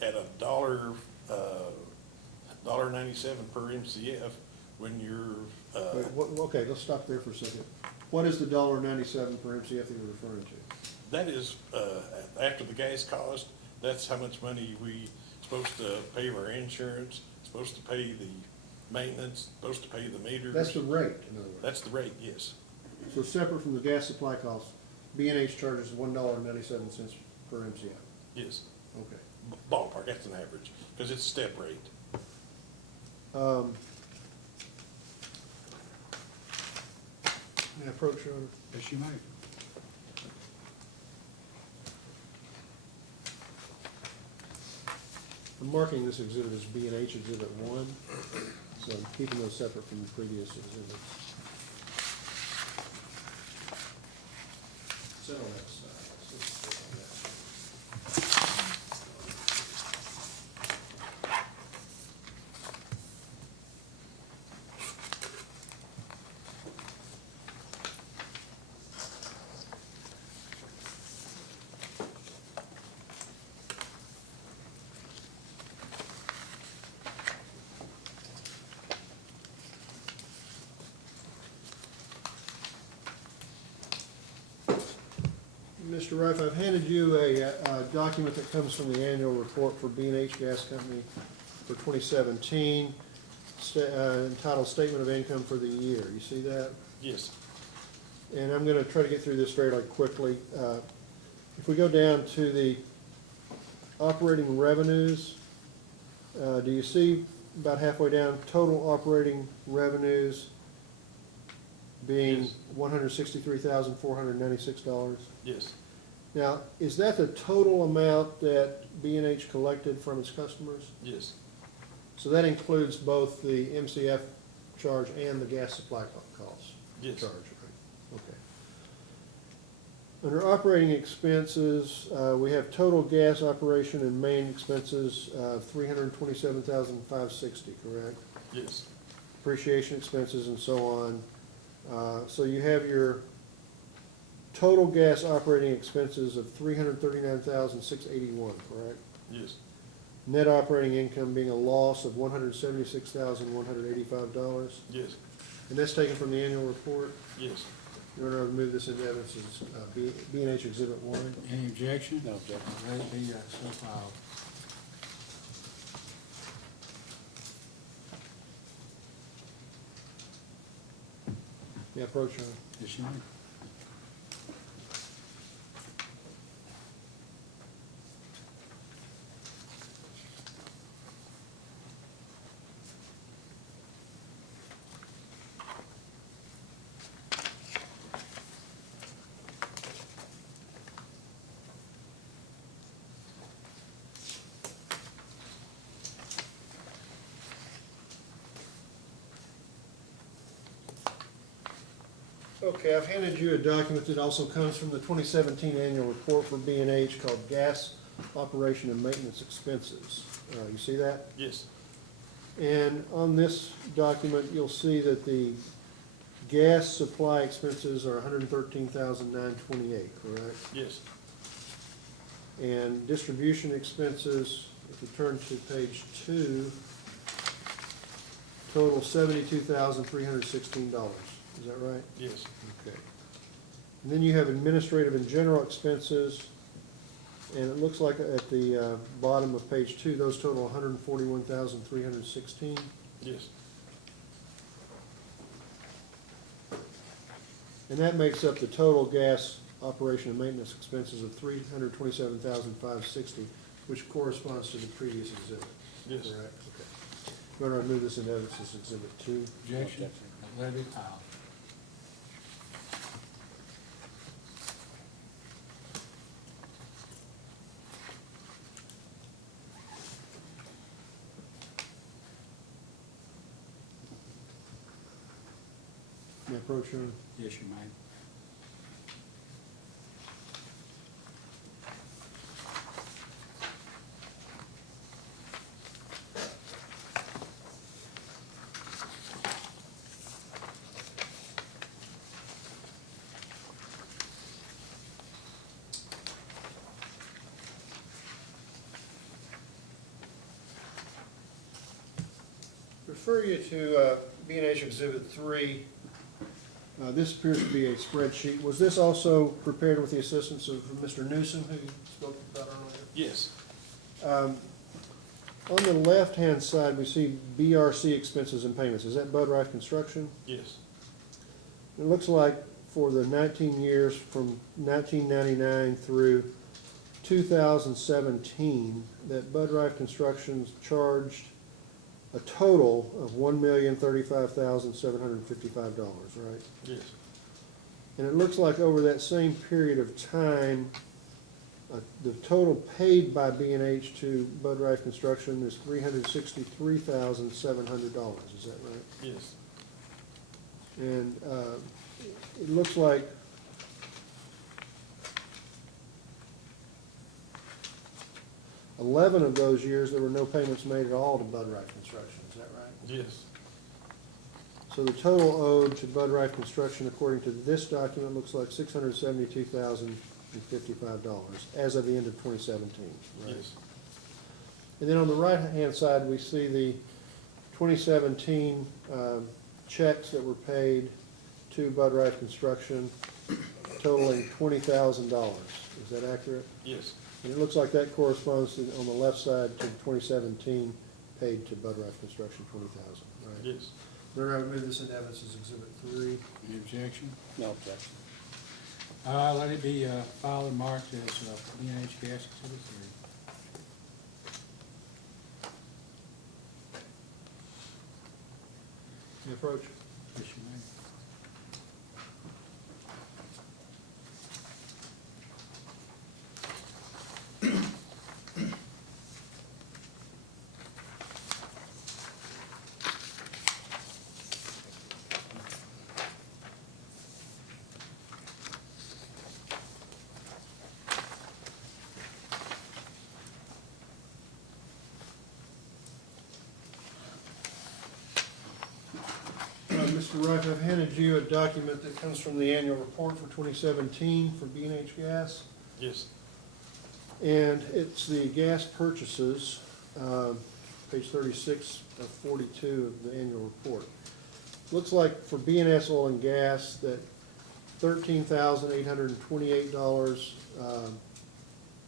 at $1.97 per MCF, when you're, Okay, let's stop there for a second. What is the $1.97 per MCF that you're referring to? that is, after the gas cost, that's how much money we supposed to pay our insurance, supposed to pay the maintenance, supposed to pay the meters. That's the rate, in other words. That's the rate, yes. So separate from the gas supply costs, B&H charges $1.97 per MCF. Yes. Okay. Ballpark, that's an average, because it's a step rate. May I approach, Your Honor? Yes, you may. I'm marking this exhibit as B&H Exhibit 1, so I'm keeping those separate from the previous exhibits. Sit on that side. Sit on that side. Mr. Rife, I've handed you a document that comes from the annual report for B&H Gas Company for 2017, entitled Statement of Income for the Year. You see that? Yes. And I'm going to try to get through this fairly quickly. If we go down to the operating revenues, do you see about halfway down, total operating revenues being Yes. $163,496? Yes. Now, is that the total amount that B&H collected from its customers? Yes. So that includes both the MCF charge and the gas supply costs? Yes. Charge, right, okay. Under operating expenses, we have total gas operation and main expenses of $327,560, correct? Yes. Depreciation expenses and so on. So you have your total gas operating expenses of $339,681, correct? Yes. Net operating income being a loss of $176,185, Yes. and that's taken from the annual report. Yes. Your Honor, I would move this into evidence as B&H Exhibit 1. Any objection? No objection. Let it be so filed. May I approach, Your Honor? Yes, you may. Okay, I've handed you a document that also comes from the 2017 annual report for B&H called Gas Operation and Maintenance Expenses. You see that? Yes, And on this document, you'll see that the gas supply expenses are $113,928, correct? yes, And distribution expenses, if you turn to page 2, total $72,316. Is that right? yes, Okay. And then you have administrative and general expenses, and it looks like at the bottom of page 2, those total $141,316. yes, And that makes up the total gas operation and maintenance expenses of $327,560, which corresponds to the previous exhibit. yes. Correct? Okay. Your Honor, I move this into evidence as Exhibit 2. Objection? Let it be filed. May I approach, Your Honor? Yes, you may. Refer you to B&H Exhibit 3. This appears to be a spreadsheet. Was this also prepared with the assistance of Mr. Newsom, who you spoke about earlier? Yes, On the left-hand side, we see BRC expenses and payments. Is that Bud Rife Construction? yes, It looks like for the 19 years from 1999 through 2017, that Bud Rife Construction's charged a total of $1,035,755, right? yes, And it looks like over that same period of time, the total paid by B&H to Bud Rife Construction is $363,700, is that right? yes, And it looks like $11 of those years, there were no payments made at all to Bud Rife Construction, is that right? yes, So the total owed to Bud Rife Construction, according to this document, looks like $672,055 as of the end of 2017, right? yes, And then on the right-hand side, we see the 2017 checks that were paid to Bud Rife Construction totaling $20,000. Is that accurate? yes, And it looks like that corresponds to, on the left side, to 2017 paid to Bud Rife Construction, $20,000, right? yes. Your Honor, I would move this into evidence as Exhibit 3. Any objection? No objection. Let it be filed and marked as B&H Gas Exhibit 3. May I approach? Yes, you may. Mr. Rife, I've handed you a document that comes from the annual report for 2017 for B&H Gas. Yes, And it's the gas purchases, page 36 of 42 of the annual report. Looks like for B&S Oil and Gas that $13,828,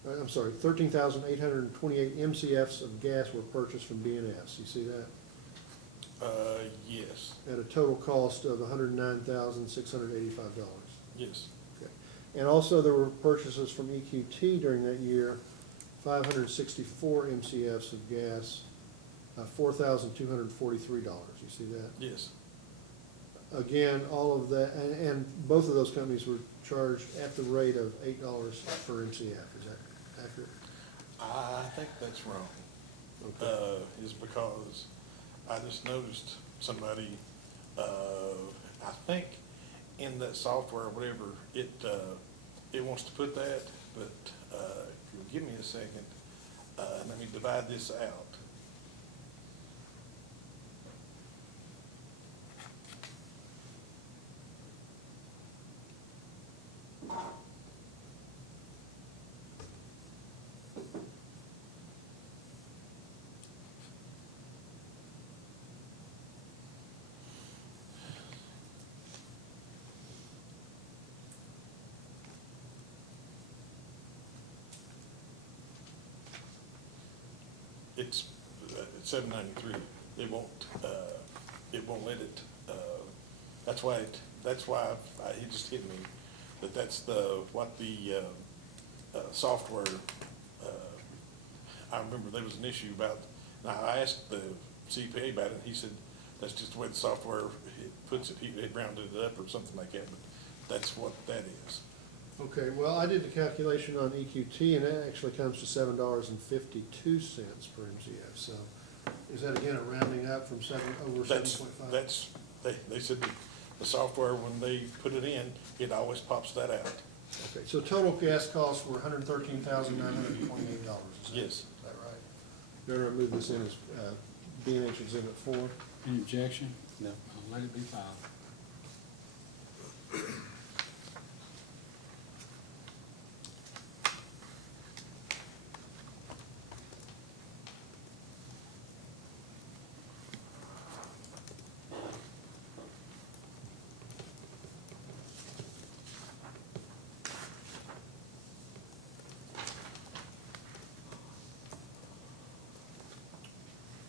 I'm sorry, 13,828 MCFs of gas were purchased from B&S. You see that? Yes, At a total cost of $109,685. yes, Okay. And also there were purchases from EQT during that year, 564 MCFs of gas, $4,243. You see that? yes. Again, all of that, and both of those companies were charged at the rate of $8 per MCF. Is that accurate? I think that's wrong. Okay. Is because I just noticed somebody, I think in that software or whatever, it wants to put that, but, if you'll give me a second, let me divide this out. It's $793. It won't let it, that's why it just hit me, that that's what the software, I remember there was an issue about, now I asked the CPA about it, and he said, that's just the way the software, it puts it, he had rounded it up or something like that, but that's what that is. Okay, well, I did the calculation on EQT, and that actually comes to $7.52 per MCF, so is that again a rounding up from over 7.5? That's, they said the software, when they put it in, it always pops that out. Okay, so total gas costs were $113,928, Yes. Is that right? Better move this in as B&H Exhibit 4. Any objection? No. I'll let it be filed.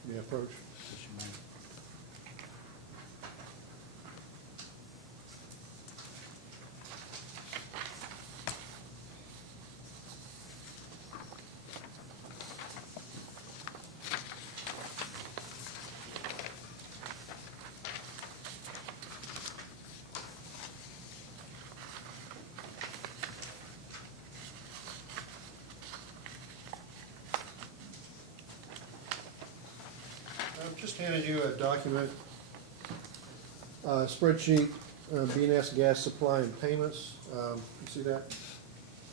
May I approach? Yes, you may. I've just handed you a document, spreadsheet, B&S gas supply and payments. You see that?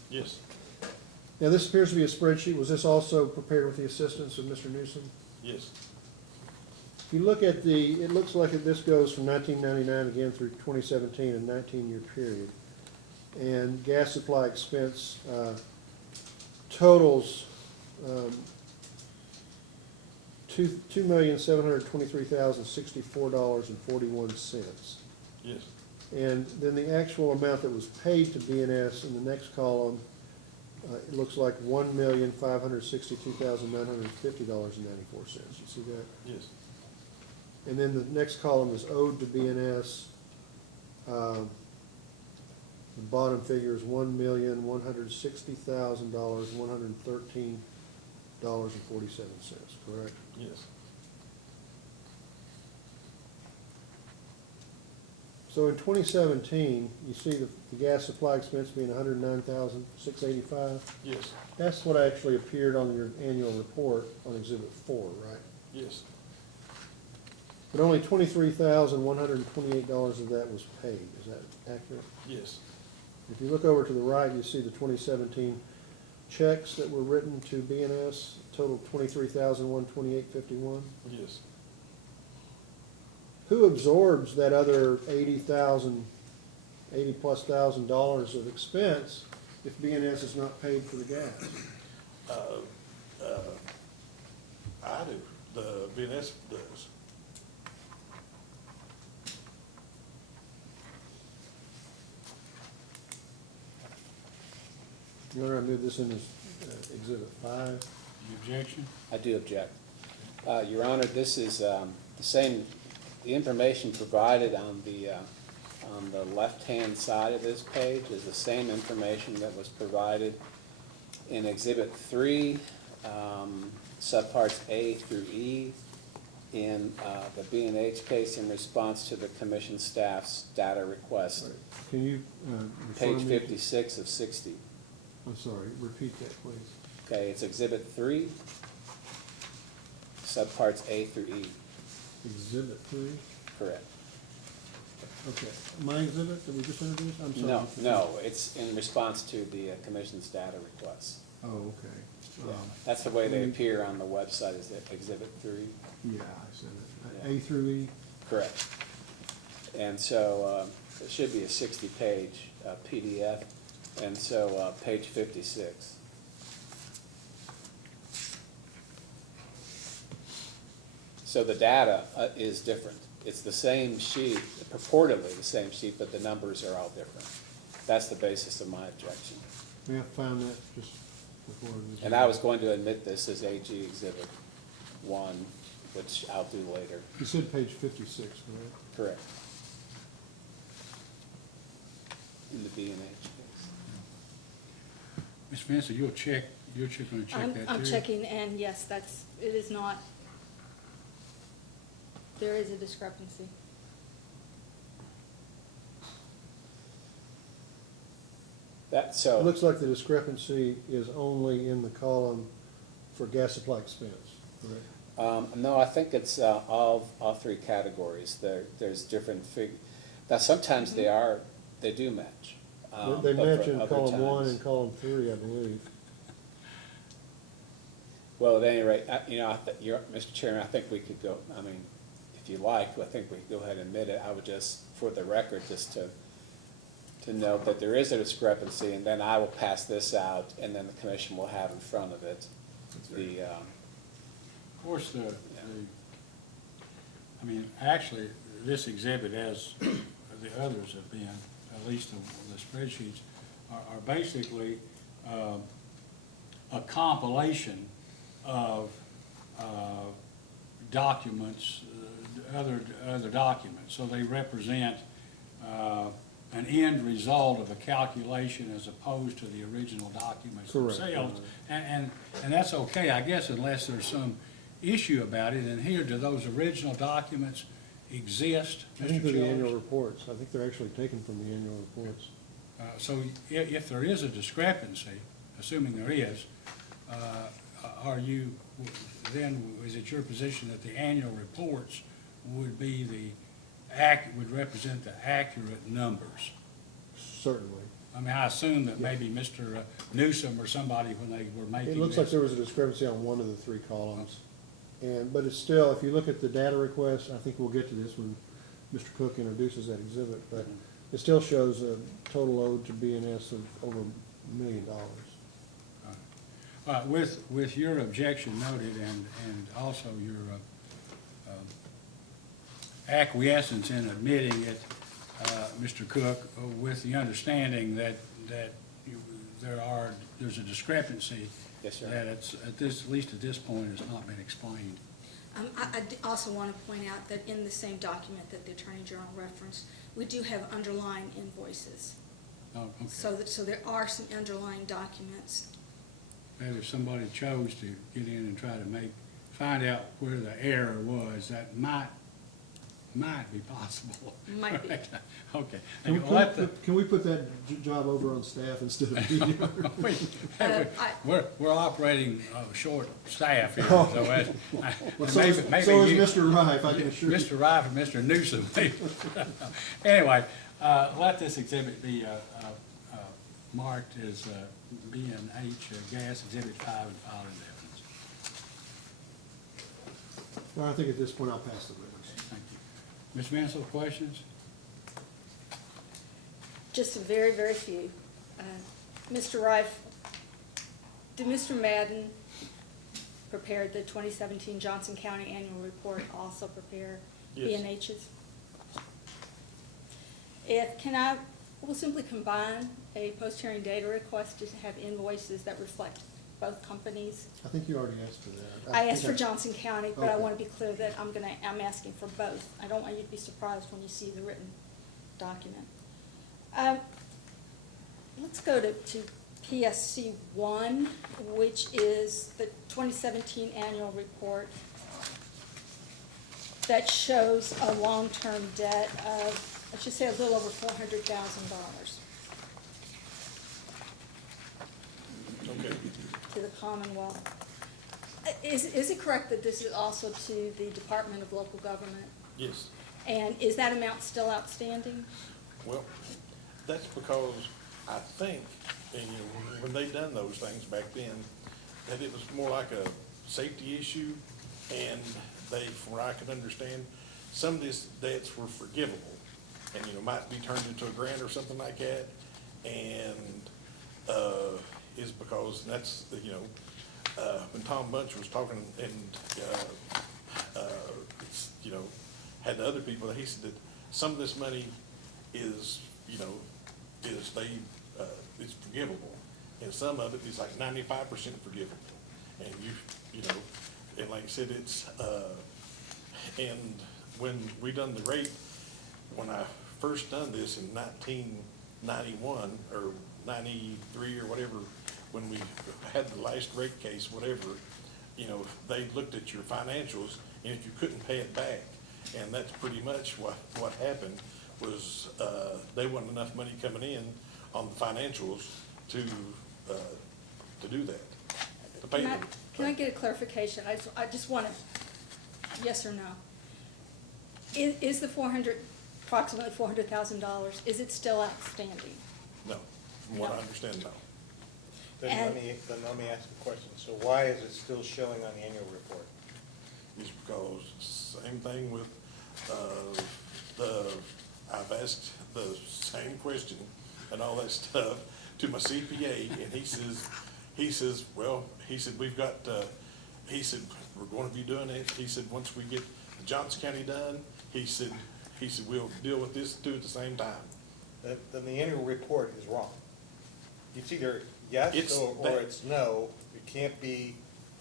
Yes, Now, this appears to be a spreadsheet. Was this also prepared with the assistance of Mr. Newsom? yes, If you look at it looks like this goes from 1999 again through 2017, a 19-year period. And gas supply expense totals $2,723,064.41. yes, And then the actual amount that was paid to B&S in the next column, it looks like $1,562,950.94. You see that? yes, And then the next column is owed to B&S. The bottom figure is $1,160,113.47, correct? yes, So in 2017, you see the gas supply expense being $109,685. yes, That's what actually appeared on your annual report on Exhibit 4, right? yes, But only $23,128 of that was paid. Is that accurate? yes, If you look over to the right, you see the 2017 checks that were written to B&S, total $23,128.51. yes. Who absorbs that other $80+ thousand of expense if B&S is not paid for the gas? I do, the B&S does. Your Honor, I move this in as Exhibit 5. Any objection? I do object. Your Honor, this is the same, the information provided on the left-hand side of this page is the same information that was provided in Exhibit 3, subparts A through E, in the B&H case in response to the commission staff's data request, Can you refer page me? 56 of 60. I'm sorry, repeat that, please. Okay, it's Exhibit 3, subparts A through E, Exhibit 3? correct. Okay. My exhibit that we just introduced? I'm sorry. No, it's in response to the commission's data request. Oh, okay. That's the way they appear on the website, is that Exhibit 3. Yeah, I said it. Yeah. A through E? Correct. And so it should be a 60-page PDF, and so page 56. So the data is different. It's the same sheet, purportedly the same sheet, but the numbers are all different. That's the basis of my objection. May I find that just before? this- And I was going to admit this as AG Exhibit 1, which I'll do later. You said page 56, correct? Correct. In the B&H case. Ms. Spencer, you're gonna check that too? I'm checking, and yes, it is not, there is a discrepancy. That, so. It looks like the discrepancy is only in the column for gas supply expense, correct? No, I think it's all three categories. There's different now sometimes they do match. They but match for in other column 1 times- and column 3, I believe. Well, at any rate, Mr. Chairman, I think we could go, I mean, if you like, I think we could go ahead and admit it. I would just, for the record, just to note that there is a discrepancy, and then I will pass this out, and then the commission will have in front of it the, Of course, I mean, actually, this exhibit, as the others have been, at least the spreadsheets, are basically a compilation of documents, other documents. So they represent an end result of a calculation as opposed to the original documents Correct. themselves. And that's okay, I guess, unless there's some issue about it. And here, do those original documents exist, I think Mr. they're the annual Childers? reports. I think they're actually taken from the annual reports. So if there is a discrepancy, assuming there is, is it your position that the annual reports would be would represent the accurate numbers? Certainly. I mean, I assume that maybe Mr. Newsom or somebody, when they were making It looks like this. there was a discrepancy on one of the 3 columns. But it's still, if you look at the data request, I think we'll get to this when Mr. Cook introduces that exhibit, but it still shows a total owed to B&S of over $1 million. With your objection noted and also your acquiescence in admitting it, Mr. Cook, with the understanding that there's a discrepancy. Yes, sir. That at least at this point, has not been explained. Also want to point out that in the same document that the Attorney General referenced, we do have underlying invoices. Oh, okay. So there are some underlying documents. And if somebody chose to get in and try to find out where the error was, that might be possible. Might be. Okay. Can we put that job over on staff instead of me? We're operating short staff here, Oh. so Well, so is Mr. Rife, I can assure you. Mr. Rife and Mr. Newsom. Anyway, let this exhibit be marked as B&H Gas Exhibit 5 and filed in evidence. Well, I think at this point I'll pass the witness. Thank you. Ms. Mansell, questions? Just a very, very few. Mr. Rife, did Mr. Madden prepare the 2017 Johnson County Annual Report, also prepare Yes. B&H's? We'll simply combine a post-hearing data request to have invoices that reflect both companies. I think you already asked for that. I asked think for Johnson County, but I Okay. want to be clear that I'm asking for both. I don't want you to be surprised when you see the written document. Let's go to PSC 1, which is the 2017 annual report that shows a long-term debt of, I should say, a little over $400,000 Okay. to the Commonwealth. Is it correct that this is also to the Department of Local Government? Yes. And is that amount still outstanding? Well, that's because I think, and you know, when they done those things back then, that it was more like a safety issue, and they, from what I could understand, some of these debts were forgivable, and, you know, might be turned into a grant or something like that, and, is because that's, you know, when Tom Bunch was talking and, you know, had the other people, he said that some of this money is, you know, is it's forgivable, and some of it is like 95% forgivable. And you know, and like I said, it's, and when we done the rate, when I first done this in 1991 or 93 or whatever, when we had the last rate case, whatever, you know, they looked at your financials, and if you couldn't pay it back, and that's pretty much what happened, was, there wasn't enough money coming in on the financials to do that, to pay them. Can I get a clarification? I just want to, yes or no? Is the approximately $400,000, is it still outstanding? No, from what I No. understand, no. Then And- let me ask a question. So why is it still showing on the annual report? Is because, same thing with, I've asked the same question and all that stuff to my CPA, and he says, well, he said, we've got, he said, we're gonna be doing it, he said, once we get the Johnson County done, he said, we'll deal with this two at the same time. Then the annual report is wrong. It's either yes It's or that- it's no. It can't be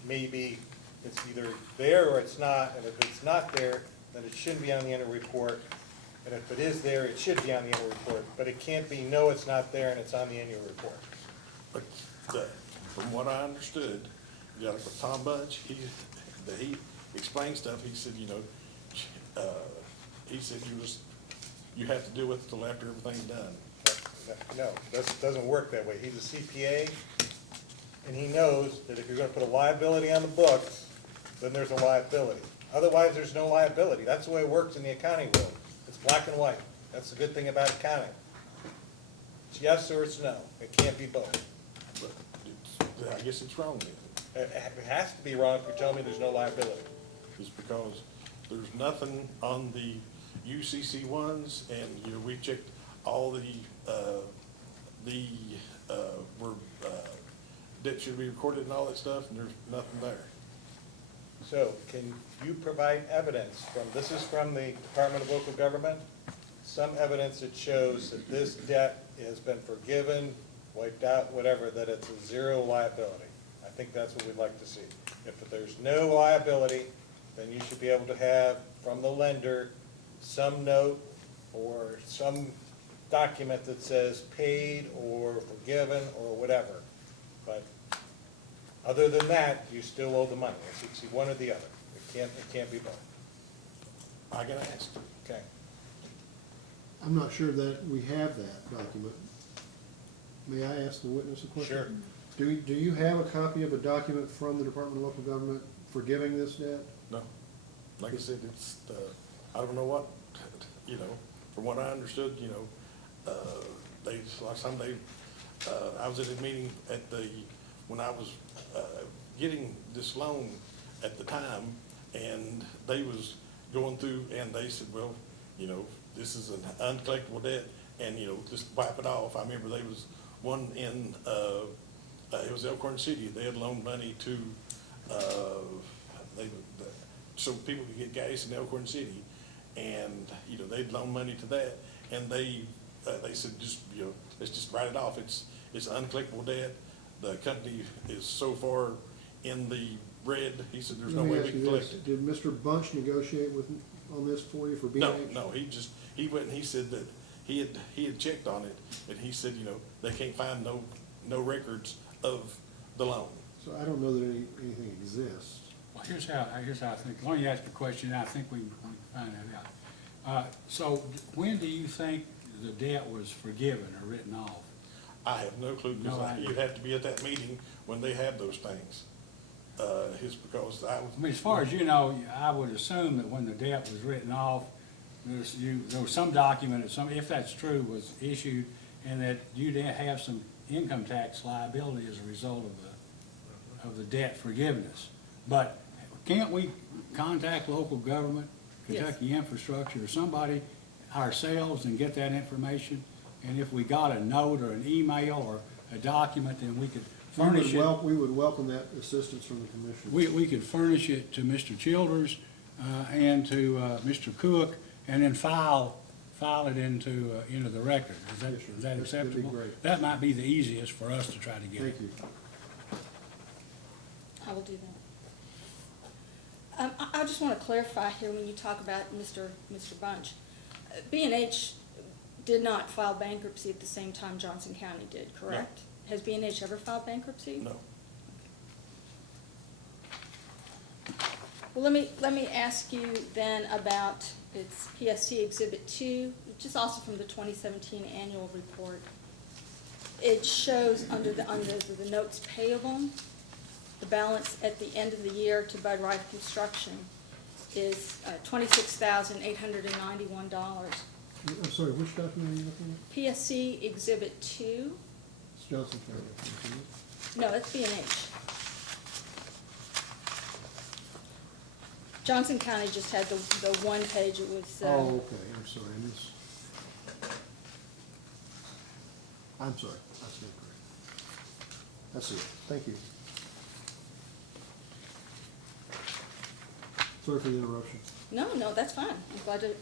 maybe, it's either there or it's not, and if it's not there, then it shouldn't be on the annual report. And if it is there, it should be on the annual report, but it can't be, no, it's not there and it's on the annual report. But from what I understood, you know, with Tom Bunch, he explained stuff, he said, you know, he said you have to deal with it till after everything's done. No, that doesn't work that way. He's a CPA, and he knows that if you're gonna put a liability on the books, then there's a liability. Otherwise, there's no liability. That's the way it works in the accounting world. It's black and white. That's the good thing about accounting. It's yes or it's no. It can't be both. But I guess it's wrong then. It has to be wrong if you're telling me there's no liability. Is because there's nothing on the UCC ones, and, you know, we checked all where, debt should be recorded and all that stuff, and there's nothing there. So can you provide evidence this is from the Department of Local Government, some evidence that shows that this debt has been forgiven, wiped out, whatever, that it's a zero liability? I think that's what we'd like to see. If there's no liability, then you should be able to have from the lender some note or some document that says paid or forgiven or whatever. But other than that, you still owe the money. It's one or the other. It can't be both. I can ask. Okay. I'm not sure that we have that document. May I ask the witness a question? Sure. Do you have a copy of a document from the Department of Local Government forgiving this debt? No, like I said, it's, I don't know what, you know, from what I understood, you know, last time I was at a meeting when I was, getting this loan at the time, and they was going through, and they said, well, you know, this is an uncollectible debt, and, you know, just wipe it off. I remember there was one in, it was Elkhorn City, they had loaned money to, so people could get gas in Elkhorn City, and, you know, they'd loan money to that, and they they said, just, you know, let's just write it off. It's unclickable debt. The company is so far in the red, he said, there's no Let me way ask we can you this. collect it. Did Mr. Bunch negotiate on this for you for B&H? No, he went and he said that he had checked on it, and he said, you know, they can't find no records of the loan. So I don't know that anything exists. Well, here's how I think, let me ask a question, and I think we can find that out. So when do you think the debt was forgiven or written off? I have no clue, No because idea. you'd have to be at that meeting when they have those things. It's because I mean, as far as you know, I would assume that when the debt was written off, there was some document, if that's true, was issued, and that you did have some income tax liability as a result of the debt forgiveness. But can't we contact local government, Yes. Kentucky Infrastructure, or somebody ourselves and get that information? And if we got a note or an email or a document, then we could furnish it. We would welcome that assistance from the commission. We could furnish it to Mr. Childers and to Mr. Cook, and then file it into the record. Is that Yes, sir. is that That'd be acceptable? great. That might be the easiest for us to try to get it. Thank you. I will do that. I just want to clarify here when you talk about Mr. Bunch. B&H did not file bankruptcy at the same time Johnson County did, correct? Has B&H ever filed bankruptcy? No. Well, let me ask you then about, it's PSC Exhibit 2, which is also from the 2017 annual report. It shows under the notes payable, the balance at the end of the year to Bud Rife Construction is $26,891. I'm sorry, which document are you looking at? PSC Exhibit 2, It's Johnson County, I think, isn't it? no, that's B&H. Johnson County just had the one page, it was, Oh, okay, I'm sorry, I'm sorry, I stand corrected. I see it, thank you. Sorry for the interruption. No, that's fine.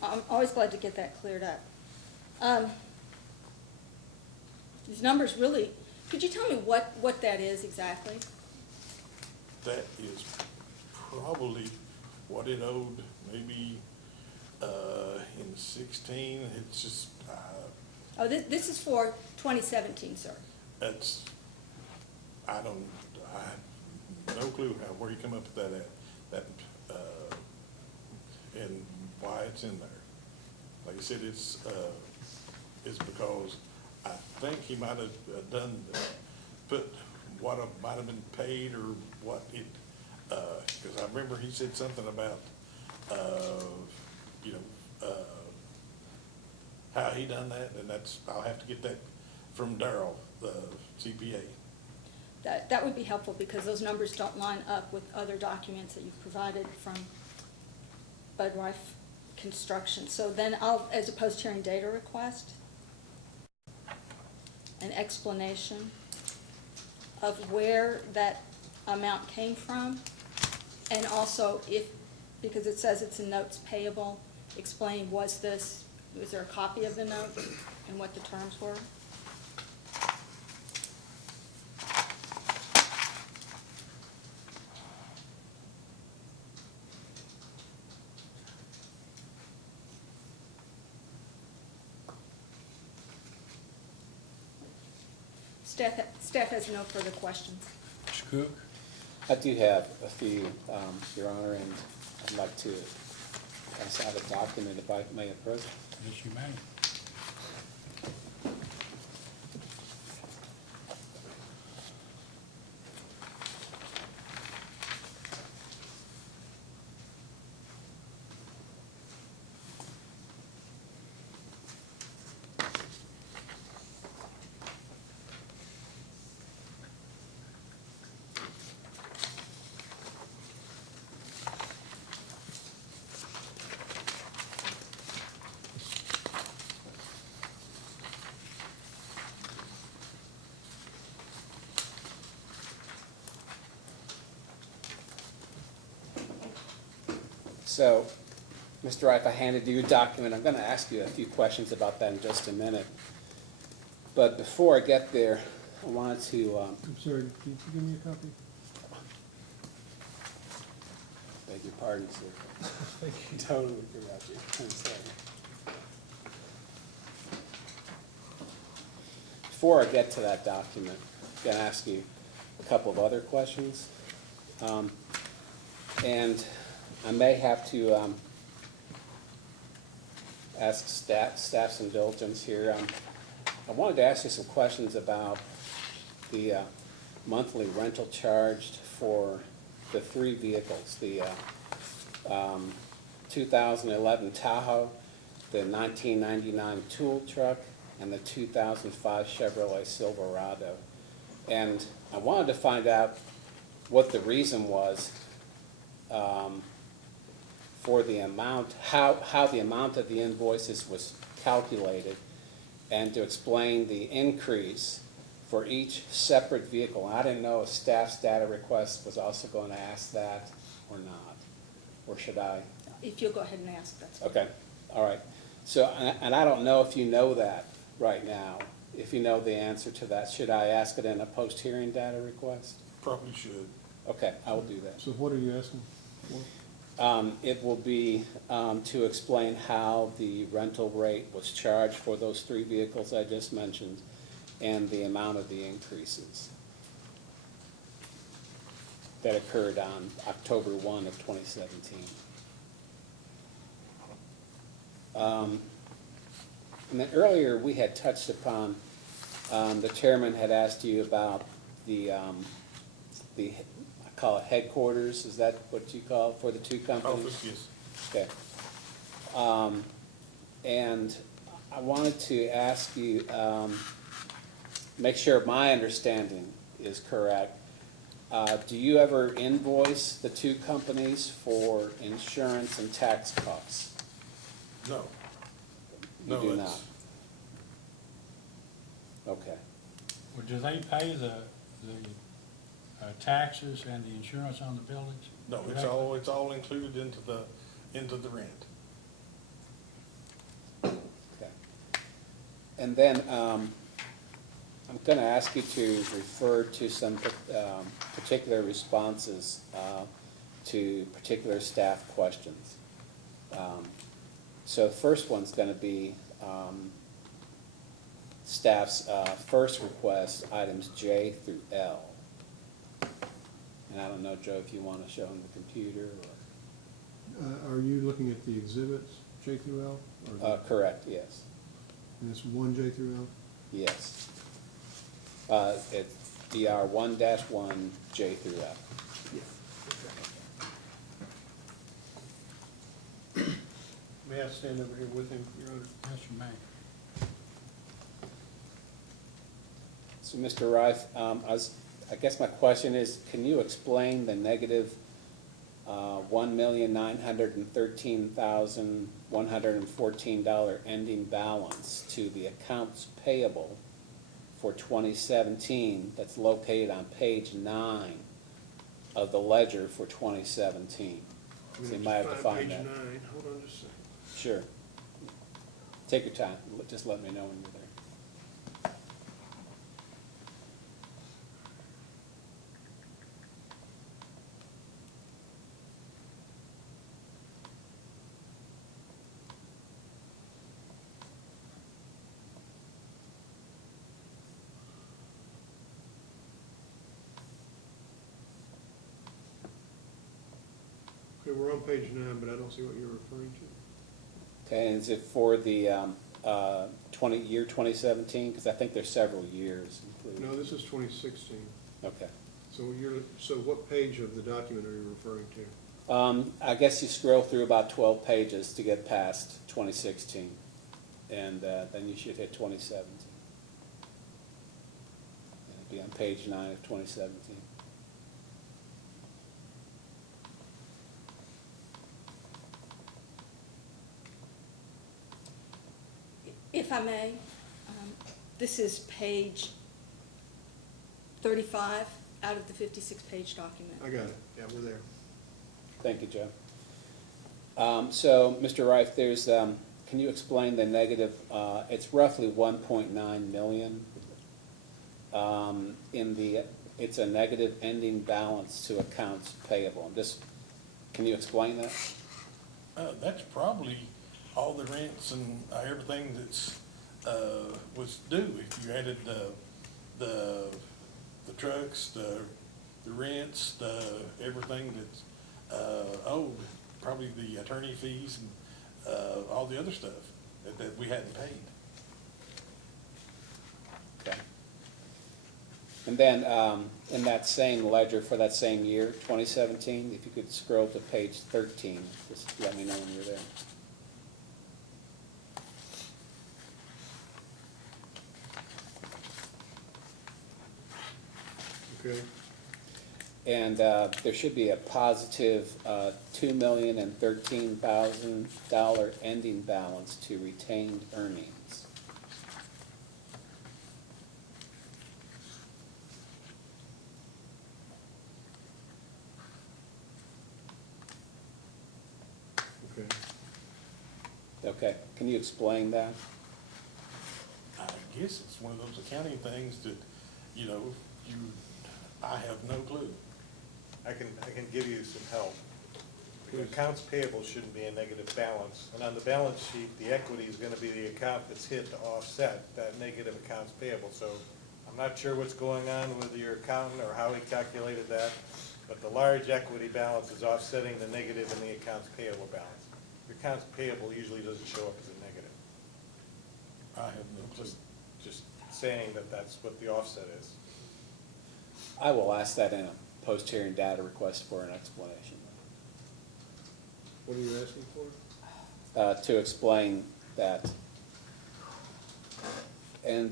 I'm always glad to get that cleared up. These numbers really, could you tell me what that is exactly? That is probably what it owed, maybe, in 16, it's just, Oh, this is for 2017, sir. that's, I have no clue where you come up with that and why it's in there. Like I said, it's because I think he might have put what might have been paid or what it, because I remember he said something about, how he done that, and I'll have to get that from Darrell, the CPA. That would be helpful because those numbers don't line up with other documents that you've provided from Bud Rife Construction. So then as a post-hearing data request, an explanation of where that amount came from, and also because it says it's in notes payable, explain was there a copy of the note and what the terms were? Staff has no further questions. Mr. Cook? I do have a few, Your Honor, and I'd like to pass out a document if I may approach. Yes, you may. So, Mr. Reif, I handed you a document. I'm going to ask you a few questions about that in just a minute. But before I get there, I wanted to, I'm sorry, can you give me a copy? beg your pardon, sir. Totally forgot you. I'm sorry. Before I get to that document, I'm going to ask you a couple of other questions. And I may have to ask staff's indulgence here. I wanted to ask you some questions about the monthly rental charged for the three vehicles, the 2011 Tahoe, the 1999 tool truck, and the 2005 Chevrolet Silverado. And I wanted to find out what the reason was for the amount, how the amount of the invoices was calculated, and to explain the increase for each separate vehicle. I didn't know if staff's data request was also going to ask that or not, or should I? If you'll go ahead and ask, that's fine. Okay, all right. So, and I don't know if you know that right now. If you know the answer to that, should I ask it in a post-hearing data request? Probably should. Okay, I will do that. So what are you asking for? It will be to explain how the rental rate was charged for those three vehicles I just mentioned and the amount of the increases that occurred on October 1 of 2017. And then earlier, we had touched upon, the chairman had asked you about the, I call it headquarters, is that what you call it for the two companies? Office, yes. Okay. And I wanted to ask you, make sure my understanding is correct. Do you ever invoice the two companies for insurance and tax costs? No. You No, do it's- not? Okay. Well, do they pay the taxes and the insurance on the buildings? No, it's all included into the rent. Okay. And then, I'm gonna ask you to refer to some, particular responses, to particular staff questions. So the first one's gonna be, staff's, first request, items J through L. And I don't know, Joe, if you wanna show them the computer or, Are you looking at the exhibits, J through L? Or correct, yes, and it's one J through L? yes. It's DR 1-1, J through F. May I stand over here with him, Your Honor? Yes, you may. So, Mr. Reif, I guess my question is, can you explain the negative $1,913,114 ending balance to the accounts payable for 2017 that's located on page 9 of the ledger for 2017? So you might have to find that. Page 9, hold on just a second. Sure. Take your time, just let me know when you're there. Okay, we're on page 9, but I don't see what you're referring to. Okay, and is it for the year 2017? Because I think there's several years included. No, this is 2016. Okay. So what page of the document are you referring to? I guess you scroll through about 12 pages to get past 2016, and then you should hit 2017. It'll be on page 9 of 2017. If I may, this is page 35 out of the 56-page document. I got it, yeah, we're there. Thank you, Joe. So, Mr. Reif, there's, can you explain the negative, it's roughly 1.9 million. It's a negative ending balance to accounts payable. Can you explain that? That's probably all the rents and everything that's, was due. If you added the trucks, the rents, everything that's, owed, probably the attorney fees and, all the other stuff that we hadn't paid. Okay. And then, in that same ledger for that same year, 2017, if you could scroll to page 13, just let me know when you're there. Okay. And there should be a positive $2,013,000 ending balance to retained earnings. Okay. Okay, can you explain that? I guess it's one of those accounting things that, I have no clue. I can give you some help. The accounts payable shouldn't be a negative balance, and on the balance sheet, the equity is gonna be the account that's hit to offset that negative accounts payable. So I'm not sure what's going on with your accountant or how he calculated that, but the large equity balance is offsetting the negative in the accounts payable balance. Your accounts payable usually doesn't show up as a negative. I have no clue. Just saying that that's what the offset is. I will ask that in a post-hearing data request for an explanation. What are you asking for? To explain that. And,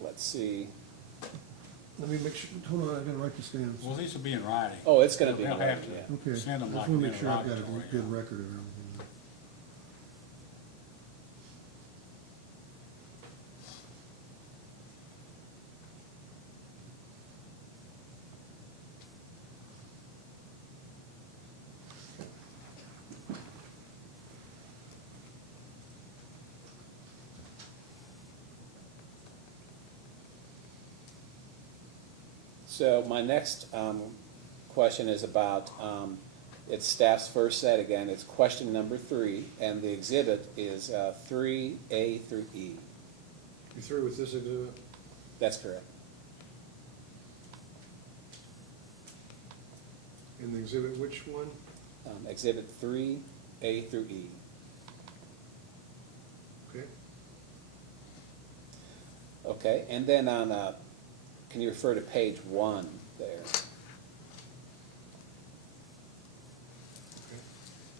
let's see, Let me make sure, hold on, I gotta write this down. Well, these will be in writing. oh, it's gonna be, They'll have to yeah. Okay, send them I like just wanna make sure I've got a interrogatory. good record of everything. So my next question is about, it's staff's first set again, it's question number 3, and the exhibit is 3A through E. You through with this exhibit? That's correct. In the exhibit, which one? Exhibit 3A through E. Okay. Okay, and then on, can you refer to page 1 there?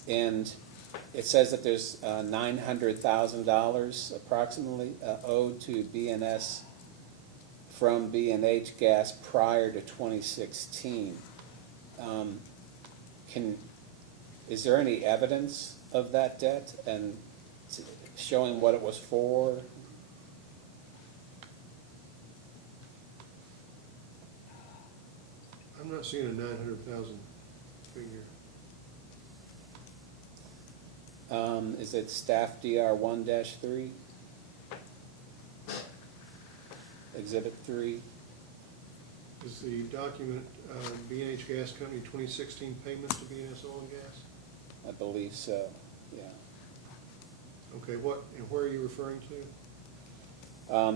And it says that there's $900,000 approximately owed to B&S from B&H Gas prior to 2016. Is there any evidence of that debt and showing what it was for? I'm not seeing a 900,000 figure. Is it staff DR 1-3? Exhibit 3? Is the document B&H Gas Company 2016 payment to B&S Oil and Gas? I believe so, yeah. Okay, what, and where are you referring to?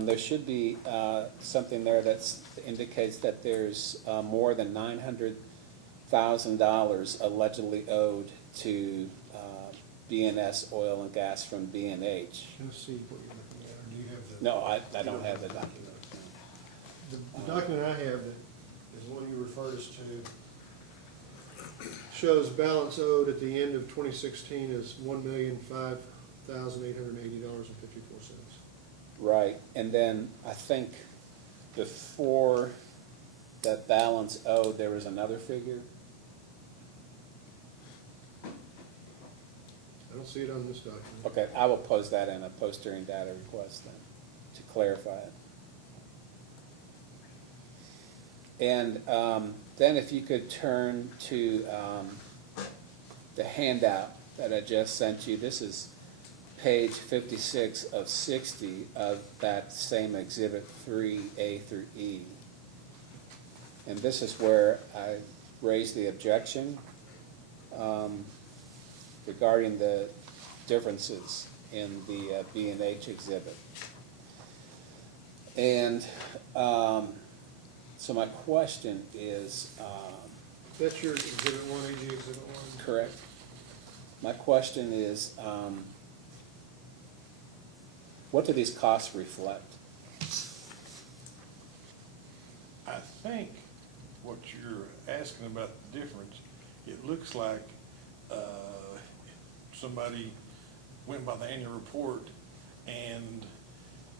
There should be something there that indicates that there's more than $900,000 allegedly owed to B&S Oil and Gas from B&H. Can I see what you're looking at, or do you have the? No, I don't have the document. The document I have that is the one you referred us to shows balance owed at the end of 2016 is $1,005,880.54. Right, and then I think before that balance owed, there was another figure. I don't see it on this document. Okay, I will post that in a post-hearing data request then, to clarify it. And then if you could turn to the handout that I just sent you, this is page 56 of 60 of that same exhibit 3A through E. And this is where I raised the objection regarding the differences in the B&H exhibit. And so my question is, That's your exhibit one, AG exhibit one? correct? My question is, what do these costs reflect? I think what you're asking about the difference, it looks like, somebody went by the annual report and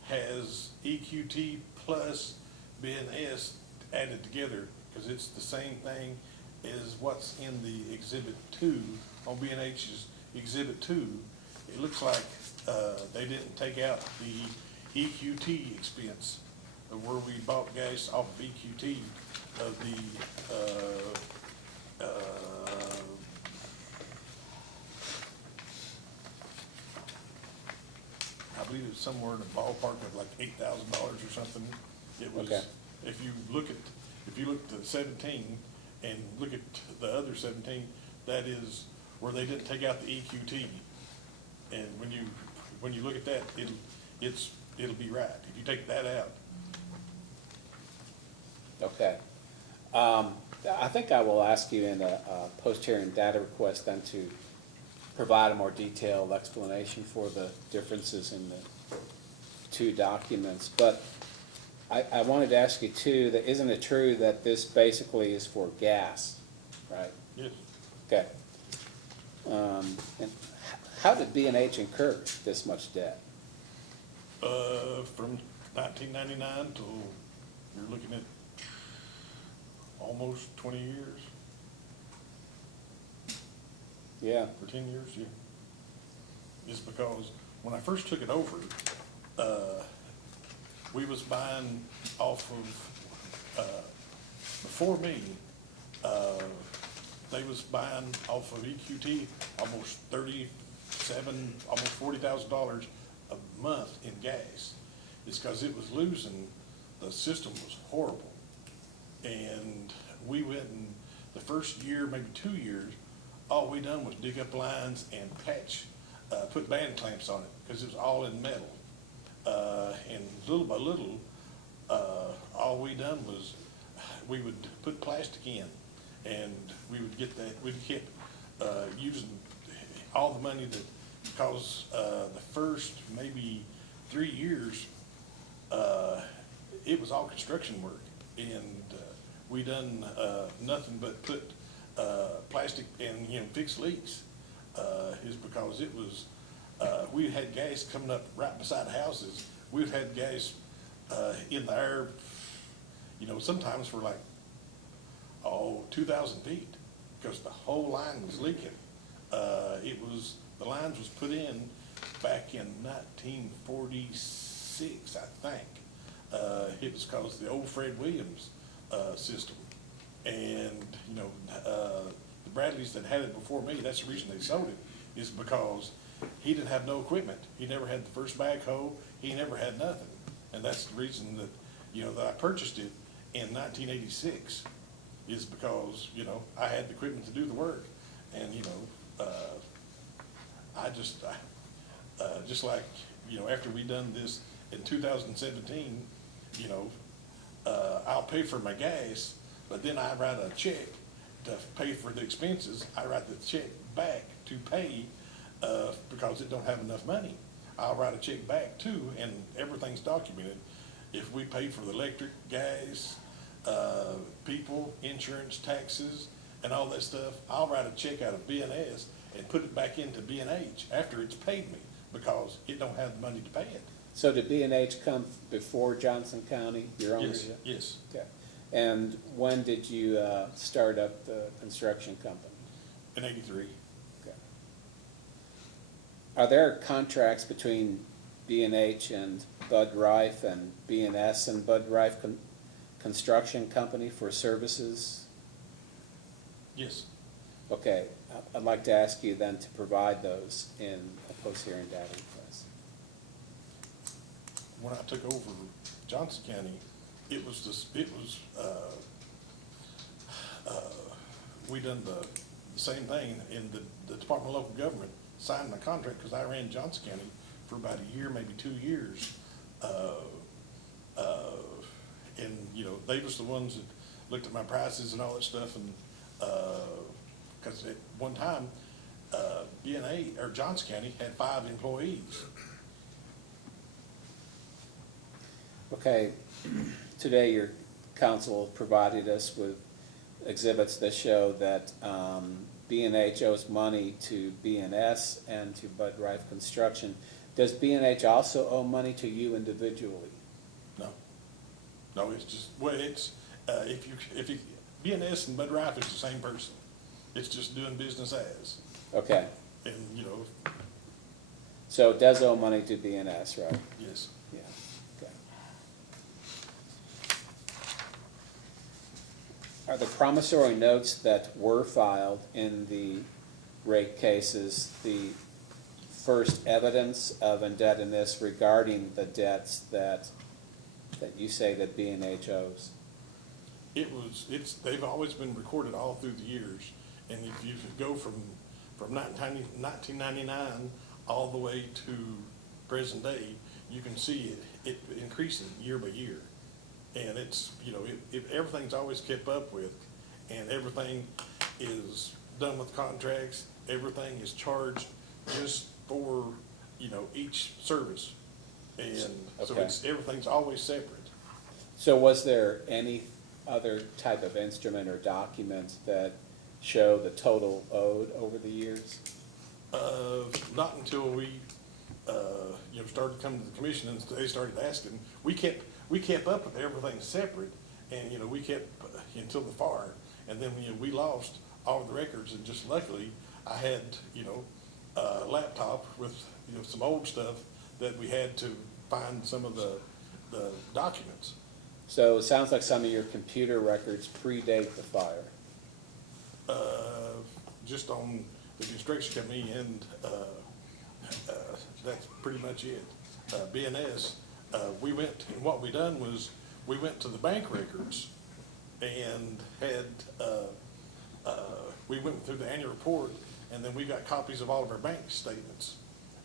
has EQT plus B&S added together, because it's the same thing as what's in the exhibit 2, on B&H's exhibit 2. It looks like, they didn't take out the EQT expense of where we bought gas off of EQT of the, I believe it was somewhere in the ballpark of like $8,000 or something. It was, Okay. if you look at 17 and look at the other 17, that is where they didn't take out the EQT. And when you look at that, it'll be right. If you take that out, Okay. I think I will ask you in a post-hearing data request then to provide a more detailed explanation for the differences in the two documents. But I wanted to ask you too, that isn't it true that this basically is for gas, right? yes. Okay. And how did B&H incur this much debt? From 1999 till, you're looking at almost 20 years, Yeah, or 10 years, yeah. It's because when I first took it over, we was buying off of, before me, they was buying off of EQT almost almost $40,000 a month in gas. It's because it was losing, the system was horrible. And we went and, the first year, maybe 2 years, all we done was dig up lines and patch, put band clamps on it, because it was all in metal. And little by little, all we done was, we would put plastic in, and we would get that, we'd keep, using all the money that, because, the first maybe 3 years, it was all construction work, and, we done, nothing but put, plastic and, fix leaks, is because it was, we had gas coming up right beside houses. We've had gas, in the air, sometimes for like, 2,000 feet, because the whole line was leaking. The lines was put in back in 1946, I think. It was because of the old Fred Williams, system. And, the Bradleys that had it before me, that's the reason they sold it, is because he didn't have no equipment. He never had the first backhoe, he never had nothing. And that's the reason that, that I purchased it in 1986, is because, I had the equipment to do the work. And, just like, after we done this in 2017, I'll pay for my gas, but then I write a check to pay for the expenses. I write the check back to pay, because it don't have enough money. I'll write a check back too, and everything's documented. If we pay for the electric, gas, people, insurance, taxes, and all that stuff, I'll write a check out of B&S and put it back into B&H after it's paid me, because it don't have the money to pay it. so did B&H come before Johnson County, your Yes, ownership? yes. Okay. And when did you start up the construction company? In 83. Okay. Are there contracts between B&H and Bud Rife and B&S and Bud Rife Construction Company for services? Yes. Okay, I'd like to ask you then to provide those in a post-hearing data request. When I took over Johnson County, it was we done the same thing, and the Department of Local Government signed my contract, because I ran Johnson County for about a year, maybe 2 years. And, you know, they was the ones that looked at my prices and all that stuff, and, because at one time, B&A, or Johnson County had 5 employees. Okay, today your council provided us with exhibits that show that B&H owes money to B&S and to Bud Rife Construction. Does B&H also owe money to you individually? No, it's just, well, it's, if you, B&S and Bud Rife is the same person. It's just doing business as, Okay, and, you know, so it does owe money to B&S, right? yes. Yeah, okay. Are the promissory notes that were filed in the rate cases the first evidence of indebtedness regarding the debts that you say that B&H owes? They've always been recorded all through the years, and if you go from 1999 all the way to present day, you can see it increasing year by year. And it's, you know, everything's always kept up with, and everything is done with contracts, everything is charged just for, you know, each service. And so Okay. everything's always separate. So was there any other type of instrument or document that show the total owed over the years? Not until we, you know, started coming to the commission and they started asking. We kept up with everything separate, and, you know, we kept until the fire, and then, you know, we lost all of the records, and just luckily, I had, you know, a laptop with, you know, some old stuff that we had to find some of the documents. So it sounds like some of your computer records predate the fire. Just on the construction company, and that's pretty much it. B&S, we went, and what we done was, we went to the bank records and had, we went through the annual report, and then we got copies of all of our bank statements.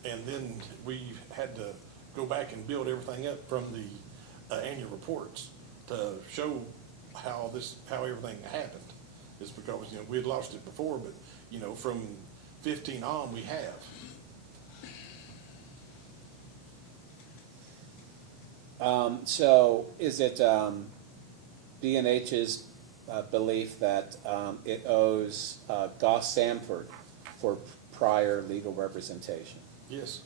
And then we had to go back and build everything up from the annual reports to show how everything happened. It's because, you know, we had lost it before, but, you know, from 15 on, we have. So is it B&H's belief that it owes Goss Sanford for prior legal representation? Yes.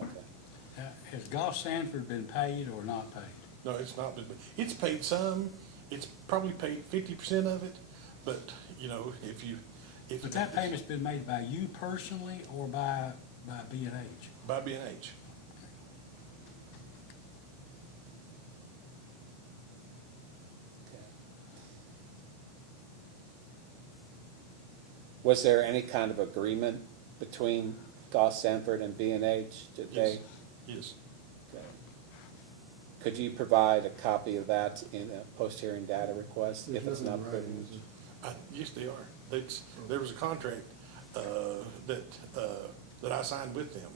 Okay. Has Goss Sanford been paid or not paid? No, it's not, but it's paid some. It's probably paid 50% of it, but, you know, if But that payment's been made by you personally or by B&H? by B&H. Was there any kind of agreement between Goss Sanford and B&H? Did they? Yes. Yes. Okay. Could you provide a copy of that in a post-hearing data request if it's There's nothing not in put writing, in? is there? Yes, they are. There was a contract that I signed with them.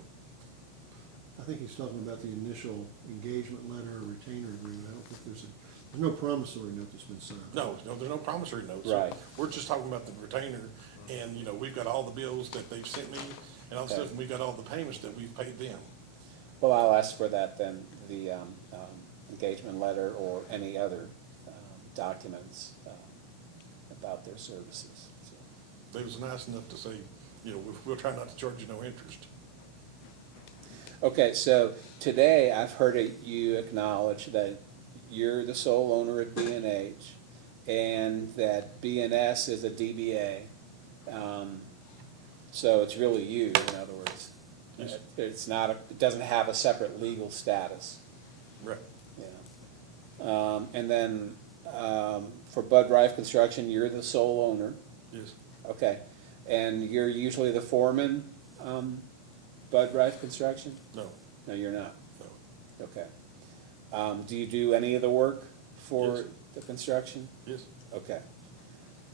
I think he's talking about the initial engagement letter or retainer agreement. I don't think there's no promissory note that's been signed. No, there's no promissory notes. Right. We're just talking about the retainer, and, you know, we've got all the bills that they've sent me and all the Okay. stuff, and we've got all the payments that we've paid them. Well, I'll ask for that then, the engagement letter or any other documents about their services. So. They was nice enough to say, you know, we'll try not to charge you no interest. Okay, so today I've heard you acknowledge that you're the sole owner at B&H and that B&S is a DBA. So it's really you, in other words. Yes. It's not, it doesn't have a separate legal status. Right. Yeah. And then for Bud Rife Construction, you're the sole owner. Yes. Okay. And you're usually the foreman, Bud Rife Construction? No, No, you're not. no, Okay. Do you do any of the work for Yes. the construction? yes, Okay.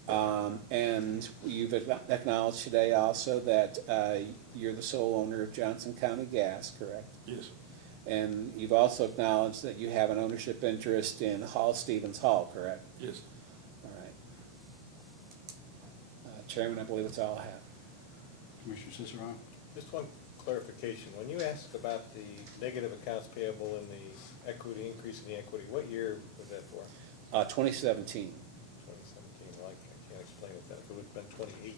And you've acknowledged today also that you're the sole owner of Johnson County Gas, correct? yes, And you've also acknowledged that you have an ownership interest in Hall Stevens Hall, correct? yes. All right. Chairman, I believe that's all I have. Commissioner Cicero? Just one clarification. When you asked about the negative accounts payable and the equity, increase in the equity, what year was that for? 2017. 2017, well, I can't explain it then. If it would have been 2018,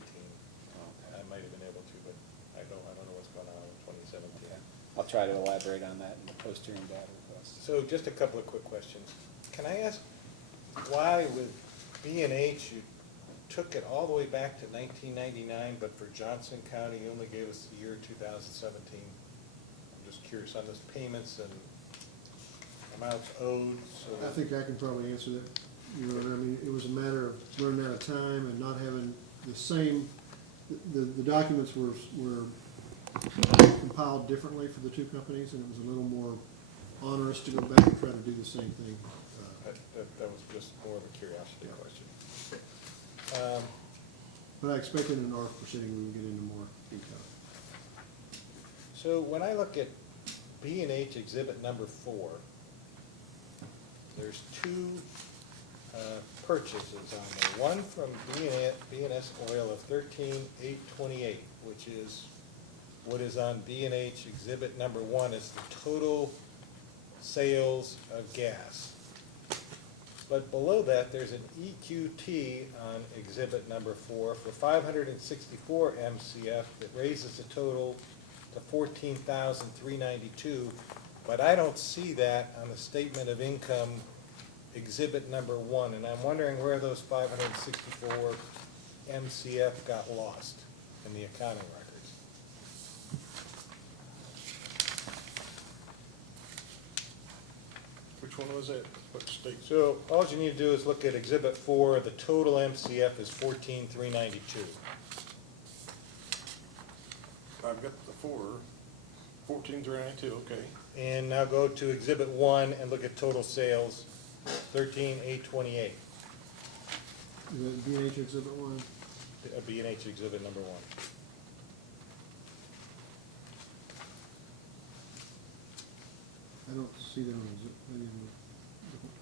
I might have been able to, but I don't know what's going on in 2017. I'll try to elaborate on that in the post-hearing data request. So just a couple of quick questions. Can I ask why with B&H you took it all the way back to 1999, but for Johnson County you only gave us the year 2017? I'm just curious on those payments and amounts owed, so. I think I can probably answer that, Your Honor. I mean, it was a matter of running out of time and not having the same, the documents were compiled differently for the two companies, and it was a little more onerous to go back and try to do the same thing. That was just more of a curiosity Yeah. question. But I expect in an ARF proceeding, we will get into more detail. So when I look at B&H Exhibit number 4, there's two purchases on there. One from B&S Oil of $13,828, which is what is on B&H Exhibit number 1 is the total sales of gas. But below that, there's an EQT on Exhibit number 4 for 564 MCF that raises the total to 14,392. But I don't see that on the statement of income Exhibit number 1, and I'm wondering where those 564 MCF got lost in the accounting records. Which one was that? What state? So all you need to do is look at Exhibit 4, the total MCF is 14,392. I've got the 14,392, okay. And now go to Exhibit 1 and look at total sales, 13,828, Is that B&H Exhibit 1? B&H Exhibit number 1. I don't see that on,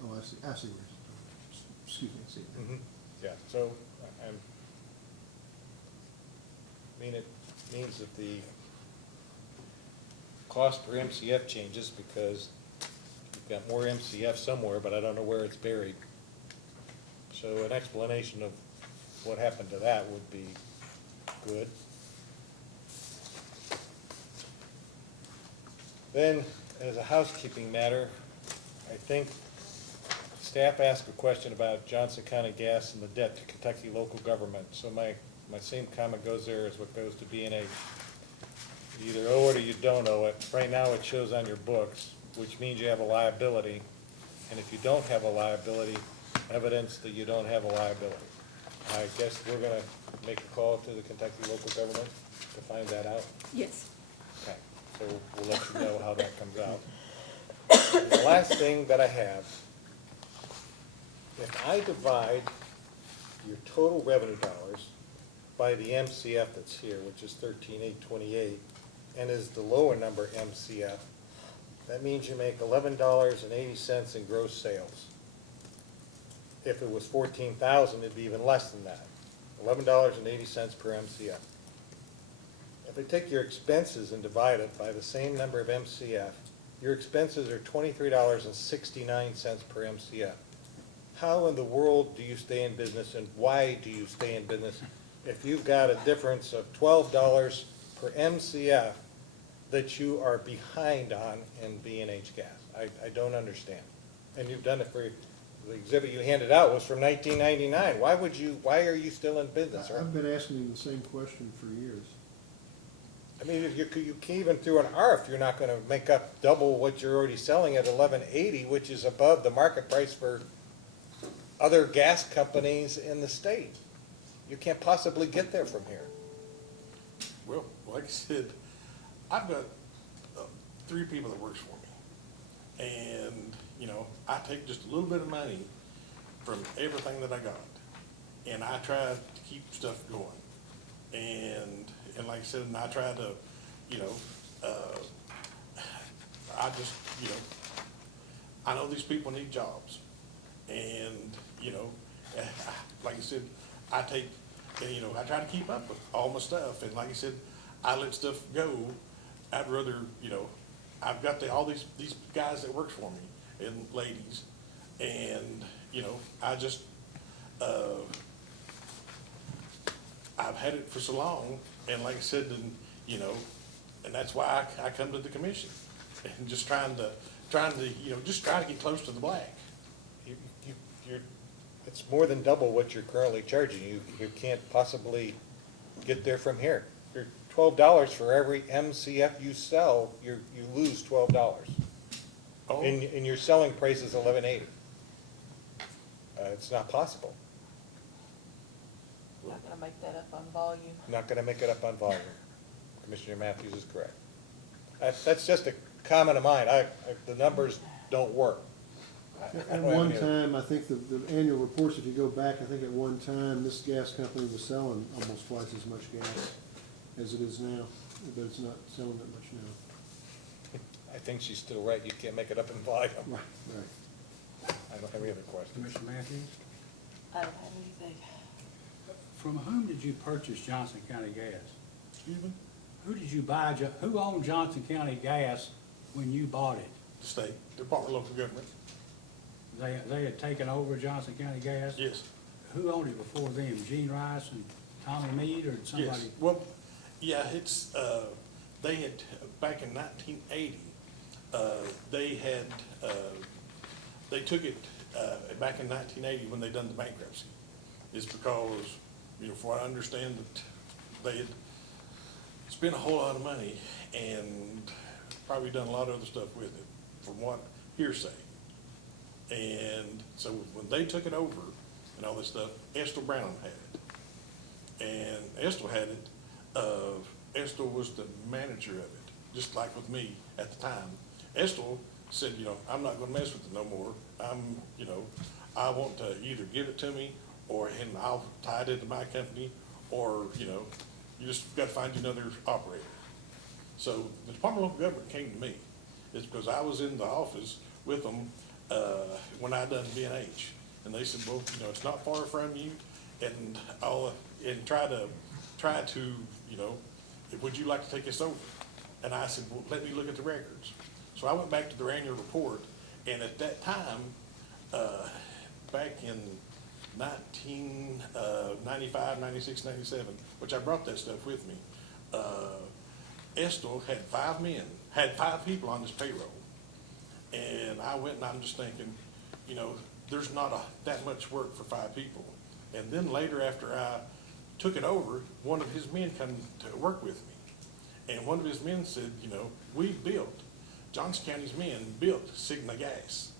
oh, I see where it is. Excuse me, I see it. Yeah, so I mean, it means that the cost per MCF changes because you've got more MCF somewhere, but I don't know where it's buried. So an explanation of what happened to that would be good. Then, as a housekeeping matter, I think staff asked a question about Johnson County Gas and the debt to Kentucky local government. So my same comment goes there as what goes to B&H. You either owe it or you don't owe it. Right now, it shows on your books, which means you have a liability. And if you don't have a liability, evidence that you don't have a liability. I guess we're gonna make a call to the Kentucky local government to find that out. Yes. Okay, so we'll let you know how that comes out. The last thing that I have, if I divide your total revenue dollars by the MCF that's here, which is 13,828, and is the lower number MCF, that means you make $11.80 in gross sales. If it was 14,000, it'd be even less than that, $11.80 per MCF. If I take your expenses and divide it by the same number of MCF, your expenses are $23.69 per MCF. How in the world do you stay in business, and why do you stay in business if you've got a difference of $12 per MCF that you are behind on in B&H Gas? I don't understand. And you've done it for, the exhibit you handed out was from 1999. Why are you still in business? I've been asking him the same question for years. I mean, if you even through an ARF, you're not gonna make up double what you're already selling at $11.80, which is above the market price for other gas companies in the state. You can't possibly get there from here. Well, like I said, I've got 3 people that works for me. And, you know, I take just a little bit of money from everything that I got. And I try to keep stuff going. And like I said, and I try to, you know, I just, you know, I know these people need jobs. And, you know, like I said, I take, and, you know, I try to keep up with all my stuff. And like I said, I let stuff go. I'd rather, you know, I've got all these guys that works for me and ladies. And, you know, I just, I've had it for so long. And like I said, and, you know, and that's why I come to the commission and just trying to, you know, just try to get close to the black. You're, it's more than double what you're currently charging. You can't possibly get there from here. You're $12 for every MCF you sell, you lose $12. Oh. And your selling price is $11.80. It's not possible. Not gonna make that up on volume. Not gonna make it up on volume. Commissioner Matthews is correct. That's just a comment of mine. The numbers don't work. I At don't have one any other- time, I think the annual reports, if you go back, I think at one time, this gas company was selling almost twice as much gas as it is now, but it's not selling that much now. I think she's still right. You can't make it up in volume. Right, right. I don't have any other questions. Commissioner Matthews? I don't have anything. From whom did you purchase Johnson County Gas? Excuse me? Who did you buy, who owned Johnson County Gas when you bought it? The state, Department of Local Government. They had taken over Johnson County Gas? Yes. Who owned it before them, Gene Rice and Tommy Mead, or did somebody? Yes. Well, yeah, it's, they had, back in 1980, they had, they took it, back in 1980 when they done the bankruptcy. It's because, you know, from what I understand, that they had spent a whole lot of money and probably done a lot of other stuff with it, from what hearsay. And so when they took it over and all this stuff, Estill Brown had it. And Estill had it, Estill was the manager of it, just like with me at the time. Estill said, you know, I'm not gonna mess with it no more. You know, I want to either give it to me and I'll tie it into my company, or, you know, you just gotta find you another operator. So the Department of Local Government came to me. It's because I was in the office with them, when I done B&H. And they said, well, you know, it's not far from you, and try to, you know, would you like to take this over? And I said, well, let me look at the records. So I went back to their annual report, and at that time, back in 1995, 96, 97, which I brought that stuff with me, Estill had 5 men, had 5 people on this payroll. And I went and I'm just thinking, you know, there's not that much work for 5 people. And then later, after I took it over, one of his men come to work with me. And one of his men said, you know, Johnson County's men built Cigna Gas.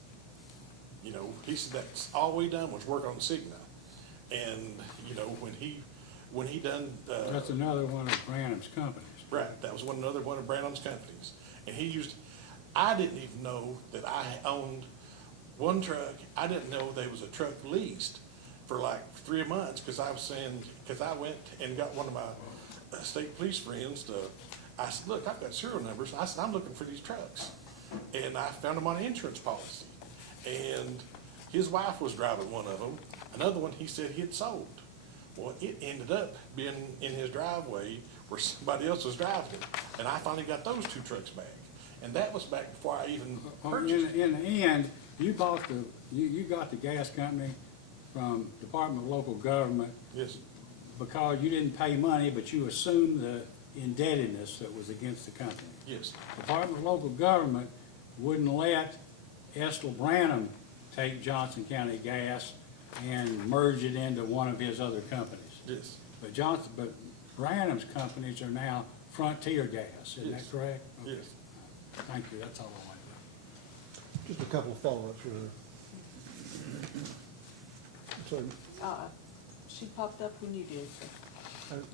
You know, he said that's all we done was work on Cigna. And, you know, when he done. That's another one of Branham's companies. Right, that was another one of Branham's companies. And I didn't even know that I owned one truck. I didn't know there was a truck leased for like 3 months, because I went and got one of my state police friends I said, look, I've got serial numbers. I said, I'm looking for these trucks. And I found them on an insurance policy. And his wife was driving one of them. Another one he said he had sold. Well, it ended up being in his driveway where somebody else was driving it. And I finally got those 2 trucks back. And that was back before I even purchased it. In the end, you got the gas company from Department of Local Government Yes, because you didn't pay money, but you assumed the indebtedness that was against the company. yes, Department of Local Government wouldn't let Estill Branham take Johnson County Gas and merge it into one of his other companies. yes, But Branham's companies are now Frontier Gas, isn't that Yes. correct? Okay. yes. Thank you, that's all I wanted to know. Just a couple of follow-ups here. So, She popped up when you did.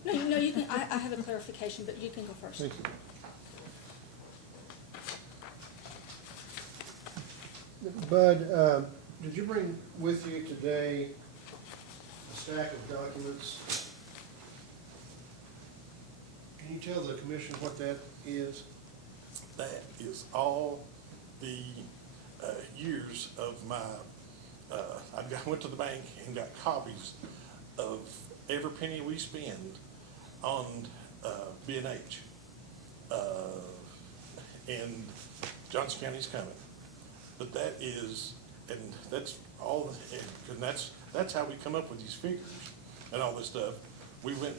No, you can, I have a clarification, but you can go first. Thank you. Bud, did you bring with you today a stack of documents? Can you tell the commission what that is? That is all the years of my, went to the bank and got copies of every penny we spend on B&H. And Johnson County's coming. But that is, and that's all, and that's how we come up with these figures and all this stuff. We went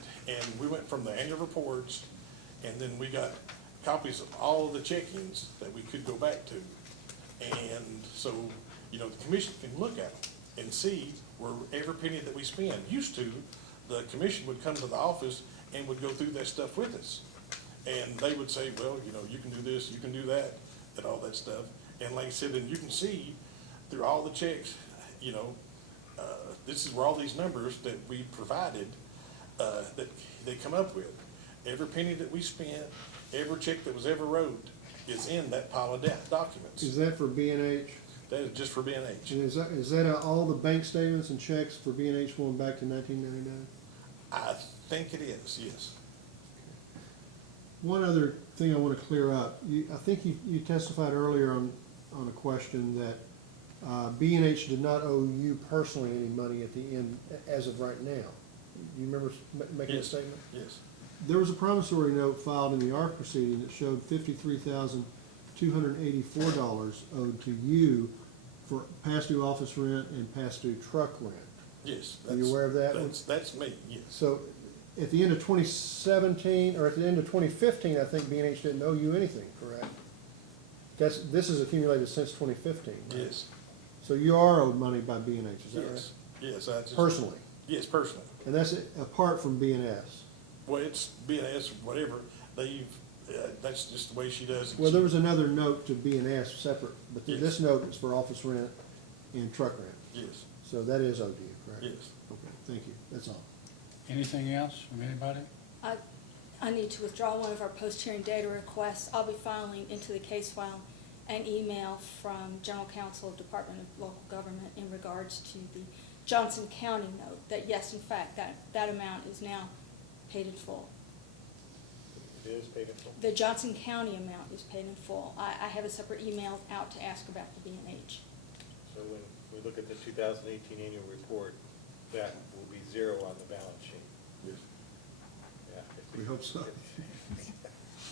from the annual reports, and then we got copies of all of the checkings that we could go back to. And so, you know, the commission can look at them and see where every penny that we spend. Used to, the commission would come to the office and would go through that stuff with us. And they would say, well, you know, you can do this, you can do that, and all that stuff. And like I said, and you can see through all the checks, you know, this is where all these numbers that we provided, that they come up with. Every penny that we spent, every check that was ever wrote is in that pile of documents. Is that for B&H? That is just for B&H. And is that all the bank statements and checks for B&H going back to 1999? I think it is, yes. One other thing I want to clear up. I think you testified earlier on a question that B&H did not owe you personally any money at the end as of right now. You remember making that Yes, statement? yes. There was a promissory note filed in the ARC proceeding that showed $53,284 owed to you for past due office rent and past due truck rent. Yes. Are you aware of that? That's me, yes. So at the end of 2017, or at the end of 2015, I think B&H didn't owe you anything, correct? This is accumulated since 2015. Right? Yes, So you are owed money by B&H, is that right? yes, yes. I just. Personally? Yes, personally. And that's apart from B&S? Well, it's B&S, whatever, that's just the way she does it. Well, there was another note to B&S separate, but Yes. this note is for office rent and truck rent. Yes, So that is owed to you, correct? yes. Okay, thank you, that's all. Anything else from anybody? I need to withdraw one of our post-hearing data requests. I'll be filing into the case file an email from General Counsel, Department of Local Government in regards to the Johnson County note, that yes, in fact, that amount is now paid in full. It is paid in full. The Johnson County amount is paid in full. I have a separate email out to ask about the B&H. So when we look at the 2018 annual report, that will be zero on the balance sheet. Yes. Yeah. We hope so.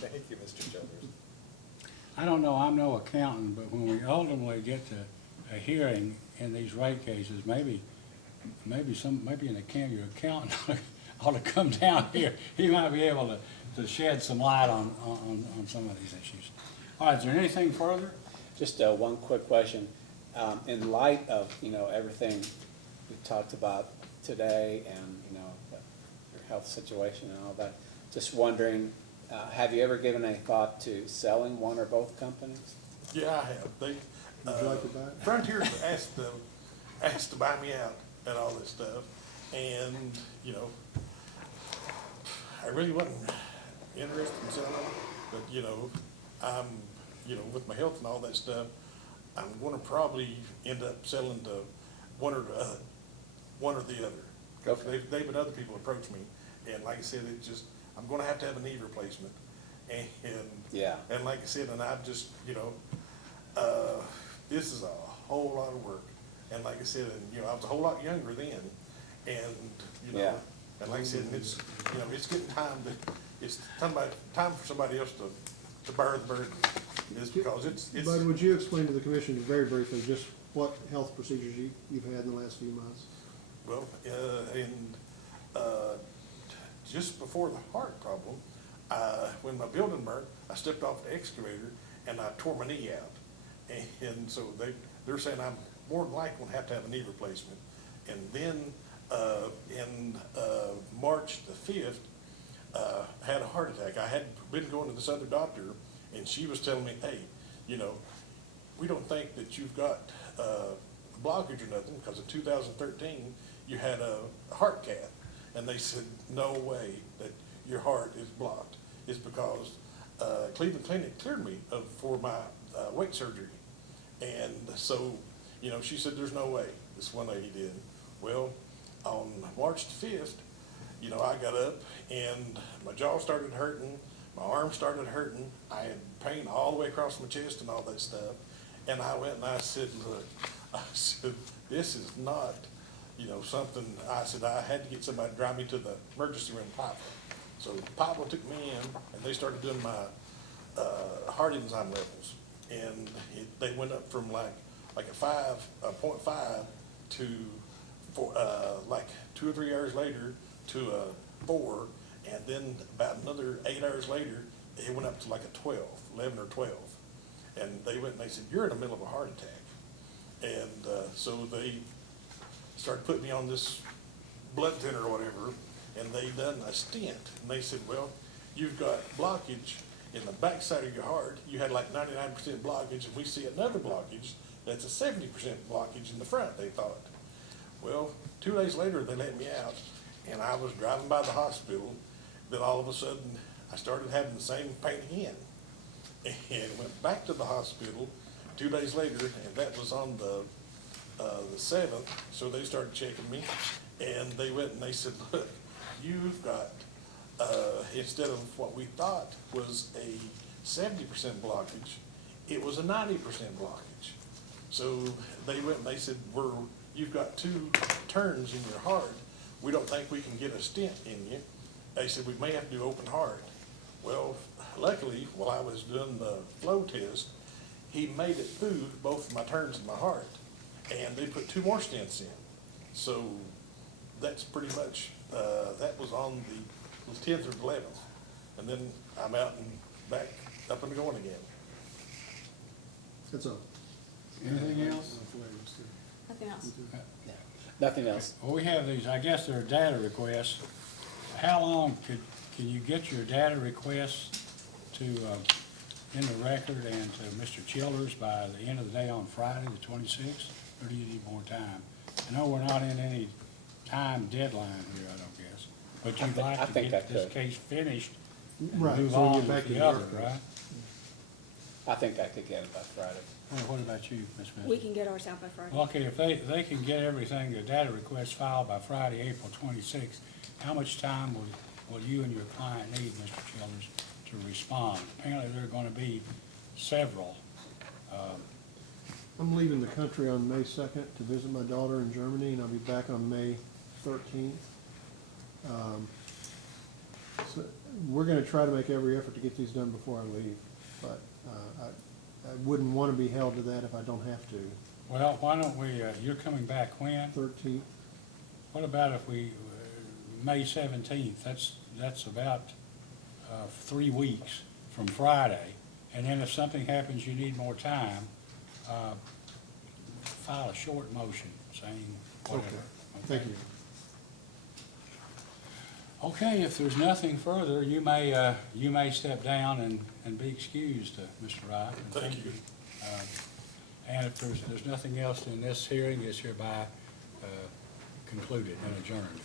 Thank you, Mr. Childers. I don't know, I'm no accountant, but when we ultimately get to a hearing in these rate cases, maybe your accountant ought to come down here. He might be able to shed some light on some of these issues. All right, is there anything further? Just one quick question. In light of, you know, everything we've talked about today and, you know, your health situation and all that, just wondering, have you ever given any thought to selling one or both companies? Yeah, I have. Would you like to buy it? Frontier's asked to buy me out and all this stuff. And, you know, I really wasn't interested in selling them, but, you know, with my health and all that stuff, I'm gonna probably end up selling to one or the other. Okay. They've been other people approach me, and like I said, I'm gonna have to have a knee replacement. And Yeah. and like I said, and I just, you know, this is a whole lot of work. And like I said, and, you know, I was a whole lot younger then, and, you know, Yeah. and like I said, and it's, you know, it's getting time time for somebody else to bear the burden. Is because it's. Bud, would you explain to the commission very briefly just what health procedures you've had in the last few months? Well, just before the heart problem, when my building burnt, I stepped off the excavator and I tore my knee out. And so they're saying I'm more than likely gonna have to have a knee replacement. And then, in March the 5th, I had a heart attack. I had been going to this other doctor, and she was telling me, hey, you know, we don't think that you've got a blockage or nothing, because in 2013, you had a heart cath. and they said, no way that your heart is blocked. It's because Cleveland Clinic cleared me for my weight surgery. And so, you know, she said, there's no way, this one lady did. Well, on March the 5th, you know, I got up and my jaw started hurting, my arm started hurting, I had pain all the way across my chest and all that stuff. And I went and I said, look, I said, this is not, you know, something, I said, I had to get somebody to drive me to the emergency room, Papa. So Papa took me in and they started doing my heart enzyme levels. And they went up from like a 0.5 to like 2 or 3 hours later to a 4, and then about another 8 hours later, it went up to like a 12, 11 or 12. And they went and they said, you're in the middle of a heart attack. And so they started putting me on this blood thinner or whatever, and they done a stent. And they said, well, you've got blockage in the backside of your heart. You had like 99% blockage, and we see another blockage that's a 70% blockage in the front, they thought. Well, 2 days later, they let me out, and I was driving by the hospital. Then all of a sudden, I started having the same pain again. And went back to the hospital 2 days later, and that was on the 7th. So they started checking me, and they went and they said, look, you've got, instead of what we thought was a 70% blockage, it was a 90% blockage. So they went and they said, you've got 2 turns in your heart. We don't think we can get a stent in you. They said, we may have to do open heart. Well, luckily, while I was doing the flow test, he made it through both of my turns in my heart, and they put 2 more stents in. So that's pretty much, that was on the 10th or 11th. And then I'm out and back up and going again. That's all. Anything else? Nothing else. Nothing else. Well, we have these, I guess they're data requests. How long can you get your data requests to, in the record and to Mr. Childers by the end of the day on Friday, the 26th? Or do you need more time? I know we're not in any time deadline here, I don't guess. But you'd I like to think get I this could. case finished and Right, move so we on get back with to the the other, work. right? I think I could get it by Friday. Well, what about you, Ms. Smith? We can get ours out by Friday. Okay, if they can get everything, the data request filed by Friday, April 26th, how much time will you and your client need, Mr. Childers, to respond? Apparently, there are going to be several. I'm leaving the country on May 2nd to visit my daughter in Germany, and I'll be back on May 13th. So we're gonna try to make every effort to get these done before I leave, but I wouldn't want to be held to that if I don't have to. Well, why don't we, you're coming back when? 13th, What about if we, May 17th, that's about 3 weeks from Friday. And then if something happens, you need more time, file a short motion saying whatever. okay, thank you. Okay, if there's nothing further, you may step down and be excused, Mr. Wright. And Thank you. And if there's nothing else in this hearing, it's hereby concluded and adjourned.